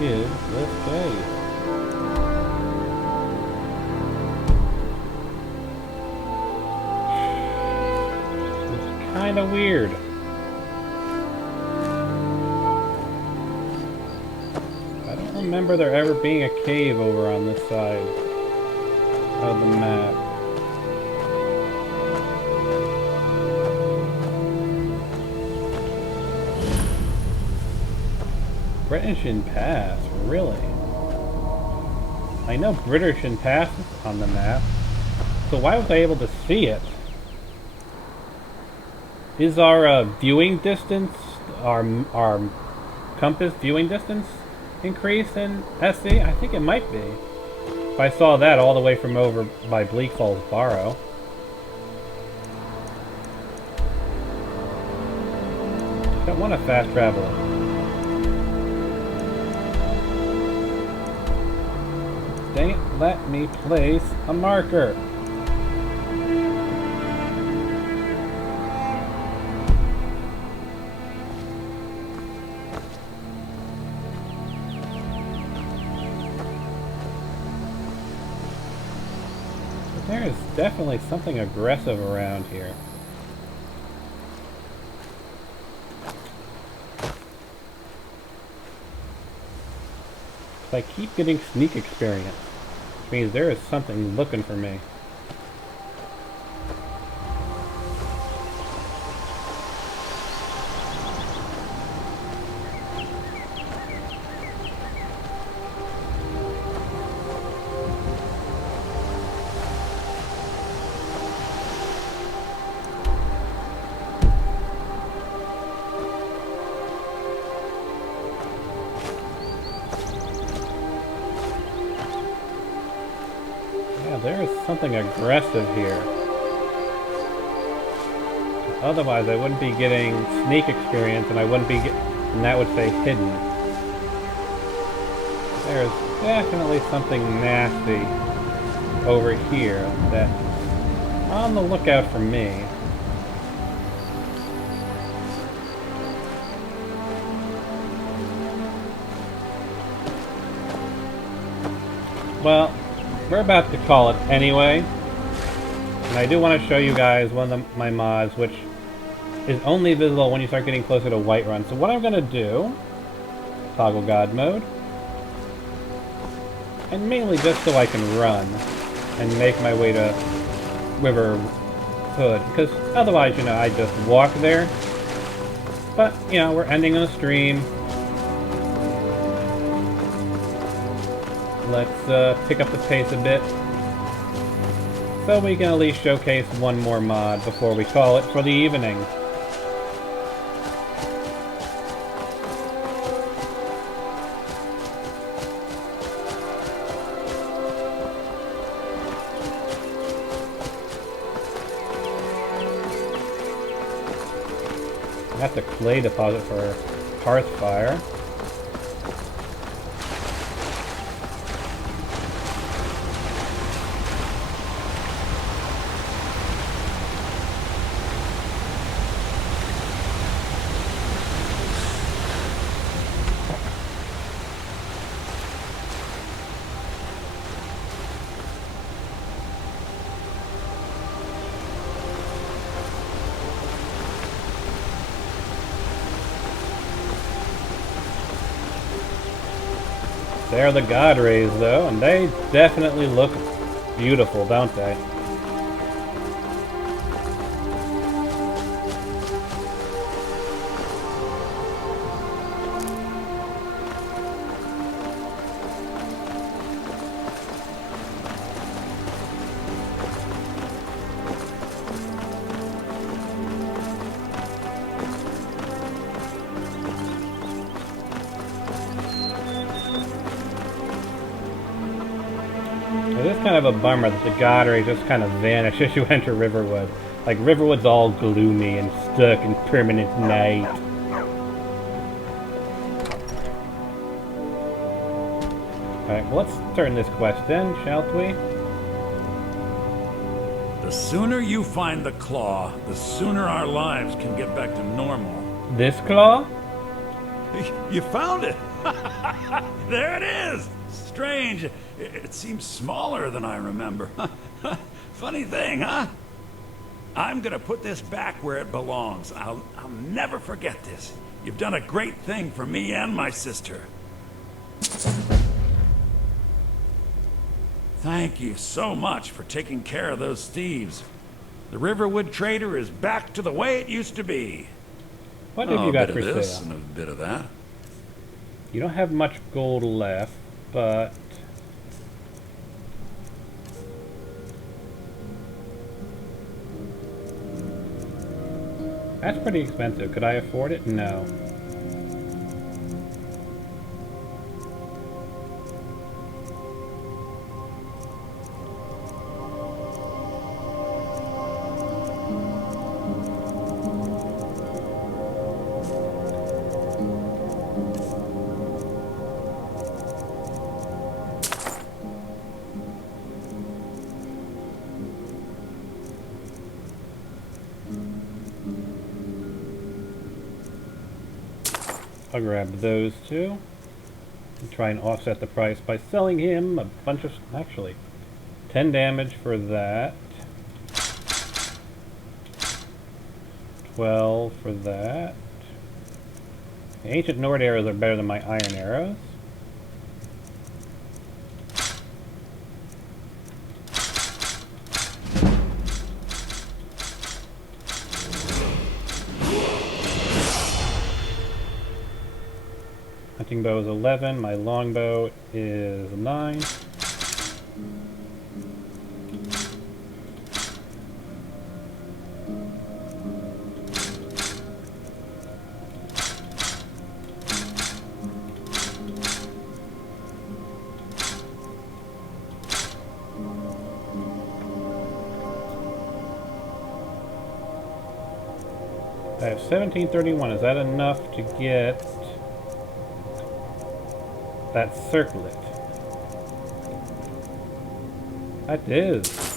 is this cave? It's kind of weird. I don't remember there ever being a cave over on this side of the map. British Pass, really? I know British Pass is on the map, so why was I able to see it? Is our viewing distance, our compass viewing distance increased in SC? I think it might be. If I saw that all the way from over by Bleak Falls Barrow. Don't want to fast travel. Dang it, let me place a marker. There is definitely something aggressive around here. I keep getting sneak experience, which means there is something looking for me. There is something aggressive here. Otherwise, I wouldn't be getting sneak experience, and I wouldn't be and that would say hidden. There is definitely something nasty over here that's on the lookout for me. Well, we're about to call it anyway, and I do want to show you guys one of my mods, which is only visible when you start getting closer to Whiterun. So what I'm going to do, toggle God mode, and mainly just so I can run and make my way to River Hood, because otherwise, you know, I just walk there. But, you know, we're ending on a stream. Let's pick up the pace a bit, so we can at least showcase one more mod before we call it for the evening. That's a clay deposit for hearth fire. They're the god rays, though, and they definitely look beautiful, don't they? It is kind of a bummer that the god ray just kind of vanish as you enter Riverwood. Like, Riverwood's all gloomy and stuck in permanent night. Alright, well, let's turn this quest in, shall we? The sooner you find the claw, the sooner our lives can get back to normal. This claw? You found it! There it is! Strange. It seems smaller than I remember. Funny thing, huh? I'm gonna put this back where it belongs. I'll never forget this. You've done a great thing for me and my sister. Thank you so much for taking care of those thieves. The Riverwood Trader is back to the way it used to be. What have you got for sale? A bit of this sale? and a bit of that. You don't have much gold left, but... That's pretty expensive. Could I afford it? No. I'll grab those two and try and offset the price by selling him a bunch of... Actually, 10 damage for that. 12 for that. The ancient Nord arrows are better than my iron arrows. Hunting bow is 11, my longbow is 9. I have 1731. Is that enough to get that circlet? That is.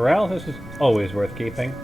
Paralysis is always worth keeping.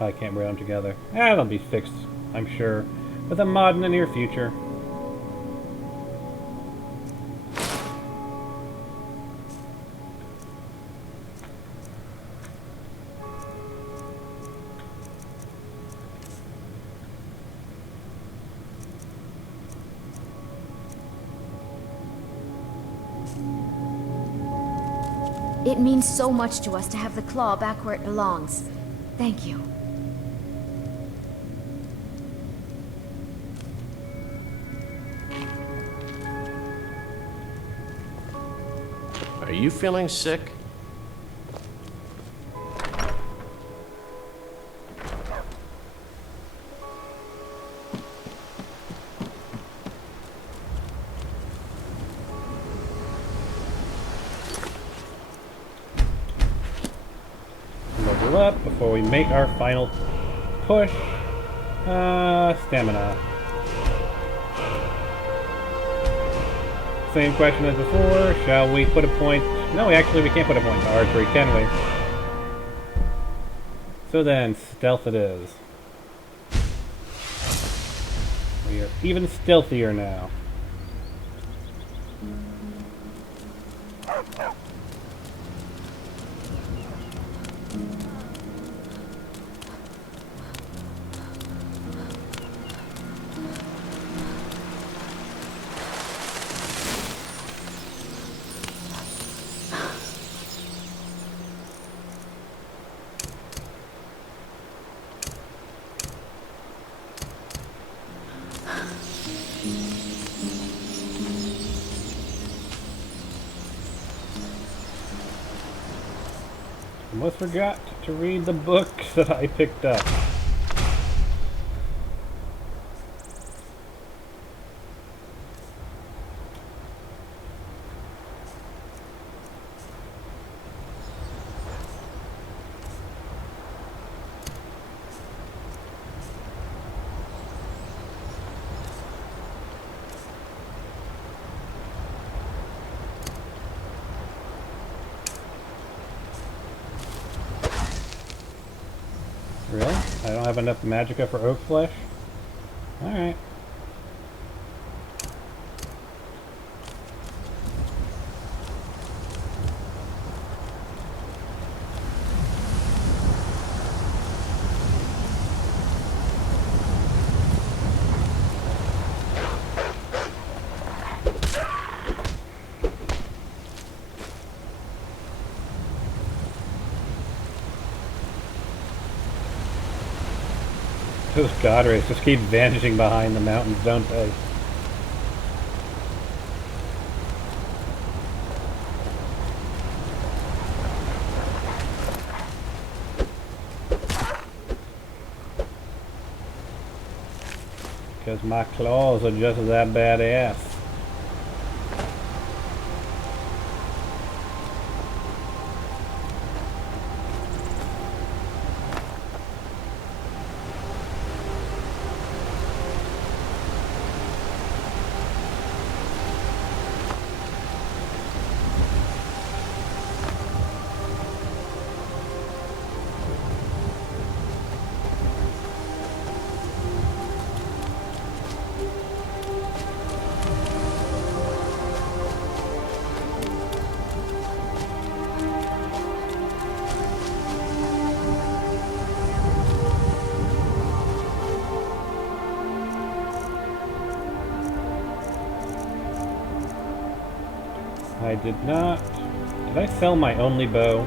I can't wear them together. That'll be fixed, I'm sure, with a mod in the near future. It means so much to us to have the claw back where it belongs. Thank you. Are you feeling sick? Level up before we make our final push. Stamina. Same question as before. Shall we put a point? No, we can't put a point to archery, can we? So then, stealth it is. We are even stealthier now. Almost forgot to read the book that I picked up. Really? I don't have enough magicka for oak flesh? Alright. Those god rays just keep vanishing behind the mountains, don't they? Because my claws are just that badass. I did not. Did I sell my only bow?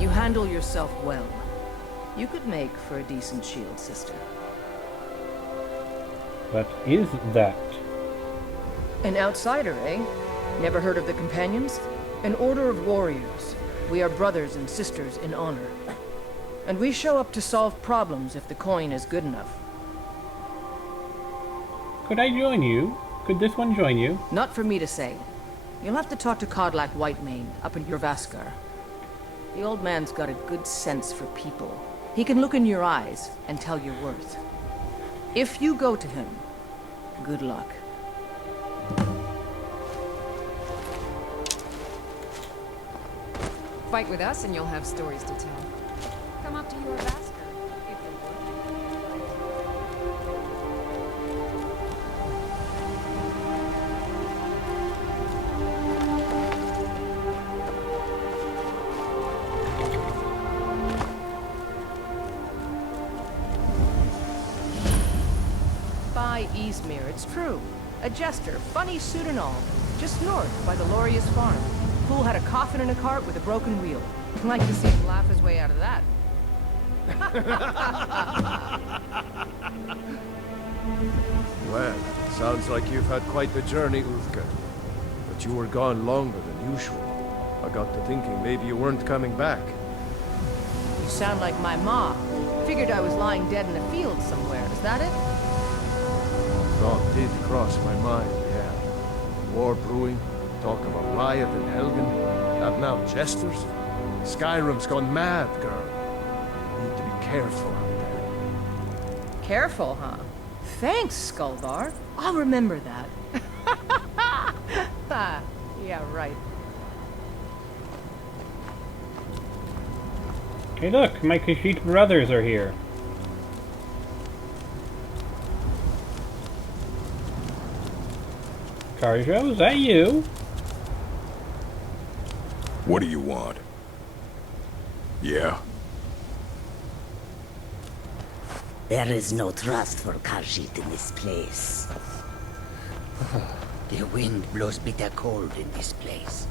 You handle yourself well. You could make for a decent shield, sister. What is that? An outsider, eh? Never heard of the Companions? An order of warriors. We are brothers and sisters in honor. And we show up to solve problems if the coin is good enough. Could I join you? Could this one join you? Not for me to say. You'll have to talk to Kodlak Whitemane up in Jorvaskar. The old man's got a good sense for people. He can look in your eyes and tell your worth. If you go to him, good luck. Fight with us and you'll have stories to tell. Come up to your Vasker, if you're By Eastmere, it's true. A jester, funny suit and all. Just north by the Lorius farm. Fool had a coffin in a cart with a broken wheel. I'd like to see him laugh his way out of that. Well, sounds like you've had quite the journey, Ulfka. But you were gone longer than usual. I got to thinking maybe you weren't coming back. You sound like my ma. Figured I was lying dead in a field somewhere. Is that it? Thought did cross my mind, yeah. War brewing, talk of a riot in Helgen, and now jesters. Skyrim's gone mad, girl. You need to be careful out there. Careful, huh? Thanks, Skullbar. I'll remember that. Yeah, right. Hey look, my Khajiit brothers are here. Karjo, is that you? What do you want? Yeah? There is no trust for Khajiit in this place. The wind blows bitter cold in this place.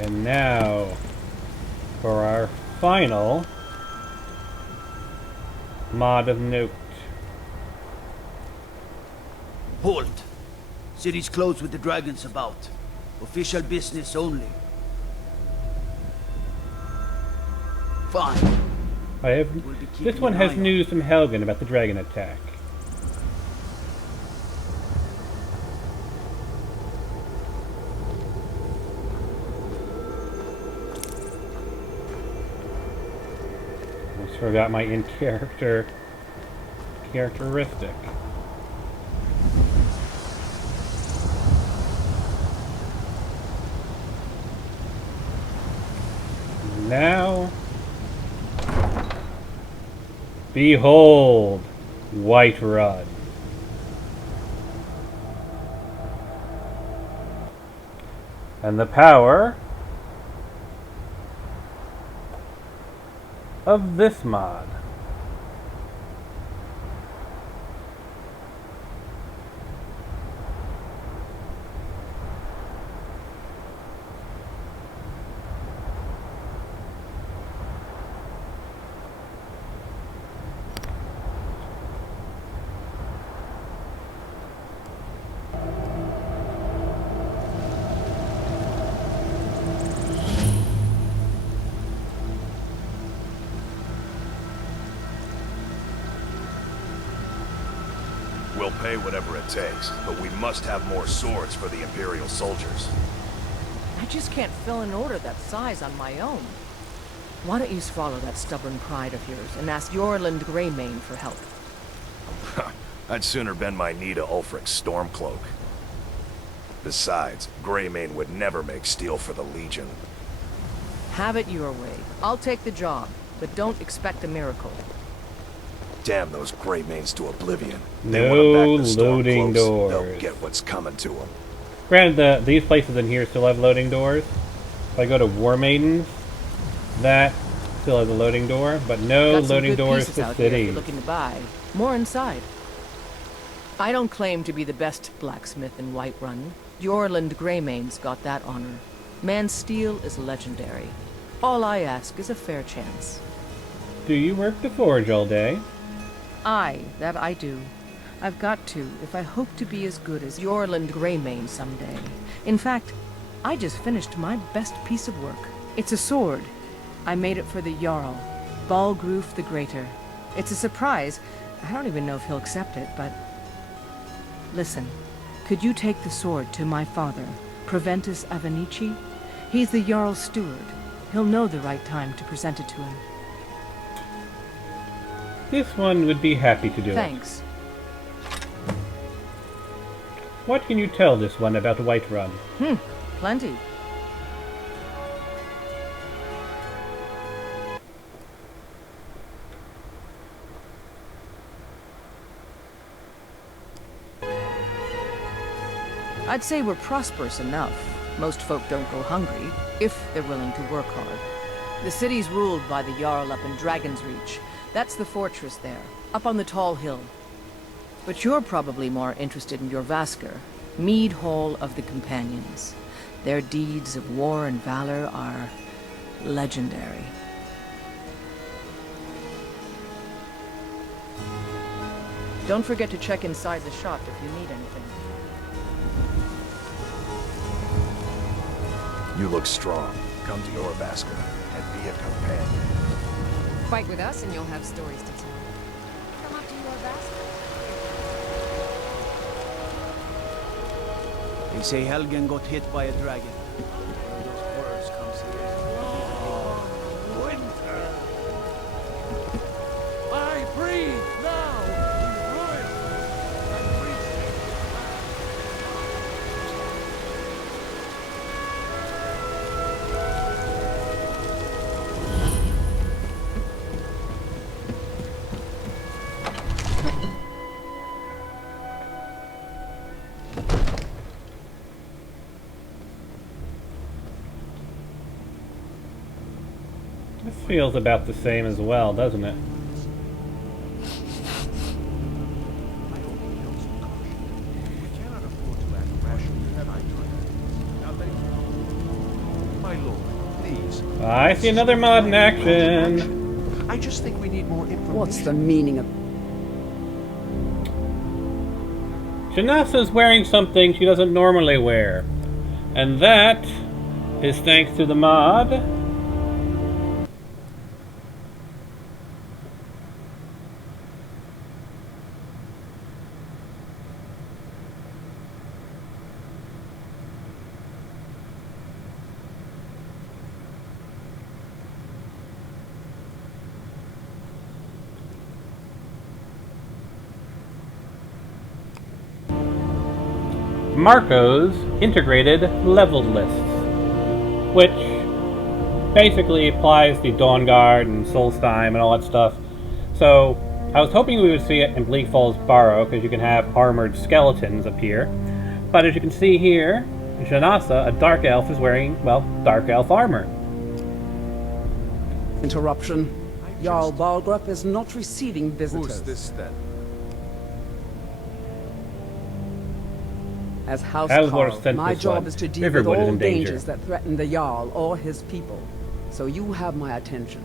And now, for our final mod of note. Halt! City's closed with the dragons about. Official business only. Fine. I have. This one has news from Helgen about the dragon attack. Forgot my in-character characteristic. Now, behold, Whiterun. And the power of this mod. pay whatever it takes, but we must have more swords for the Imperial soldiers. I just can't fill an order that size on my own. Why don't you swallow that stubborn pride of yours and ask Yorland Greymane for help? I'd sooner bend my knee to Ulfric's Stormcloak. Besides, Greymane would never make steel for the Legion. Have it your way. I'll take the job, but don't expect a miracle. Damn those Greymanes to oblivion. No loading doors. They'll get what's coming to them. Granted, these places in here still have loading doors. If I go to War Maidens, that still has a loading door, but no loading doors to cities. If you're looking to buy. More inside. I don't claim to be the best blacksmith in Whiterun. Yorland Greymane's got that honor. Man's steel is legendary. All I ask is a fair chance. Do you work the forge all day? Aye, that I do. I've got to, if I hope to be as good as Yorland Greymane someday. In fact, I just finished my best piece of work. It's a sword. I made it for the Jarl, Balgruf the Greater. It's a surprise. I don't even know if he'll accept it, but... Listen, could you take the sword to my father, Proventus Avenici? He's the Jarl's steward. He'll know the right time to present it to him. This one would be happy to do it. Thanks. What can you tell this one about Whiterun? Plenty. I'd say we're prosperous enough. Most folk don't go hungry, if they're willing to work hard. The city's ruled by the Jarl up in Dragon's Reach. That's the fortress there, up on the tall hill. But you're probably more interested in your Vasker, Mead Hall of the Companions. Their deeds of war and valor are legendary. Don't forget to check inside the shop if you need anything. You look strong. Come to your Vasker and be a companion. Fight with us and you'll have stories to tell. Come up to your basket. They say Helgen got hit by a dragon. Those words come Long winter. I breathe now in ruin and reaching. This feels about the same as well, doesn't it? My lord, please. I see another mod in action. I just think we need more information. What's the meaning of... Janasa's wearing something she doesn't normally wear. And that is thanks to the mod. Marco's integrated leveled lists, which basically applies to Dawnguard and Solstheim and all that stuff. So I was hoping we would see it in Bleak Falls Barrow, because you can have armored skeletons appear. But as you can see here, Janasa, a Dark Elf, is wearing, well, Dark Elf armor. Interruption. Jarl Balgruf is not receiving visitors. Who's this then? As House Halvor Carl, sent my this job one. is to deal with Everyone is all in danger. dangers that threaten the Jarl or his people. So you have my attention.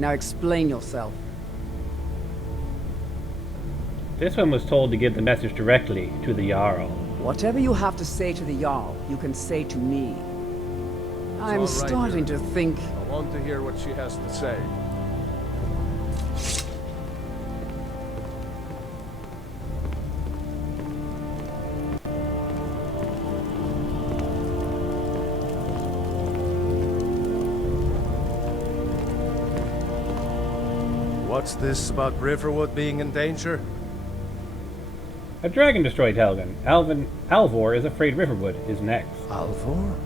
Now explain yourself. This one was told to give the message directly to the Jarl. Whatever you have to say to the Jarl, you can say to me. I'm all right, starting dear. to think... I want to hear what she has to say. What's this about Riverwood being in danger? A dragon destroyed Helgen. Alvor is afraid Riverwood is next. Alvor?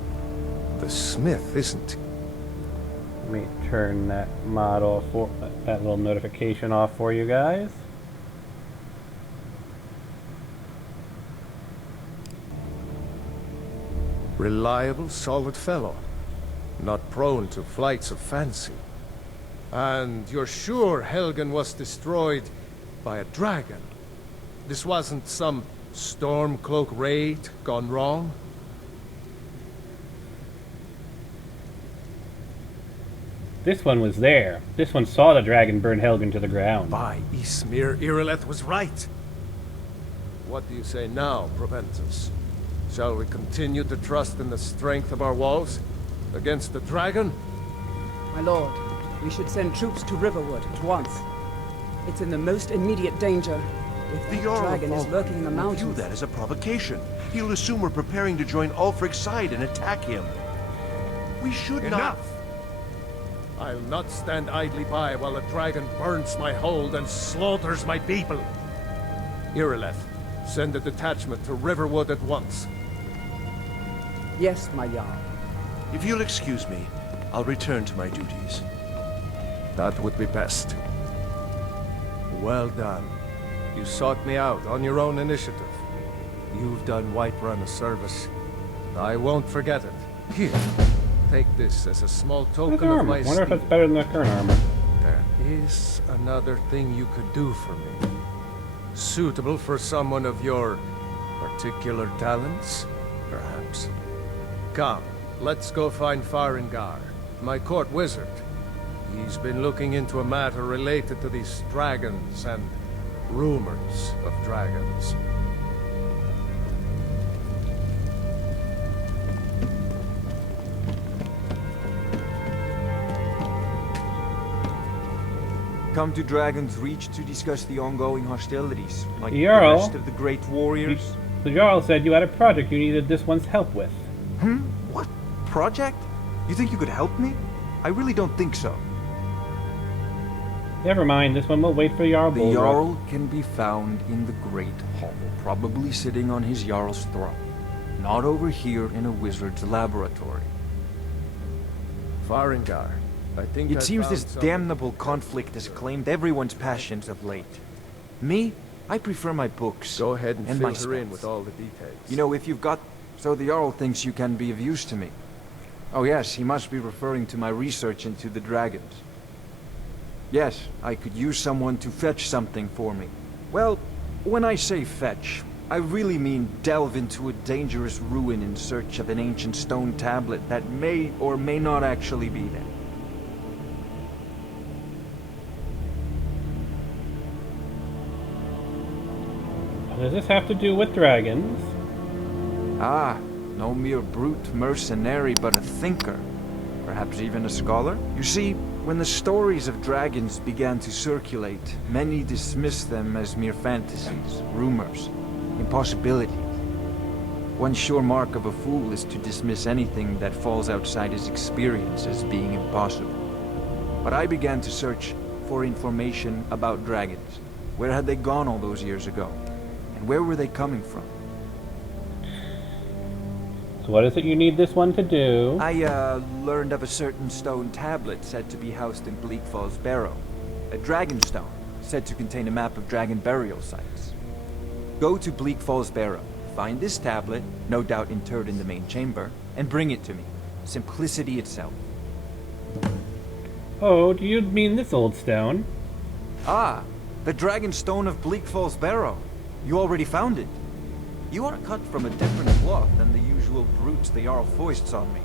The smith, isn't he? Let me turn that model for that little notification off for you guys. Reliable, solid fellow. Not prone to flights of fancy. And you're sure Helgen was destroyed by a dragon? This wasn't some Stormcloak raid gone wrong? This one was there. This one saw the dragon burn Helgen to the ground. By Ysmir, Irileth was right. What do you say now, Proventus? Shall we continue to trust in the strength of our walls against the dragon? My lord, we should send troops to Riverwood at once. It's in the most immediate danger. If the dragon is lurking in the mountains... View that as a provocation. He'll assume we're preparing to join Ulfric's side and attack him. We should not... I'll not stand idly by while the dragon burns my hold and slaughters my people. Irileth, send a detachment to Riverwood at once. Yes, my Jarl. If you'll excuse me, I'll return to my duties. That would be best. Well done. You sought me out on your own initiative. You've done Whiterun a service. I won't forget it. Here, take this as a small token of my esteem. Wonder if it's better than the current armor. There is another thing you could do for me. Suitable for someone of your particular talents, perhaps. Come, let's go find Farengar, my court wizard. He's been looking into a matter related to these dragons and rumors of dragons. Come to Dragon's Reach to discuss the ongoing hostilities, like the Jarl, rest of the great warriors. The Jarl said you had a project you needed this one's help with. What? Project? You think you could help me? I really don't think so. Never mind, this one will wait for Jarl. The Jarl can be found in the Great Hall, probably sitting on his Jarl's throne. Not over here in a wizard's laboratory. Farengar, I think it seems this damnable conflict has claimed everyone's passions of late. Me, I prefer my books. Go ahead and my filter in spells. with all the details. You know, if you've got... So the Jarl thinks you can be of use to me. Oh yes, he must be referring to my research into the dragons. Yes, I could use someone to fetch something for me. Well, when I say fetch, I really mean delve into a dangerous ruin in search of an ancient stone tablet that may or may not actually be there. What does this have to do with dragons? Ah, no mere brute mercenary, but a thinker. Perhaps even a scholar? You see, when the stories of dragons began to circulate, many dismissed them as mere fantasies, rumors, impossibilities. One sure mark of a fool is to dismiss anything that falls outside his experience as being impossible. But I began to search for information about dragons. Where had they gone all those years ago? And where were they coming from? So what is it you need this one to do? I, learned of a certain stone tablet said to be housed in Bleak Falls Barrow. A dragon stone, said to contain a map of dragon burial sites. Go to Bleak Falls Barrow, find this tablet, no doubt interred in the main chamber, and bring it to me. Simplicity itself. Oh, do you mean this old stone? Ah, the dragon stone of Bleak Falls Barrow. You already found it. You are cut from a different cloth than the usual brutes the Jarl foists on me.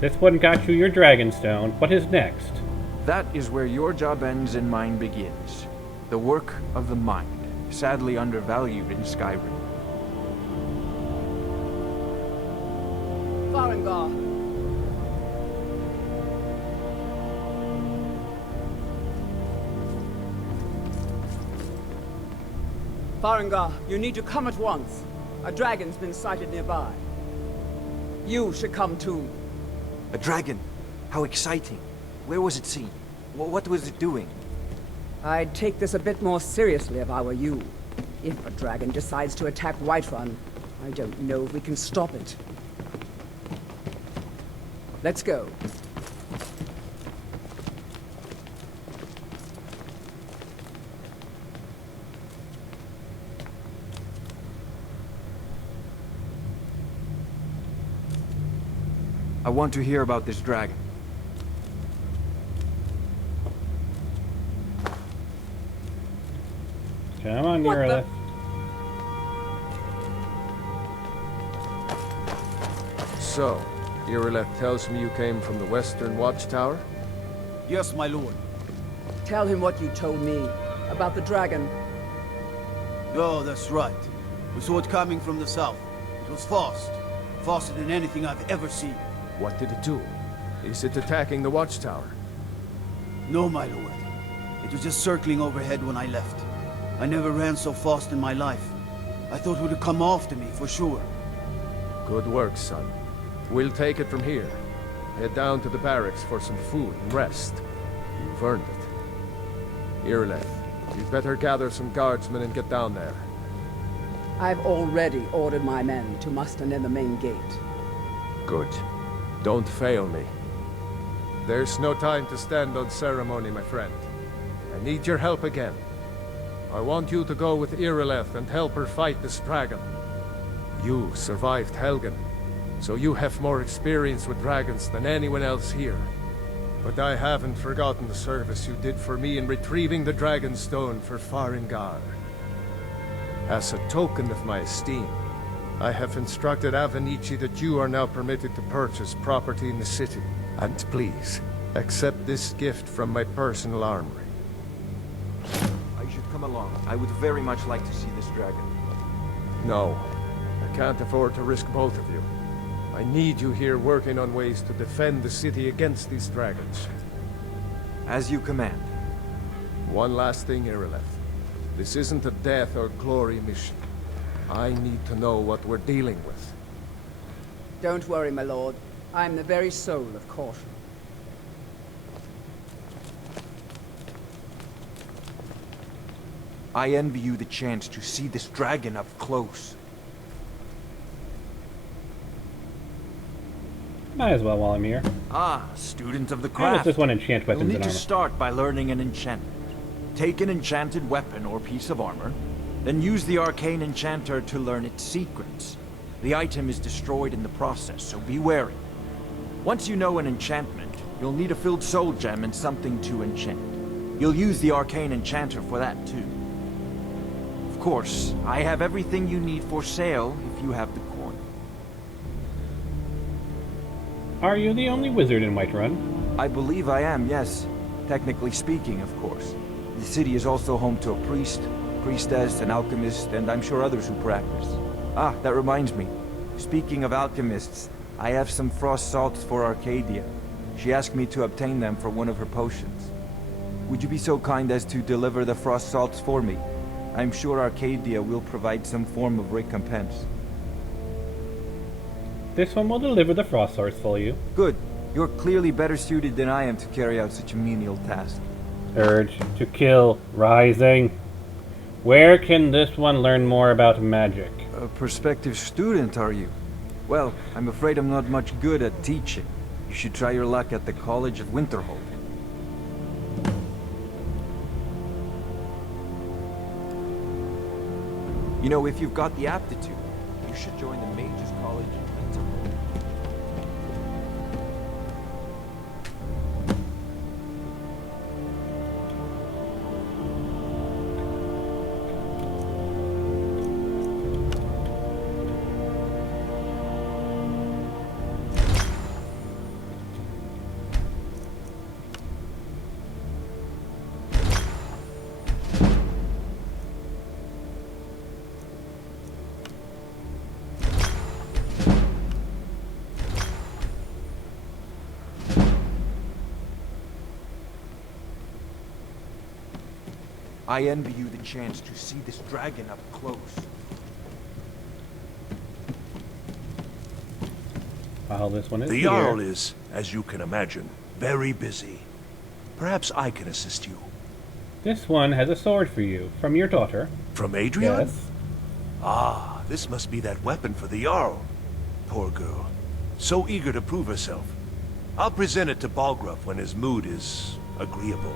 This one got you your dragonstone. What is next? That is where your job ends and mine begins. The work of the mind, sadly undervalued in Skyrim. Farengar. Farengar, you need to come at once. A dragon's been sighted nearby. You should come too. A dragon? How exciting. Where was it seen? What was it doing? I'd take this a bit more seriously if I were you. If a dragon decides to attack Whiterun, I don't know if we can stop it. Let's go. I want to hear about this dragon. Come on, Irilith. So, Irilith tells me you came from the Western Watchtower? Yes, my lord. Tell him what you told me about the dragon. Oh, that's right. We saw it coming from the south. It was fast. Faster than anything I've ever seen. What did it do? Is it attacking the Watchtower? No, my lord. It was just circling overhead when I left. I never ran so fast in my life. I thought it would come after me, for sure. Good work, son. We'll take it from here. Head down to the barracks for some food and rest. You've earned it. Irilith, you'd better gather some guardsmen and get down there. I've already ordered my men to muster near the main gate. Good. Don't fail me. There's no time to stand on ceremony, my friend. I need your help again. I want you to go with Irilith and help her fight this dragon. You survived Helgen, so you have more experience with dragons than anyone else here. But I haven't forgotten the service you did for me in retrieving the Dragon Stone for Farengar. As a token of my esteem, I have instructed Avenici that you are now permitted to purchase property in the city. And please, accept this gift from my personal armory. I should come along. I would very much like to see this dragon. No, I can't afford to risk both of you. I need you here working on ways to defend the city against these dragons. As you command. One last thing, Irilith. This isn't a death or glory mission. I need to know what we're dealing with. Don't worry, my lord. I'm the very soul of caution. I envy you the chance to see this dragon up close. Might as well while I'm here. Ah, student of the How craft. does this one enchant weapons You'll need and to armor? start by learning an enchantment. Take an enchanted weapon or piece of armor, then use the arcane enchanter to learn its secrets. The item is destroyed in the process, so be wary. Once you know an enchantment, you'll need a filled soul gem and something to enchant. You'll use the arcane enchanter for that too. Of course, I have everything you need for sale if you have the coin. Are you the only wizard in Whiterun? I believe I am, yes. Technically speaking, of course. The city is also home to a priest, priestess, an alchemist, and I'm sure others who practice. Ah, that reminds me. Speaking of alchemists, I have some frost salts for Arcadia. She asked me to obtain them for one of her potions. Would you be so kind as to deliver the frost salts for me? I'm sure Arcadia will provide some form of recompense. This one will deliver the frost source for you. Good. You're clearly better suited than I am to carry out such a menial task. Urge to kill rising. Where can this one learn more about magic? A prospective student, are you? Well, I'm afraid I'm not much good at teaching. You should try your luck at the College of Winterhold. You know, if you've got the aptitude, you should join the Mages College of Winterhold. I envy you the chance to see this dragon up close. Wow, this one is The here. Jarl is, as you can imagine, very busy. Perhaps I can assist you. This one has a sword for you, from your daughter. From Adrian? Yes. Ah, this must be that weapon for the Jarl. Poor girl. So eager to prove herself. I'll present it to Balgruuf when his mood is agreeable.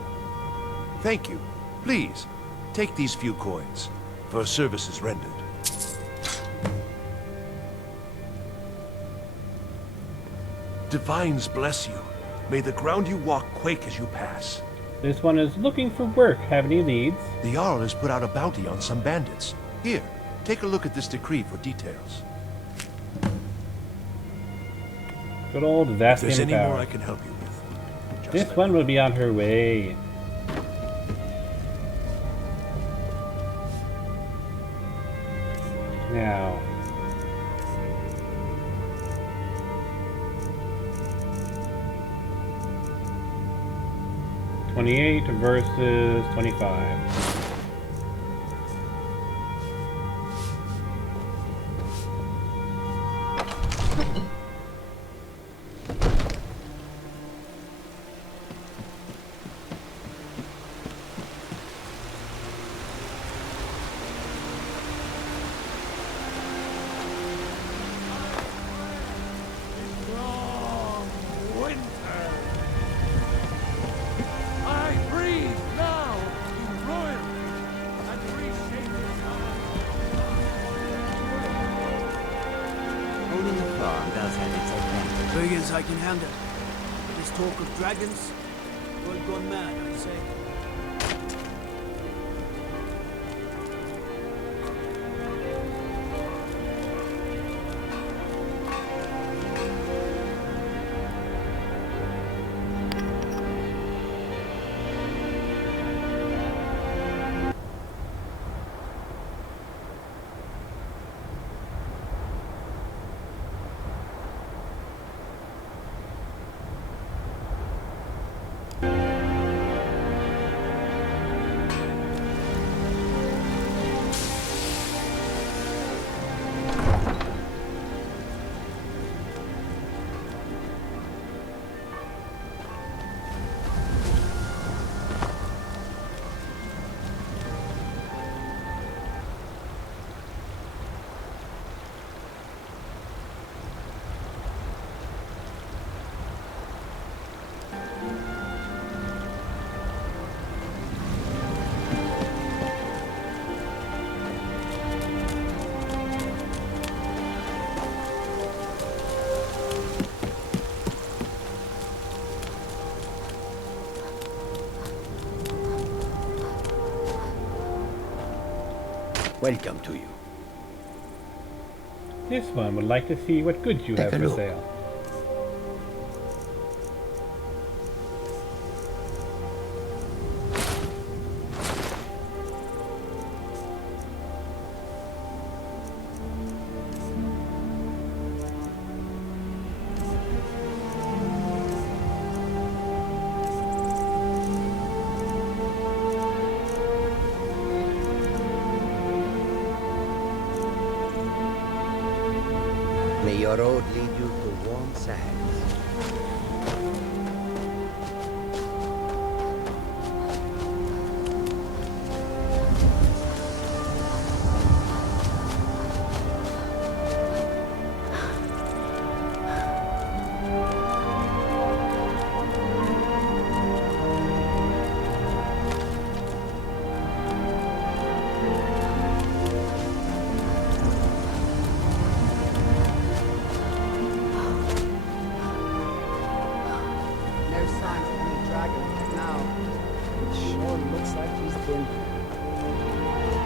Thank you. Please, take these few coins for services rendered. Divines bless you. May the ground you walk quake as you pass. This one is looking for work. Have any leads? The Jarl has put out a bounty on some bandits. Here, take a look at this decree for details. Good old If there's Vastian any more power. I can help you with. This one will be on her way. Now. $28 versus 25. Biggins I can handle. This talk of dragons, world gone mad, I say. Welcome to you. This one would like to see what goods you have for sale. May your road lead you to warm sands.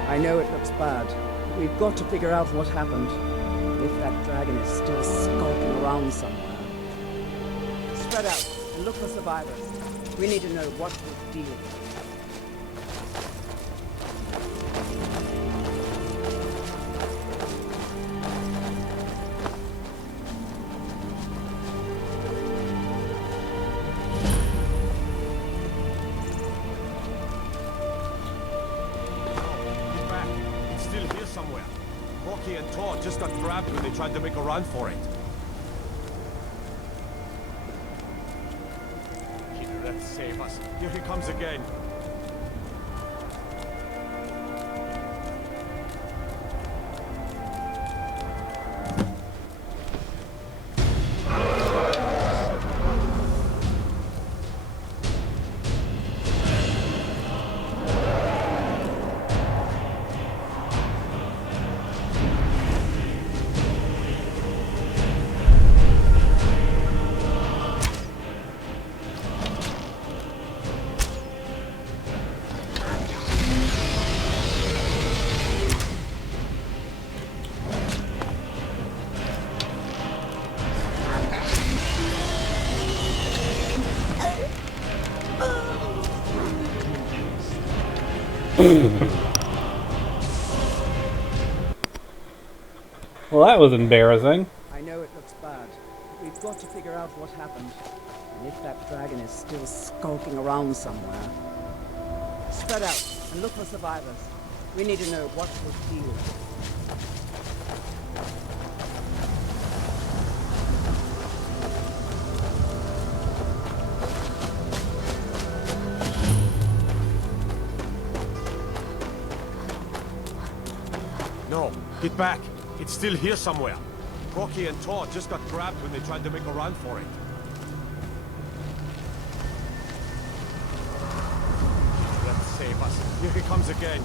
I know it looks bad, but we've got to figure out what happened. If that dragon is still skulking around somewhere. Spread out and look for survivors. We need to know what the deal is. Just got grabbed when they tried to make a run for it. save us. Here he comes again. Well, that was embarrassing. I know it looks bad, but we've got to figure out what happened. And if that dragon is still skulking around somewhere. Spread out and look for survivors. We need to know what was the deal. No, get back. It's still here somewhere. Rocky and Todd just got grabbed when they tried to make a run for it. Let's save us. Here he comes again.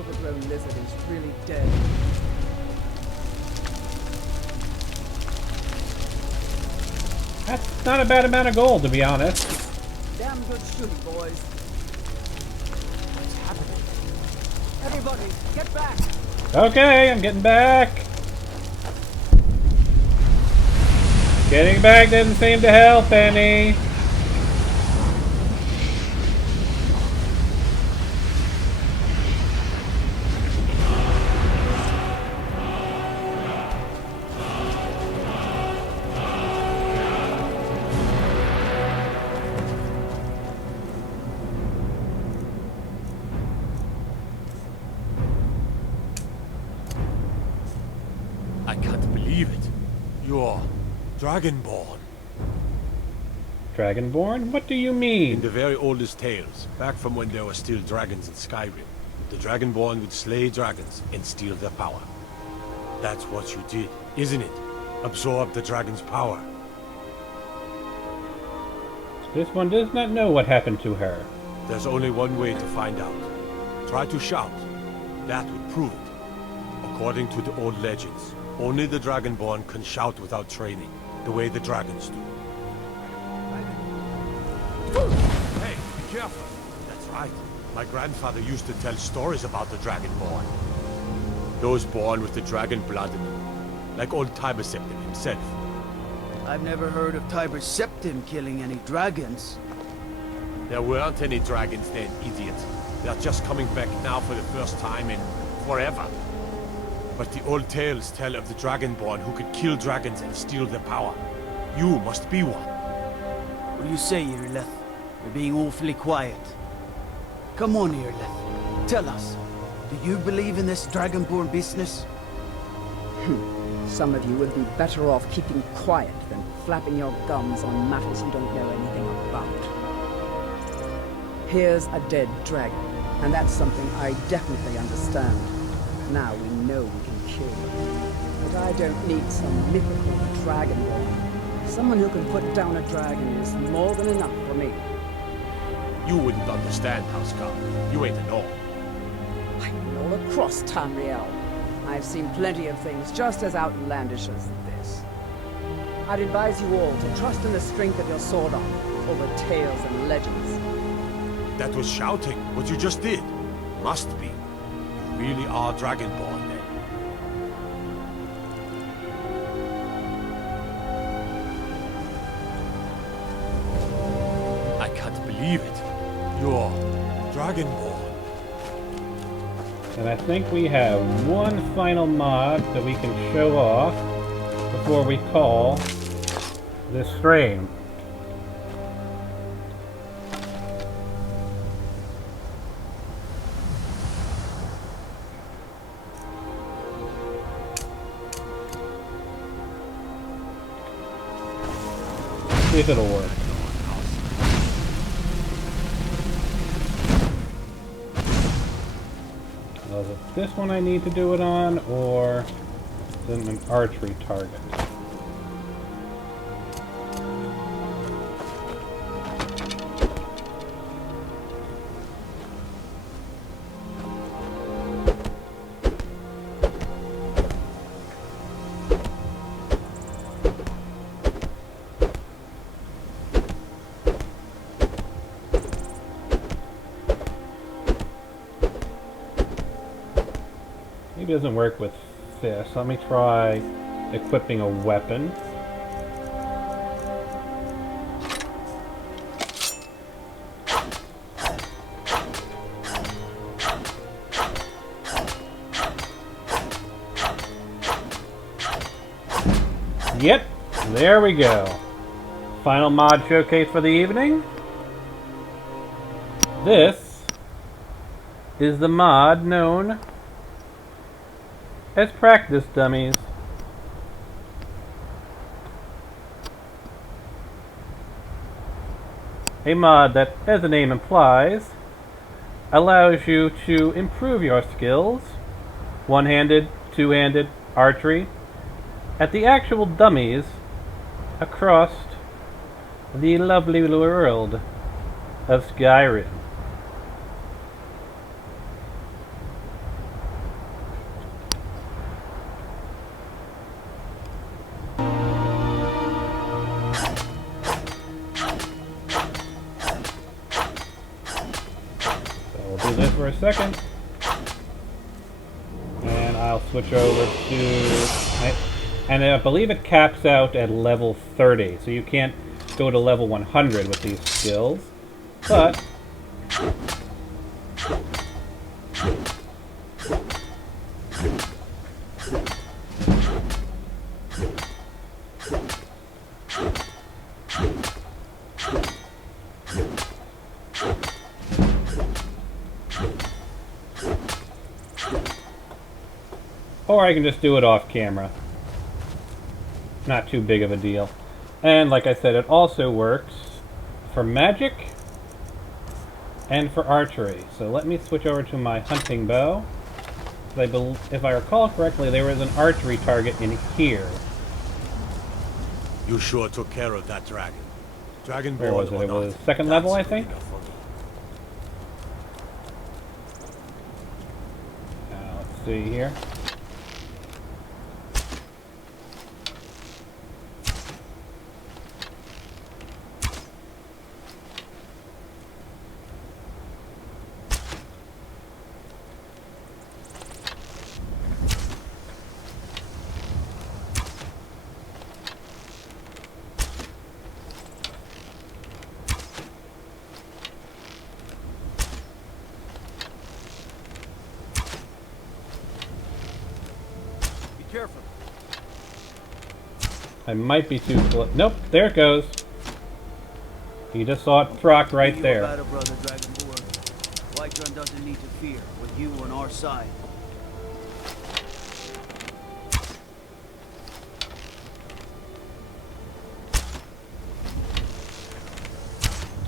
overgrown lizard is really dead. That's not a bad amount of gold, to be honest. Damn good shooting, boys. What's happening? Everybody, get back! Okay, I'm getting back. Getting back didn't seem to help any. can't believe it. You're Dragonborn. Dragonborn? What do you mean? In the very oldest tales, back from when there were still dragons in Skyrim, the Dragonborn would slay dragons and steal their power. That's what you did, isn't it? Absorb the dragon's power. This one does not know what happened to her. There's only one way to find out. Try to shout. That would prove it. According to the old legends, only the Dragonborn can shout without training, the way the dragons do. Hey, be careful. That's right. My grandfather used to tell stories about the Dragonborn. Those born with the dragon blood in them, like old Tiber Septim himself. I've never heard of Tiber Septim killing any dragons. There weren't any dragons then, idiot. They're just coming back now for the first time in forever. But the old tales tell of the Dragonborn who could kill dragons and steal their power. You must be one. What do you say, Irleth? You're being awfully quiet. Come on, Irleth. Tell us. Do you believe in this Dragonborn business? Some of you would be better off keeping quiet than flapping your gums on matters you don't know anything about. Here's a dead dragon, and that's something I definitely understand. Now we know we can kill them. But I don't need some mythical Dragonborn. Someone who can put down a dragon is more than enough for me. You wouldn't understand, Housecarl. You ain't a gnome. I've been all across Tamriel. I've seen plenty of things just as outlandish as this. I'd advise you all to trust in the strength of your sword arm over tales and legends. That was shouting, what you just did. Must be. You really are Dragonborn, then. I can't believe it. You're Dragonborn. And I think we have one final mod that we can show off before we call this stream. See if it'll work. Is it this one I need to do it on, or is it an archery target? Maybe it doesn't work with this. Let me try equipping a weapon. Yep, there we go. Final mod showcase for the evening. This is the mod known as practice dummies. A mod that, as the name implies, allows you to improve your skills, one-handed, two-handed, archery, at the actual dummies across the lovely world of Skyrim. This for a second, and I'll switch over to, and I believe it caps out at level 30, so you can't go to level 100 with these skills, but or I can just do it off camera. not too big of a deal. And like I said, it also works for magic and for archery. So let me switch over to my hunting bow. If I recall correctly, there was an archery target in here. You sure took care of that dragon. Dragonborn. Where was it? It was second level, I think. Now, let's see here. Careful. I might be too close. Nope, there it goes. You just saw it proc right there. Battle, brother Dragonborn. Whiterun doesn't need to fear with you on our side.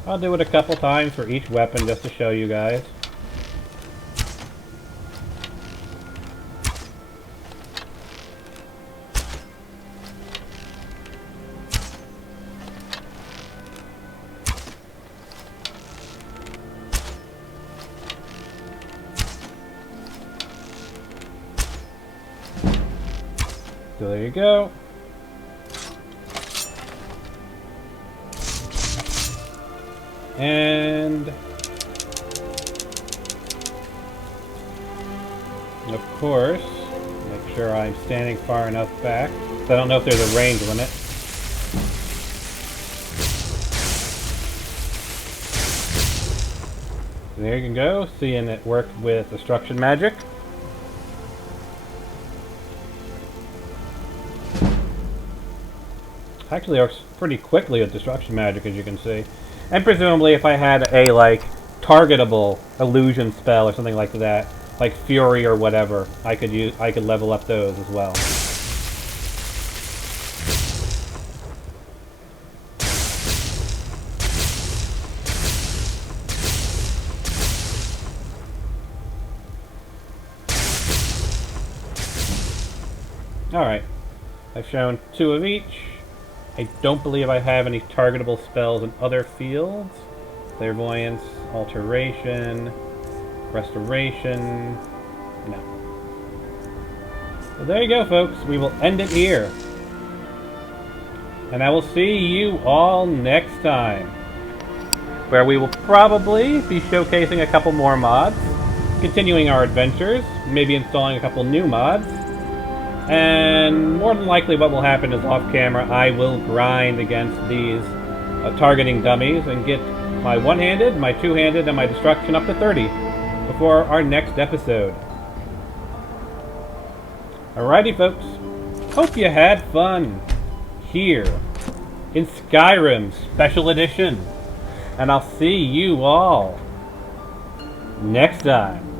I'll do it a couple times for each weapon just to show you guys. So there you go. And of course, make sure I'm standing far enough back. So I don't know if there's a range limit. There you can go, seeing it work with destruction magic. Actually works pretty quickly with destruction magic, as you can see. And presumably if I had a, like, targetable illusion spell or something like that, like Fury or whatever, I could level up those as well. Alright. I've shown 2 of each. I don't believe I have any targetable spells in other fields. Clairvoyance, Alteration, Restoration. No. So there you go, folks. We will end it here. And I will see you all next time, where we will probably be showcasing a couple more mods, continuing our adventures, maybe installing a couple new mods. And more than likely what will happen is off camera I will grind against these targeting dummies and get my one-handed, my two-handed, and my destruction up to 30 before our next episode. Alrighty folks, hope you had fun here in Skyrim Special Edition, and I'll see you all next time.